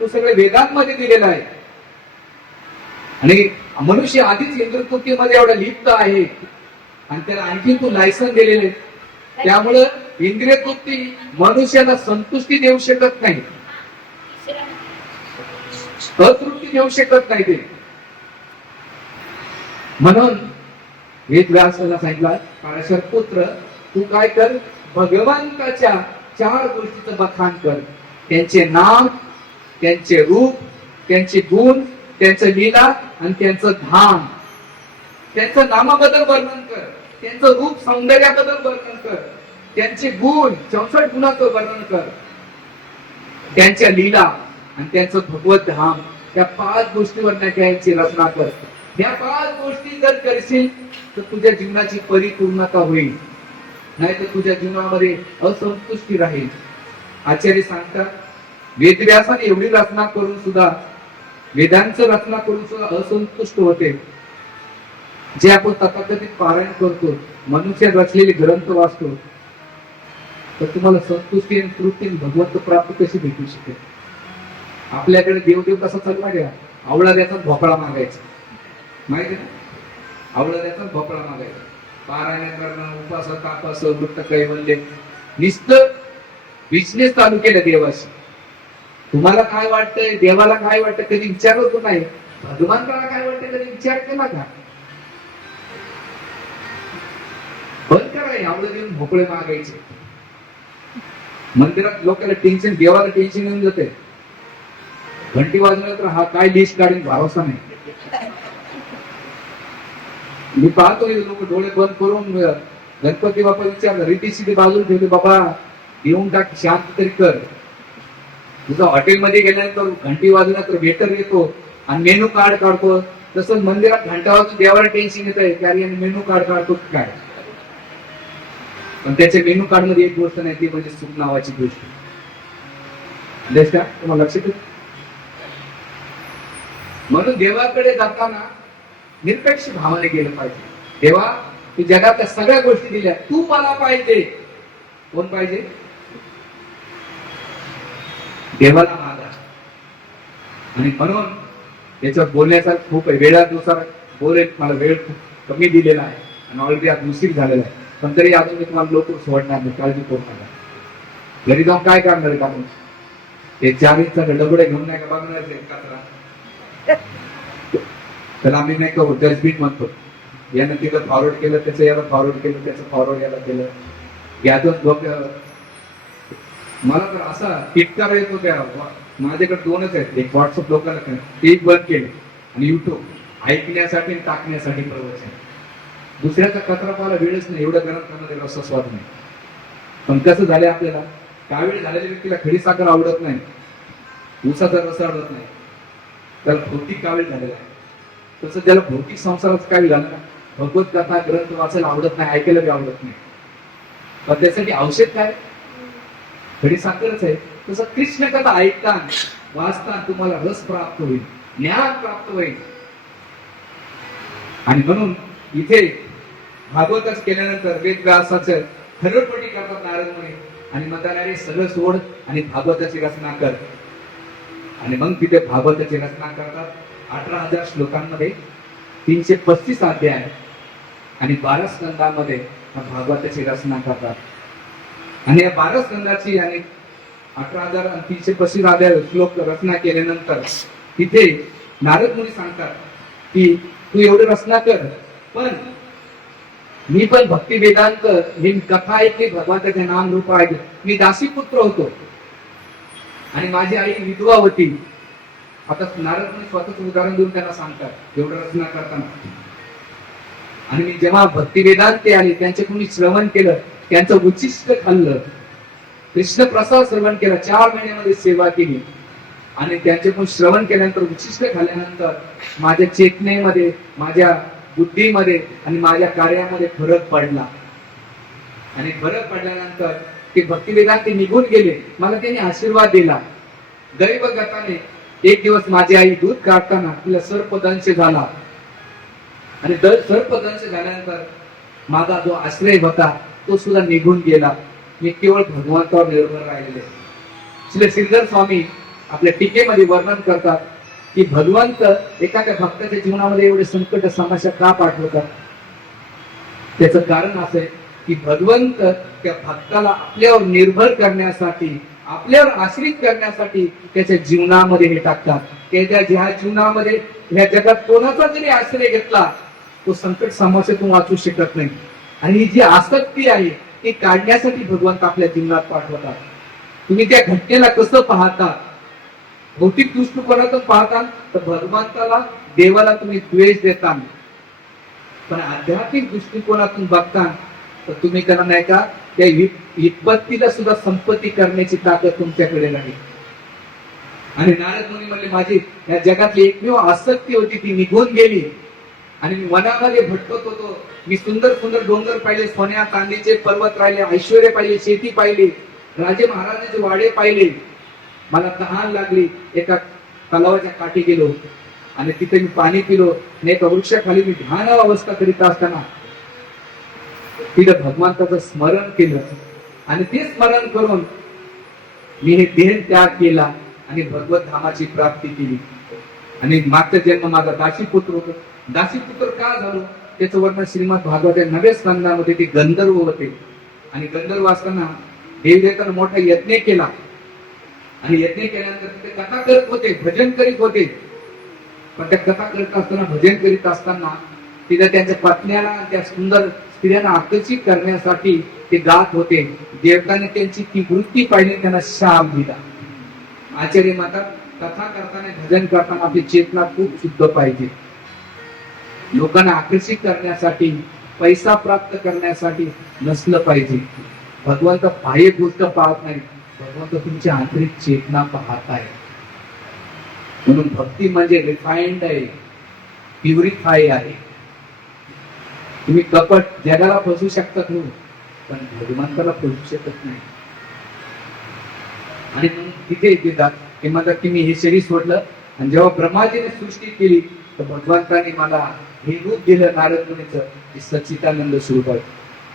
तो सगळं वेदांमध्ये दिलेलं आहे. आणि मनुष्य आधीच इंद्रतृप्तीमध्ये एवढा लिप्त आहे आणि त्याला आणखी तू लायसन दिलेले त्यामुळं इंद्रिय तृप्ती मनुष्याला संतुष्टी देऊ शकत नाही, अतृप्ती देऊ शकत नाही ते. म्हणून वेदव्यासाला सांगितलं पराशर पुत्र तू काय कर भगवंताच्या 4 गोष्टीचं बखान कर. त्यांचे नाम, त्यांचे रूप, त्यांचे गुण, त्यांचं लीला आणि त्यांचं धाम. त्यांचं नामाबद्दल वर्णन कर, त्यांचं रूप सौंदर्याबद्दल वर्णन कर, त्यांचे गुण 64 गुणाचं वर्णन कर, त्यांच्या लीला आणि त्यांचं भगवत धाम. त्या 5 गोष्टीवर त्यांची रचना कर. या 5 गोष्टी जर करशील तर तुझ्या जीवनाची परिपूर्णता होईल, नाही तर तुझ्या जीवनामध्ये असंतुष्टी राहील. आचार्य सांगतात वेदव्यासाने एवढी रचना करून सुद्धा वेदांचं रचना करून सुद्धा असंतुष्ट होते. जे आपण तथाकथित पारायण करतो मनुष्य रचलेले ग्रंथ वाचतो तर तुम्हाला संतुष्टी आणि तृप्ती भगवंत प्राप्ती कशी भेटू शकेल. आपल्याकडे देवदेव कसा चालला गया आवळा द्याचा भोपळा मागायचा माहिती ना, आवळा द्याचा भोपळा मागायचा. पारायण करणं उपास तापास वृत्त कैवल्य नुसतं बिझनेस चालू केलं देवाशी. तुम्हाला काय वाटतंय देवाला काय वाटतं कधी विचारलं तो नाही, भगवंताला काय वाटतं कधी विचार केला का. बंद करा आवडं देऊन भोपळे मागायचे. मंदिरात लोकांना टेन्शन देवाला टेन्शन येऊन जाते. घंटी वाजवलं तर हा काय लिस्ट काढून भरोसा नाही. मी पाहतो लोक डोळे बंद करून गणपती बाप्पा विचारलं रीती सिद्धी बाजूला ठेवले बाबा येऊन टाक शांत तरी कर. तुझा हॉटेलमध्ये गेल्यानंतर घंटी वाजवल्यानंतर वेटर येतो आणि मेनू कार्ड काढतो तसंच मंदिरात घंटा वाजून देवाला टेन्शन येत आहे की अरे मेनू कार्ड काढतो काय. पण त्याच्या मेनू कार्ड मध्ये एक गोष्ट नाही ती म्हणजे सुख नावाची गोष्ट. का तुम्हाला लक्षात म्हणून देवाकडे जाताना निरपेक्ष भावाने गेलं पाहिजे. देवा, तू जगातल्या सगळ्या गोष्टी दिल्या, तू मला पाहिजे. कोण पाहिजे? देवाला मागा. आणि म्हणून याच्यावर बोलण्याचा खूप आहे. वेळानुसार बोलेल, मला वेळ खूप कमी दिलेला आहे आणि ऑलरेडी आज उशीर झालेला आहे. पण तरी अजून मी तुम्हाला लवकर सोडणार नाही, काळजी करू नका. घरी जाऊन काय करणार आहे आपण? हे 4 इंचा डबडे घेऊन नाही का बघणार आहे कचरा? त्याला आम्ही नाही का डस्टबिन म्हणतो. यानं तिथं फॉरवर्ड केलं, त्याचं याला फॉरवर्ड केलं, त्याचं फॉरवर्ड याला केलं. यातून डोक्यावर मला तर असा टिटकार येतो. त्या माझ्याकडे 2च आहेत, एक व्हॉट्सअप लोकांना एक बंद केलं आणि युट्यूब ऐकण्यासाठी आणि टाकण्यासाठी प्रवचन. दुसऱ्याचा कचरा पाहायला वेळच नाही, एवढं गरम करण्यात रस स्वाद नाही. पण कसं झालं आपल्याला, कावीळ झालेल्या व्यक्तीला खडी साखर आवडत नाही, ऊसाचा रस आवडत नाही, त्याला भौतिक कावीळ झालेला आहे. तसं त्याला भौतिक संसाराचं कावीळ झालं ना, भगवत कथा ग्रंथ वाचायला आवडत नाही, ऐकायला बी आवडत नाही. पण त्यासाठी औषध काय? खडी साखरच आहे. तसं कृष्ण कथा ऐकताना वाचताना तुम्हाला रस प्राप्त होईल, ज्ञान प्राप्त होईल. आणि म्हणून इथे भागवतच केल्यानंतर वेदव्यासाचं खरडपट्टी करतात नारद मुनी आणि म्हणतात अरे सगळं सोड आणि भागवताची रचना कर. आणि मग तिथे भागवताची रचना करतात. 18,000 श्लोकांमध्ये 335 अध्याय आणि 12 स्कंदामध्ये भागवताची रचना करतात. आणि या 12 स्कंदाची आणि 18,000 आणि 335 अध्याय श्लोक रचना केल्यानंतर तिथे नारद मुनी सांगतात की तू एवढी रचना कर, पण मी पण भक्ती वेदांत हे कथा ऐकली, भगवंताचे नाम रूप ऐकले. मी दासी पुत्र होतो आणि माझी आई विधवा होती. आता नारद मुनी स्वतःच उदाहरण देऊन त्यांना सांगतात एवढं रचना करताना. आणि मी जेव्हा भक्ती वेदांत आले, त्यांच्याकडून मी श्रवण केलं, त्यांचं उच्चिष्ट खाल्लं, कृष्ण प्रसाद श्रवण केलं, 4 महिन्यामध्ये सेवा केली. आणि त्यांच्याकडून श्रवण केल्यानंतर उच्चिष्ट खाल्ल्यानंतर माझ्या चेतनेमध्ये, माझ्या बुद्धीमध्ये आणि माझ्या कार्यामध्ये फरक पडला. आणि फरक पडल्यानंतर ते भक्ती वेदांत निघून गेले. मला त्यांनी आशीर्वाद दिला. दैवगताने एक दिवस माझी आई दूध काढताना तिला सर्पदंश झाला. आणि सर्पदंश झाल्यानंतर माझा जो आश्रय होता तो सुद्धा निघून गेला. मी केवळ भगवंतावर निर्भर राहिलेले. श्री श्रीधर स्वामी आपल्या टीकेमध्ये वर्णन करतात की भगवंत एखाद्या भक्ताच्या जीवनामध्ये एवढे संकट समस्या का पाठवतात. त्याचं कारण असं आहे की भगवंत त्या भक्ताला आपल्यावर निर्भर करण्यासाठी, आपल्यावर आश्रित करण्यासाठी त्याच्या जीवनामध्ये हे टाकतात. त्याच्या ज्या जीवनामध्ये ह्या जगात कोणाचा जरी आश्रय घेतला तो संकट समस्येतून वाचू शकत नाही. आणि ही जी आसक्ती आहे ती काढण्यासाठी भगवंत आपल्या जीवनात पाठवतात. तुम्ही त्या घटनेला कसं पाहता? भौतिक दृष्टिकोनातून पाहता तर भगवंताला, देवाला तुम्ही द्वेष देता. पण आध्यात्मिक दृष्टिकोनातून बघता तर तुम्ही त्यांना नाही का त्या विपत्तीला सुद्धा संपत्ती करण्याची ताकद तुमच्याकडे नाही. आणि नारद मुनी म्हणले माझी या जगातली एकमेव आसक्ती होती ती निघून गेली. आणि मी वनामध्ये भटकत होतो. मी सुंदर सुंदर डोंगर पाहिले, सोन्या चांदीचे पर्वत राहिले, ऐश्वर्य पाहिले, शेती पाहिली, राजे महाराजांचे वाडे पाहिले. मला तहान लागली. एका तलावाच्या काठी गेलो आणि तिथे मी पाणी पिलो. आणि एका वृक्षाखाली मी ध्यान अवस्था करीत असताना तिथं भगवंताचं स्मरण केलं. आणि ते स्मरण करून मी हे देह त्याग केला आणि भगवत धामाची प्राप्ती केली. आणि मागचा जन्म माझा दासीपुत्र होतो. दासीपुत्र का झालो त्याचं वर्णन श्रीमद भागवत 9व्या स्कंदामध्ये ते गंधर्व होते. आणि गंधर्व असताना देवदेवतानं मोठा यज्ञ केला. आणि यज्ञ केल्यानंतर ते कथा करत होते, भजन करीत होते. पण त्या कथा करत असताना, भजन करीत असताना तिथे त्यांच्या पत्न्याला, त्या सुंदर स्त्रियांना आकर्षित करण्यासाठी ते गात होते. देवताने त्यांची ती वृत्ती पाहिली, त्यांना शाप दिला. आचार्य म्हणतात कथा करताना, भजन करताना आपली चेतना खूप शुद्ध पाहिजे. लोकांना आकर्षित करण्यासाठी, पैसा प्राप्त करण्यासाठी नसलं पाहिजे. भगवंत बाह्य गोष्ट पाहत नाही, भगवंत तुमची आंतरिक चेतना पाहत आहे. म्हणून भक्ती म्हणजे रिफाइंड आहे, प्युरिफाय आहे. तुम्ही कपट जगाला फसवू शकता तुम्ही, पण भगवंताला फसवू शकत नाही. आणि मग तिथे येतात ते म्हणतात की मी हे शरीर सोडलं आणि जेव्हा ब्रह्माजीने सृष्टी केली तर भगवंताने मला हे रूप दिलं नारद मुनीचं की सच्चिदानंद स्वरूप आहे.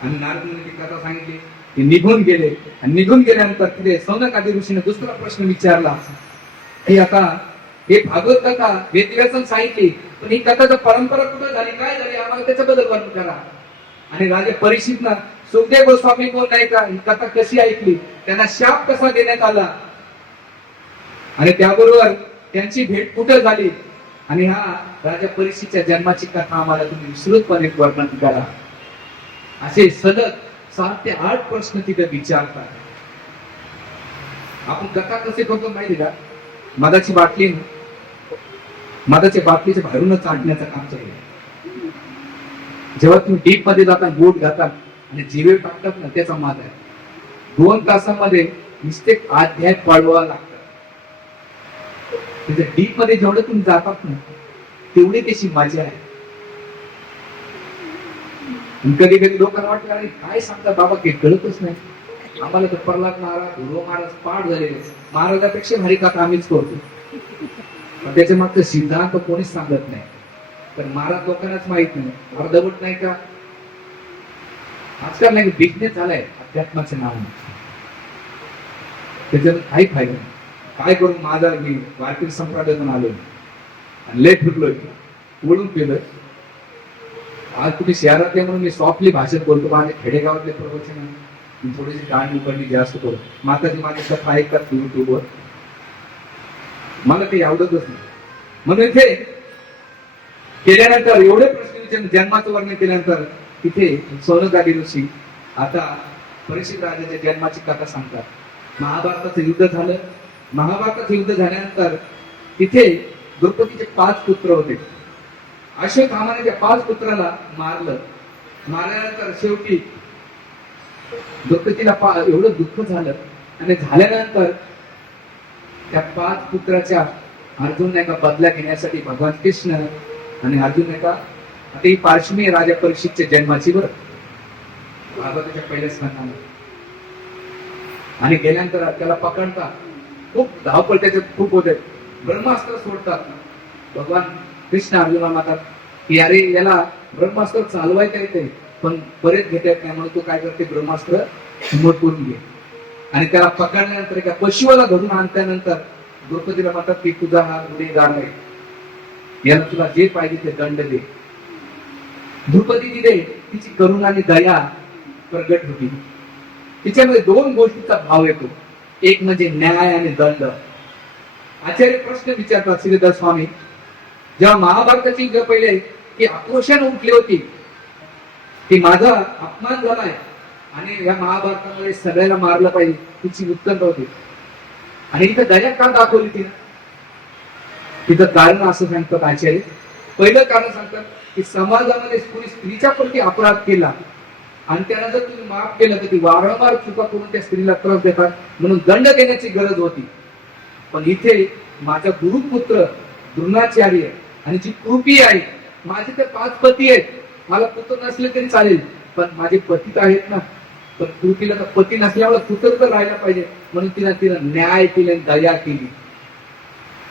आणि नारद मुनीची कथा सांगितली, ते निघून गेले आणि निघून गेल्यानंतर तिथे सौनक आदी ऋषीने दुसरा प्रश्न विचारला की आता हे भागवत कथा वेदव्यासन सांगितली, पण ही कथाची परंपरा कुठं झाली, काय झाली, आम्हाला त्याच्याबद्दल वर्णन करा. आणि राजा परीक्षितनं सुखदेव गोस्वामी कोण नाही का, ही कथा कशी ऐकली, त्यांना शाप कसा देण्यात आला आणि त्याबरोबर त्यांची भेट कुठं झाली आणि हा राजा परीक्षितच्या जन्माची कथा आम्हाला तुम्ही विस्तृतपणे वर्णन करा. असे सलग 7 ते 8 प्रश्न तिथे विचारतात. आपण कथा कसे करतो माहिती का, मधाची बाटली, मधाच्या बाटलीच्या बाहेरूनच काढण्याचं काम चालू. जेव्हा तुम्ही डीप मध्ये जाता, बोट घातात आणि जिवे टाकतात ना, त्याचा माद आहे. 2 तासामध्ये नुसते अध्याय पळवावं लागतं. डीप मध्ये जेवढं तुम्ही जातात ना, तेवढी त्याची मजा आहे. कधी कधी लोकांना वाटतं अरे काय सांगता बाबा, काही कळतच नाही आम्हाला. तर प्रल्हाद महाराज, ध्रुव महाराज पाठ झालेले, महाराजापेक्षा भारी कथा आम्हीच करतो. पण त्याच्या मागचं सिद्धांत कोणीच सांगत नाही. पण महाराज लोकांनाच माहित नाही, अर्धवट नाही का. आजकाल नाही बिझनेस झालाय अध्यात्माच्या नावाने, त्याच्यात काही फायदा नाही. काय करून माझा मी वारकरी संप्रदायातून आलो आणि लय फिरलोय, वळून केलं. आज तुम्ही शहरात आहे म्हणून मी सॉफ्टली भाषेत बोलतो. माझे खेडेगावातले प्रवचन मी थोडीशी गाणी उकडणी जास्त करतो. माताजी माझी कथा ऐकतात युट्यूबवर, मला ते आवडतच नाही. म्हणून इथे केल्यानंतर एवढे प्रश्न जन्माचं वर्णन केल्यानंतर तिथे सौनक आदी ऋषी आता परीक्षित राजाच्या जन्माची कथा सांगतात. महाभारताचं युद्ध झालं. महाभारताचं युद्ध झाल्यानंतर तिथे द्रौपदीचे 5 पुत्र होते. अश्वत्थामाने त्या 5 पुत्राला मारलं. मारल्यानंतर शेवटी द्रौपदीला एवढं दुःख झालं आणि झाल्यानंतर त्या 5 पुत्राच्या अर्जुन एका बदला घेण्यासाठी भगवान कृष्ण आणि अर्जुन एका, आता ही पार्श्वमी राजा परीक्षितच्या जन्माची बरं, भागवताच्या पहिल्या स्कंदामध्ये. आणि गेल्यानंतर त्याला पकडतात. खूप धावपळ त्याच्यात खूप होते. ब्रह्मास्त्र सोडतात. भगवान कृष्ण अर्जुना म्हणतात की अरे याला ब्रह्मास्त्र चालवायचं येते पण बरेच घेता येत नाही, म्हणून तू काय करते, ब्रह्मास्त्र समोर करून घे. आणि त्याला पकडल्यानंतर एका पशुवाला घडून आणल्यानंतर द्रौपदीला म्हणतात की तुझा हा गुन्हेगार आहे, याला तुला जे पाहिजे ते दंड दे. द्रौपदी तिथे तिची करुणा आणि दया प्रगट होती. तिच्यामध्ये 2 गोष्टीचा भाव येतो, एक म्हणजे न्याय आणि दंड. आचार्य प्रश्न विचारतात श्रीधर स्वामी, जेव्हा महाभारताची युद्ध पहिले की आक्रोशाने उठली होती की माझा अपमान झालाय आणि या महाभारतामध्ये सगळ्याला मारलं पाहिजे, तिची उत्कंठ होती. आणि इथं दया का दाखवली तिने, तिथं कारण असं सांगतात आचार्य. पहिलं कारण सांगतात की समाजामध्ये कोणी स्त्रीच्या प्रती अपराध केला आणि त्याला जर तुम्ही माफ केलं तर ती वारंवार चुका करून त्या स्त्रीला त्रास देतात, म्हणून दंड देण्याची गरज होती. पण इथे माझा गुरुपुत्र द्रोणाचार्य आणि जी कृपी आहे, माझे ते 5 पती आहेत, मला पुत्र नसले तरी चालेल पण माझे पती तर आहेत ना, पण कृपीला तर पती नसल्यामुळे पुत्र तर राहायला पाहिजे, म्हणून तिनं न्याय केले, दया केली.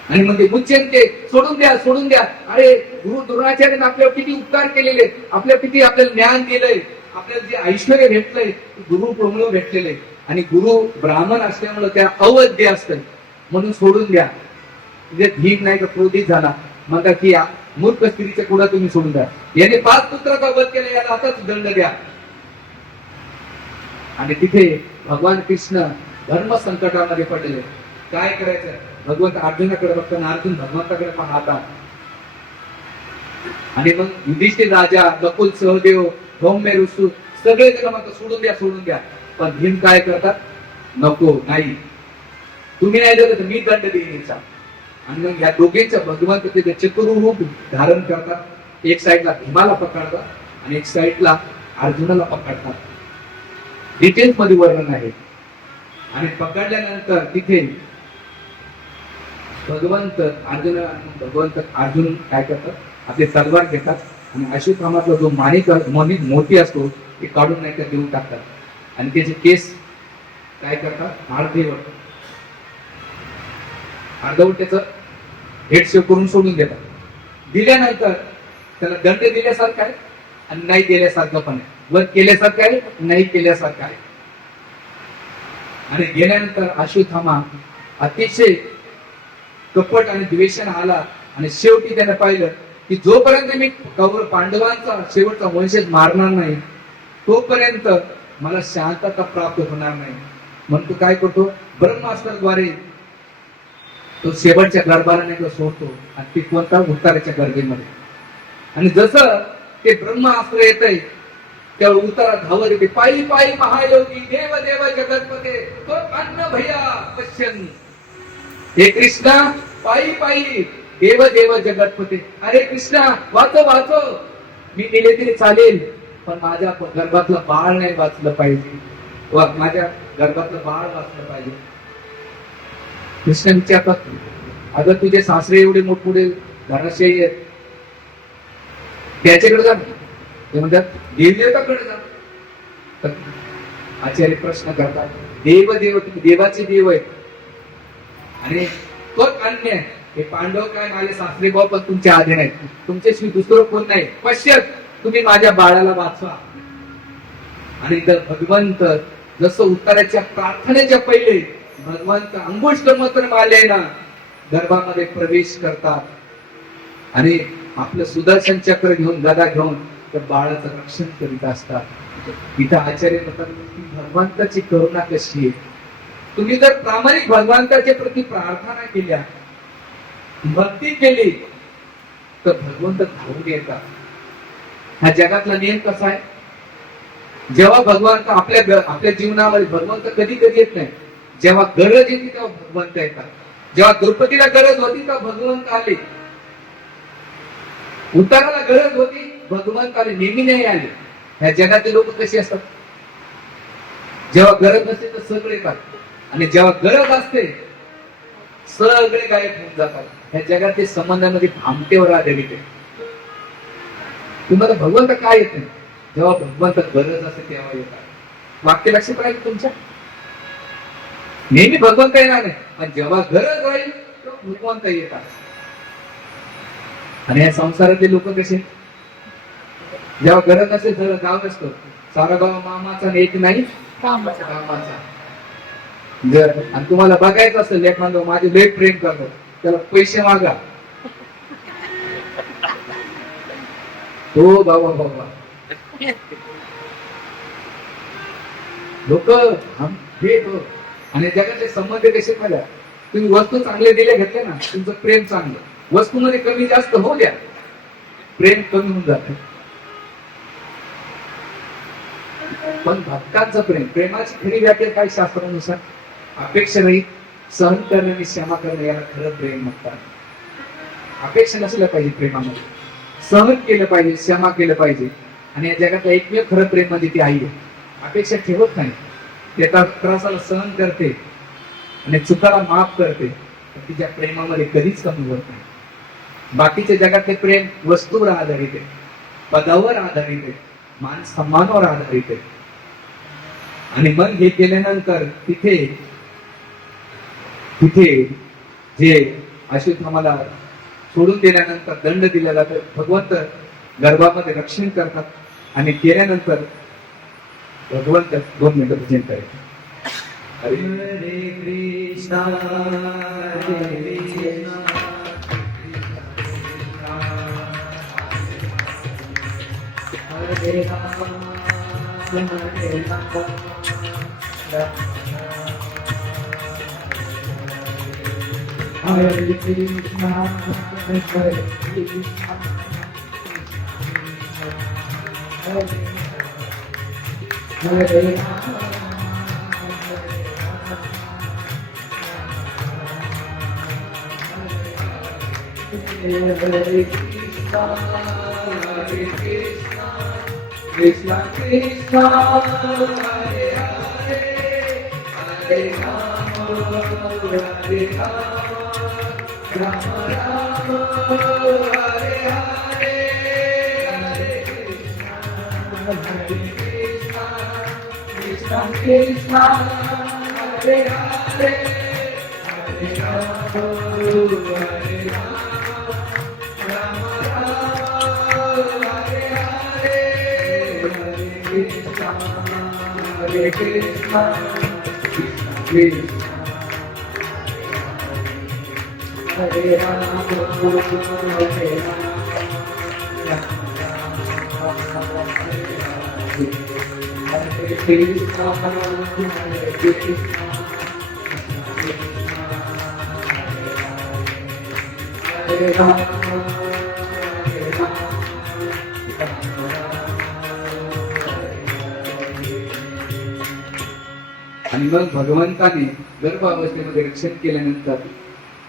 आणि म्हणजे मुच्यंते सोडून द्या, सोडून द्या. अरे गुरु द्रोणाचार्याने आपल्यावर किती उपकार केलेले, आपल्याला किती आपल्याला ज्ञान दिलंय, आपल्याला जे ऐश्वर्य भेटलंय गुरु प्रमुख भेटलेले, आणि गुरु ब्राह्मण असल्यामुळे त्या अवैध असतं, म्हणून सोडून द्या. म्हणजे भीम नाही का क्रोधित झाला, म्हणतात की मूर्ख स्त्रीच्या कुडा तुम्ही सोडून द्या, याने 5 पुत्राचा वध केला, याला आताच दंड द्या. आणि तिथे भगवान कृष्ण धर्म संकटामध्ये पडलेले, काय करायचं, भगवंत अर्जुनाकडे बघताना अर्जुन भगवंताकडे पाहतात. आणि मग युधिष्ठिर राजा, नकुल, सहदेव, सौम्य, ऋषू सगळे जण म्हणतात सोडून द्या, सोडून द्या. पण भीम काय करतात, नको, नाही, तुम्ही नाही दिलं तर मी दंड देईन याचा. आणि मग या दोघेंच्या भगवंत ते चतुर्रूप धारण करतात. एक साईडला भीमाला पकडतात आणि एक साईडला अर्जुनाला पकडतात. डिटेल्स मध्ये वर्णन आहे. आणि पकडल्यानंतर तिथे भगवंत अर्जुन काय करतात, आपले तलवार घेतात आणि अश्वत्थामातला जो माणिक मोती असतो ते काढून नाही का देऊन टाकतात. आणि त्याचे केस काय करतात, अर्धवट त्याच हेडशेप करून सोडून देतात. दिल्यानंतर त्याला दंड दिल्यासारखं आहे आणि नाही दिल्यासारखं पण आहे, वर केल्यासारखं आहे नाही केल्यासारखं आहे. आणि गेल्यानंतर अश्वत्थामा अतिशय कपट आणि द्वेषण आला आणि शेवटी त्याने पाहिलं की जोपर्यंत मी कौरव पांडवांचा शेवटचा वंशज मारणार नाही तोपर्यंत मला शांतता प्राप्त होणार नाही. म्हणून तो काय करतो, ब्रह्मास्त्राद्वारे तो शेवटच्या गर्भाला तो सोडतो आणि ती कोणता उत्तराच्या गर्भेमध्ये. आणि जसं ते ब्रह्मास्त्र येतंय त्यावेळी उतारा धावत येते, पायी पायी महायोगी देव देव जगतपते तो अन्न भैया पश्यन. हे कृष्णा पायी पायी देव देव जगतपते, अरे कृष्णा वाचो वाचो, मी मेले तरी चालेल पण माझ्या गर्भातलं बाळ नाही वाचलं पाहिजे, माझ्या गर्भातलं बाळ वाचलं पाहिजे. कृष्ण विचारतात, अगं तुझे सासरे एवढे मोठमोठे धनशाही आहेत, त्याच्याकडे जा. ते म्हणतात देवदेवताकडे जा. तर आचार्य प्रश्न करतात, देव देव तुम्ही देवाचे देव आहेत आणि तो अन्य हे पांडव काय माझे सासरे भाऊ पण तुमच्या आधी नाहीत, तुमच्याशी दुसरं कोण नाही, पश्चात तुम्ही माझ्या बाळाला वाचवा. आणि जर भगवंत जसं उत्तराच्या प्रार्थनेच्या पहिले भगवंत अंगुष्ठमत्र मालेना गर्भामध्ये प्रवेश करतात आणि आपलं सुदर्शन चक्र घेऊन गदा घेऊन त्या बाळाचं रक्षण करीत असतात. इथं आचार्य म्हणतात की भगवंताची करुणा कशी आहे. तुम्ही जर प्रामाणिक भगवंताच्या प्रती प्रार्थना केल्या, भक्ती केली तर भगवंत धावून येतात. हा जगातला नियम कसा आहे, जेव्हा भगवंत आपल्या जीवनामध्ये भगवंत कधी कधी येत नाही, जेव्हा गरज येते तेव्हा भगवंत येतात. जेव्हा द्रौपदीला गरज होती तेव्हा भगवंत आले, उताराला गरज होती भगवंत आले, नेहमी नाही आले. ह्या जगातले लोक कसे असतात, जेव्हा गरज नसते तर सगळे येतात आणि जेव्हा गरज असते सगळे गायब होऊन जातात. ह्या जगातले संबंधामध्ये भामटेवर आधारित आहे. तुम्हाला भगवंत काय येत नाही, जेव्हा भगवंत गरज असते तेव्हा येतात. वाक्य लक्षात राहील तुमच्या, नेहमी भगवंत येणार नाही पण जेव्हा गरज राहील तेव्हा भगवंत येतात. आणि या संसारातले लोक कसे, जेव्हा गरज असेल तर गाव नसतो, सारा गाव मामाचा एक नाही कामाचा. जर आणि तुम्हाला बघायचं असेल एखादं माझे लय प्रेम करतो त्याला पैसे मागा, हो बाबा बाबा लोक आणि जगातले संबंध कसे माझ्या, तुम्ही वस्तू चांगले दिले घेतले ना तुमचं प्रेम चांगलं, वस्तूमध्ये कमी जास्त होऊ द्या प्रेम कमी होऊन जात. पण भक्तांचं प्रेम, प्रेमाची खरी व्याख्या काय शास्त्रानुसार, अपेक्षा रहित सहन करणे आणि क्षमा करणे याला खरं प्रेम म्हणतात. अपेक्षा नसल्या पाहिजे प्रेमामध्ये, सहन केलं पाहिजे, क्षमा केलं पाहिजे. आणि या जगातलं एकमेव खरं प्रेम म्हणजे ती आई आहे. अपेक्षा ठेवत नाही, त्याचा त्रासाला सहन करते आणि चुकाला माफ करते, तिच्या प्रेमामध्ये कधीच कमी होत नाही. बाकीच्या जगातले प्रेम वस्तूवर आधारित आहे, पदावर आधारित आहे, मान सन्मानावर आधारित आहे. आणि मग हे केल्यानंतर तिथे जे अश्वत्थामाला सोडून दिल्यानंतर दंड दिला जातो, भगवंत गर्भामध्ये रक्षण करतात. आणि केल्यानंतर भगवंत 2 मिनिटं भजन करायचं. हरे कृष्णा हरे कृष्णा हरे राम हरे राम हरे कृष्णा हरे कृष्णा हरे Ram Hare Krishna, Hare Krishna, Krishna Krishna, Hare Hare, Hare Rama, Hare Rama, Rama Rama, Hare Hare, Hare Krishna, Hare Krishna, Krishna Krishna, Hare Hare, Hare Hare Krishna, Krishna Hare Rama, Hare Krishna, Hare Krishna, Hare Rama, Hare Rama. आणि मग भगवंताने गर्भावस्थेमध्ये रक्षण केल्यानंतर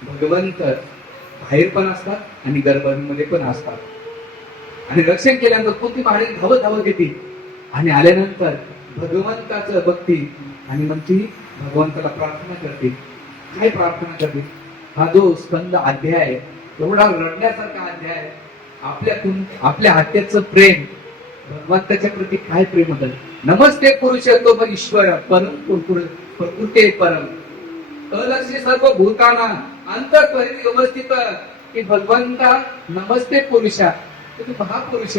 भगवंत बाहेर पण असतात आणि गर्भामध्ये पण असतात आणि रक्षण केल्यानंतर कोणती महाराज धावत धावत येते आणि आल्यानंतर भगवंताचं भक्ती आणि मग ती भगवंताला प्रार्थना करते. काय प्रार्थना करते? हा जो स्कंद अध्याय एवढा रडण्यासारखा अध्याय, आपल्यातून आपल्या आत्याचं प्रेम भगवंताच्या प्रती काय प्रेम होतं. नमस्ते पुरुषोत्तम ईश्वर परम प्रकृते परम अलक्ष्य सर्व भूताना अंतःत्वरित व्यवस्थित की भगवंता नमस्ते पुरुषा, तू महापुरुष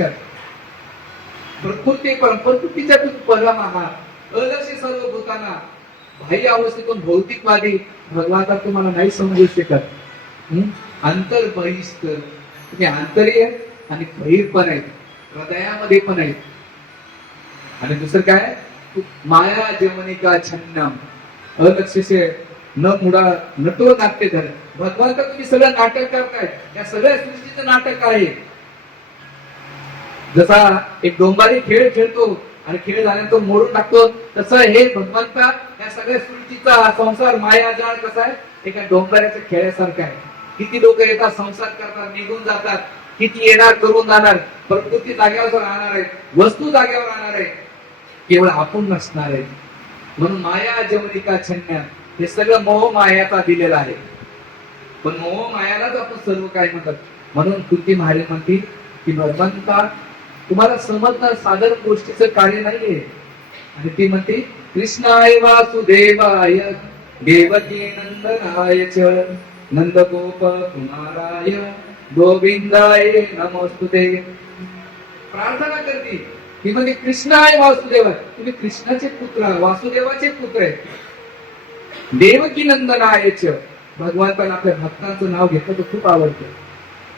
प्रकृती परम, प्रकृतीच्या तू परम आहात. अलक्ष्य सर्व भूताना, बाह्य अवस्थेतून भौतिकवादी भगवंता तुम्हाला नाही समजू शकत. अंतर बहिस्त, तुम्ही आंतर्य आणि बहिर पण आहेत, हृदयामध्ये पण आहेत. आणि दुसरं काय? माया जमनिका छन्नम अलक्ष्य न मुडा नटो नाट्य धर. भगवंता तुम्ही सगळं नाटक करताय, या सगळ्या सृष्टीचं नाटक आहे. जसा एक डोंबारी खेळ खेळतो आणि खेळ झाल्यानंतर मोडून टाकतो, तसं हे भगवंता या सगळ्या सृष्टीचा संसार मायाजाळ कसा आहे, एका डोंबाऱ्याच्या खेळासारखा आहे. किती लोक येतात, संसार करतात, निघून जातात, किती येणार करून जाणार, प्रकृती जागेवर राहणार आहे, वस्तू जागेवर राहणार आहे, केवळ आपण नसणार आहे. म्हणून माया जमनिका छन्य, हे सगळं मोह मायाचा दिलेला आहे. पण मोह मायालाच आपण सर्व काय म्हणतात. म्हणून कुंती महाराज म्हणतील की भगवंता तुम्हाला समजणार साधारण गोष्टीचं कार्य नाहीये. आणि ती म्हणते कृष्णाय वासुदेवाय देवकी नंदनाय च नंदगोप कुमाराय गोविंदाय नमोस्तुते. प्रार्थना करते ती म्हणजे कृष्णाय वासुदेव, तुम्ही कृष्णाचे पुत्र, वासुदेवाचे पुत्र आहे. देवकी नंदनाय च, भगवंताला आपल्या भक्तांचं नाव घेतलं तर खूप आवडतं.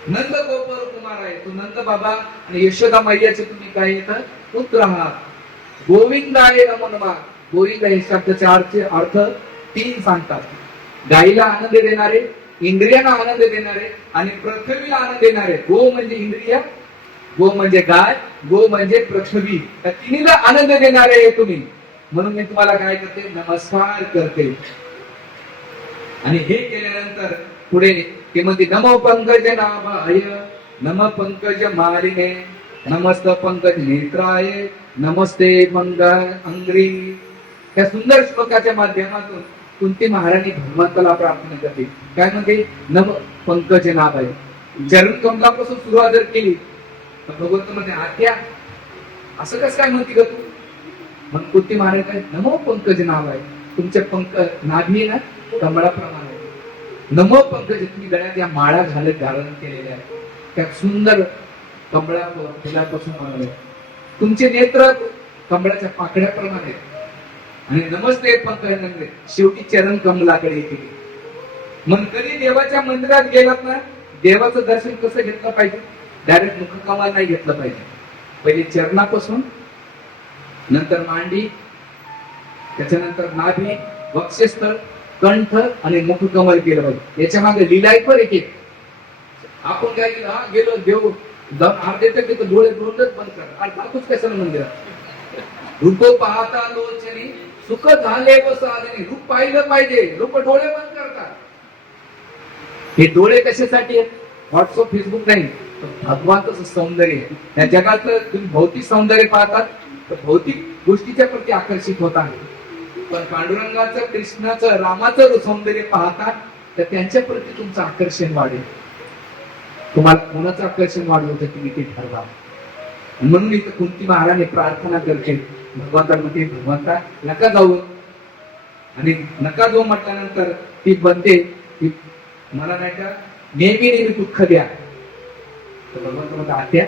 नंद गोपर कुमार आहे, तो नंद बाबा आणि यशोदा मैयाचे तुम्ही काय येतात पुत्र आहात. गोविंदाय नमो नमः, गोविंद हे शब्दाचे अर्थ 3 सांगतात. गाईला आनंद देणारे, इंद्रियांना आनंद देणारे आणि पृथ्वीला आनंद देणारे. गो म्हणजे इंद्रिय, गो म्हणजे गाय, गो म्हणजे पृथ्वी, त्या तिन्हीला आनंद देणारे आहे तुम्ही. म्हणून मी तुम्हाला काय करते, नमस्कार करते. आणि हे केल्यानंतर पुढे ते म्हणते नमो पंकज नाभाय नम पंकज मालिने नमस्त पंकज नेत्राय नमस्ते मंगल अंग्री. त्या सुंदर श्लोकाच्या माध्यमातून कुंती महाराणी भगवंताला प्रार्थना करते. काय म्हणते? नम पंकज नाभाय. चरण कमलापासून सुरुवात जर केली तर भगवंत मध्ये आत्या असं कसं काय म्हणते ग तू? मग कुंती महाराज काय नमो पंकज नाभाय, तुमचे पंकज नाभी ना कमळाप्रमाणे. नमो पंकज, तुम्ही गळ्यात या माळा घालत धारण केलेल्या आहेत, त्या सुंदर कमळा फुलापासून बनवले. तुमचे नेत्र कमळाच्या पाकड्याप्रमाणे. आणि नमस्ते पंकज, शेवटी चरण कमलाकडे येते. मग कधी देवाच्या मंदिरात गेलात ना, देवाचं दर्शन कसं घेतलं पाहिजे? डायरेक्ट मुखकमल नाही घेतलं पाहिजे. पहिले चरणापासून, नंतर मांडी, त्याच्यानंतर नाभी, वक्षस्थळ, कंठ आणि मुखकमल केलं पाहिजे. याच्या मागे लिलाय पण एक. आपण काय केलं, हा गेलो देव अर्धे टक्के तर डोळे दोनच बंद कर आणि टाकूच कशाला मंदिरात. रूप पाहता लोचनी सुख झाले व साधने. रूप पाहिलं पाहिजे, लोक डोळे बंद करतात. हे डोळे कशासाठी आहेत? व्हॉट्सअप फेसबुक नाही, भगवानचं सौंदर्य. या जगातलं तुम्ही भौतिक सौंदर्य पाहतात तर भौतिक गोष्टीच्या प्रती आकर्षित होत आहे. पण पांडुरंगाचं, कृष्णाचं, रामाचं सौंदर्य पाहतात तर त्यांच्या प्रती तुमचं आकर्षण वाढेल. तुम्हाला कोणाचं आकर्षण वाढवतं तुम्ही ते ठरवा. म्हणून इथं कुंती महाराणी प्रार्थना करते भगवंता मध्ये, भगवंता नका जाऊ. आणि नका जाऊ म्हटल्यानंतर ती बनते की मला नाही का नेहमी नेहमी दुःख द्या. तर भगवंत म्हणतो आत्या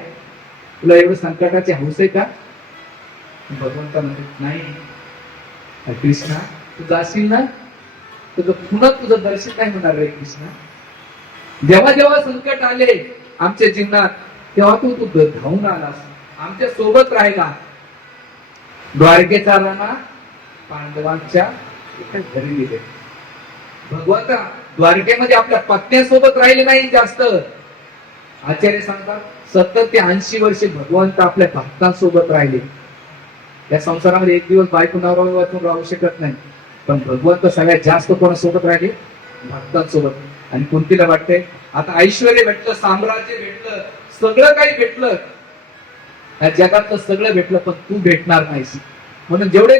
तुला एवढं संकटाची हौस आहे का? भगवंत म्हणतो नाही कृष्णा तू जाशील ना तुझं पुन्हा तुझं दर्शन नाही होणार रे कृष्णा. जेव्हा जेव्हा संकट आले आमच्या जीवनात तेव्हा तू धावून आलास आमच्या सोबत राहिला. द्वारकेचा राणा पांडवांच्या एका घरी गेले. भगवंता द्वारकेमध्ये आपल्या पत्न्यासोबत राहिले नाही जास्त. आचार्य सांगतात 70 ते 80 वर्षे भगवंत आपल्या भक्तांसोबत राहिले. या संसारामध्ये एक दिवस बायको नवरा वाचून राहू शकत नाही, पण भगवंत सगळ्यात जास्त कोणासोबत राहिले? भक्तांसोबत. आणि कुंतीला वाटते आता ऐश्वर्य भेटलं, साम्राज्य भेटलं, सगळं काही भेटलं, या जगातलं सगळं भेटलं, पण तू भेटणार नाहीस. म्हणून जेवढे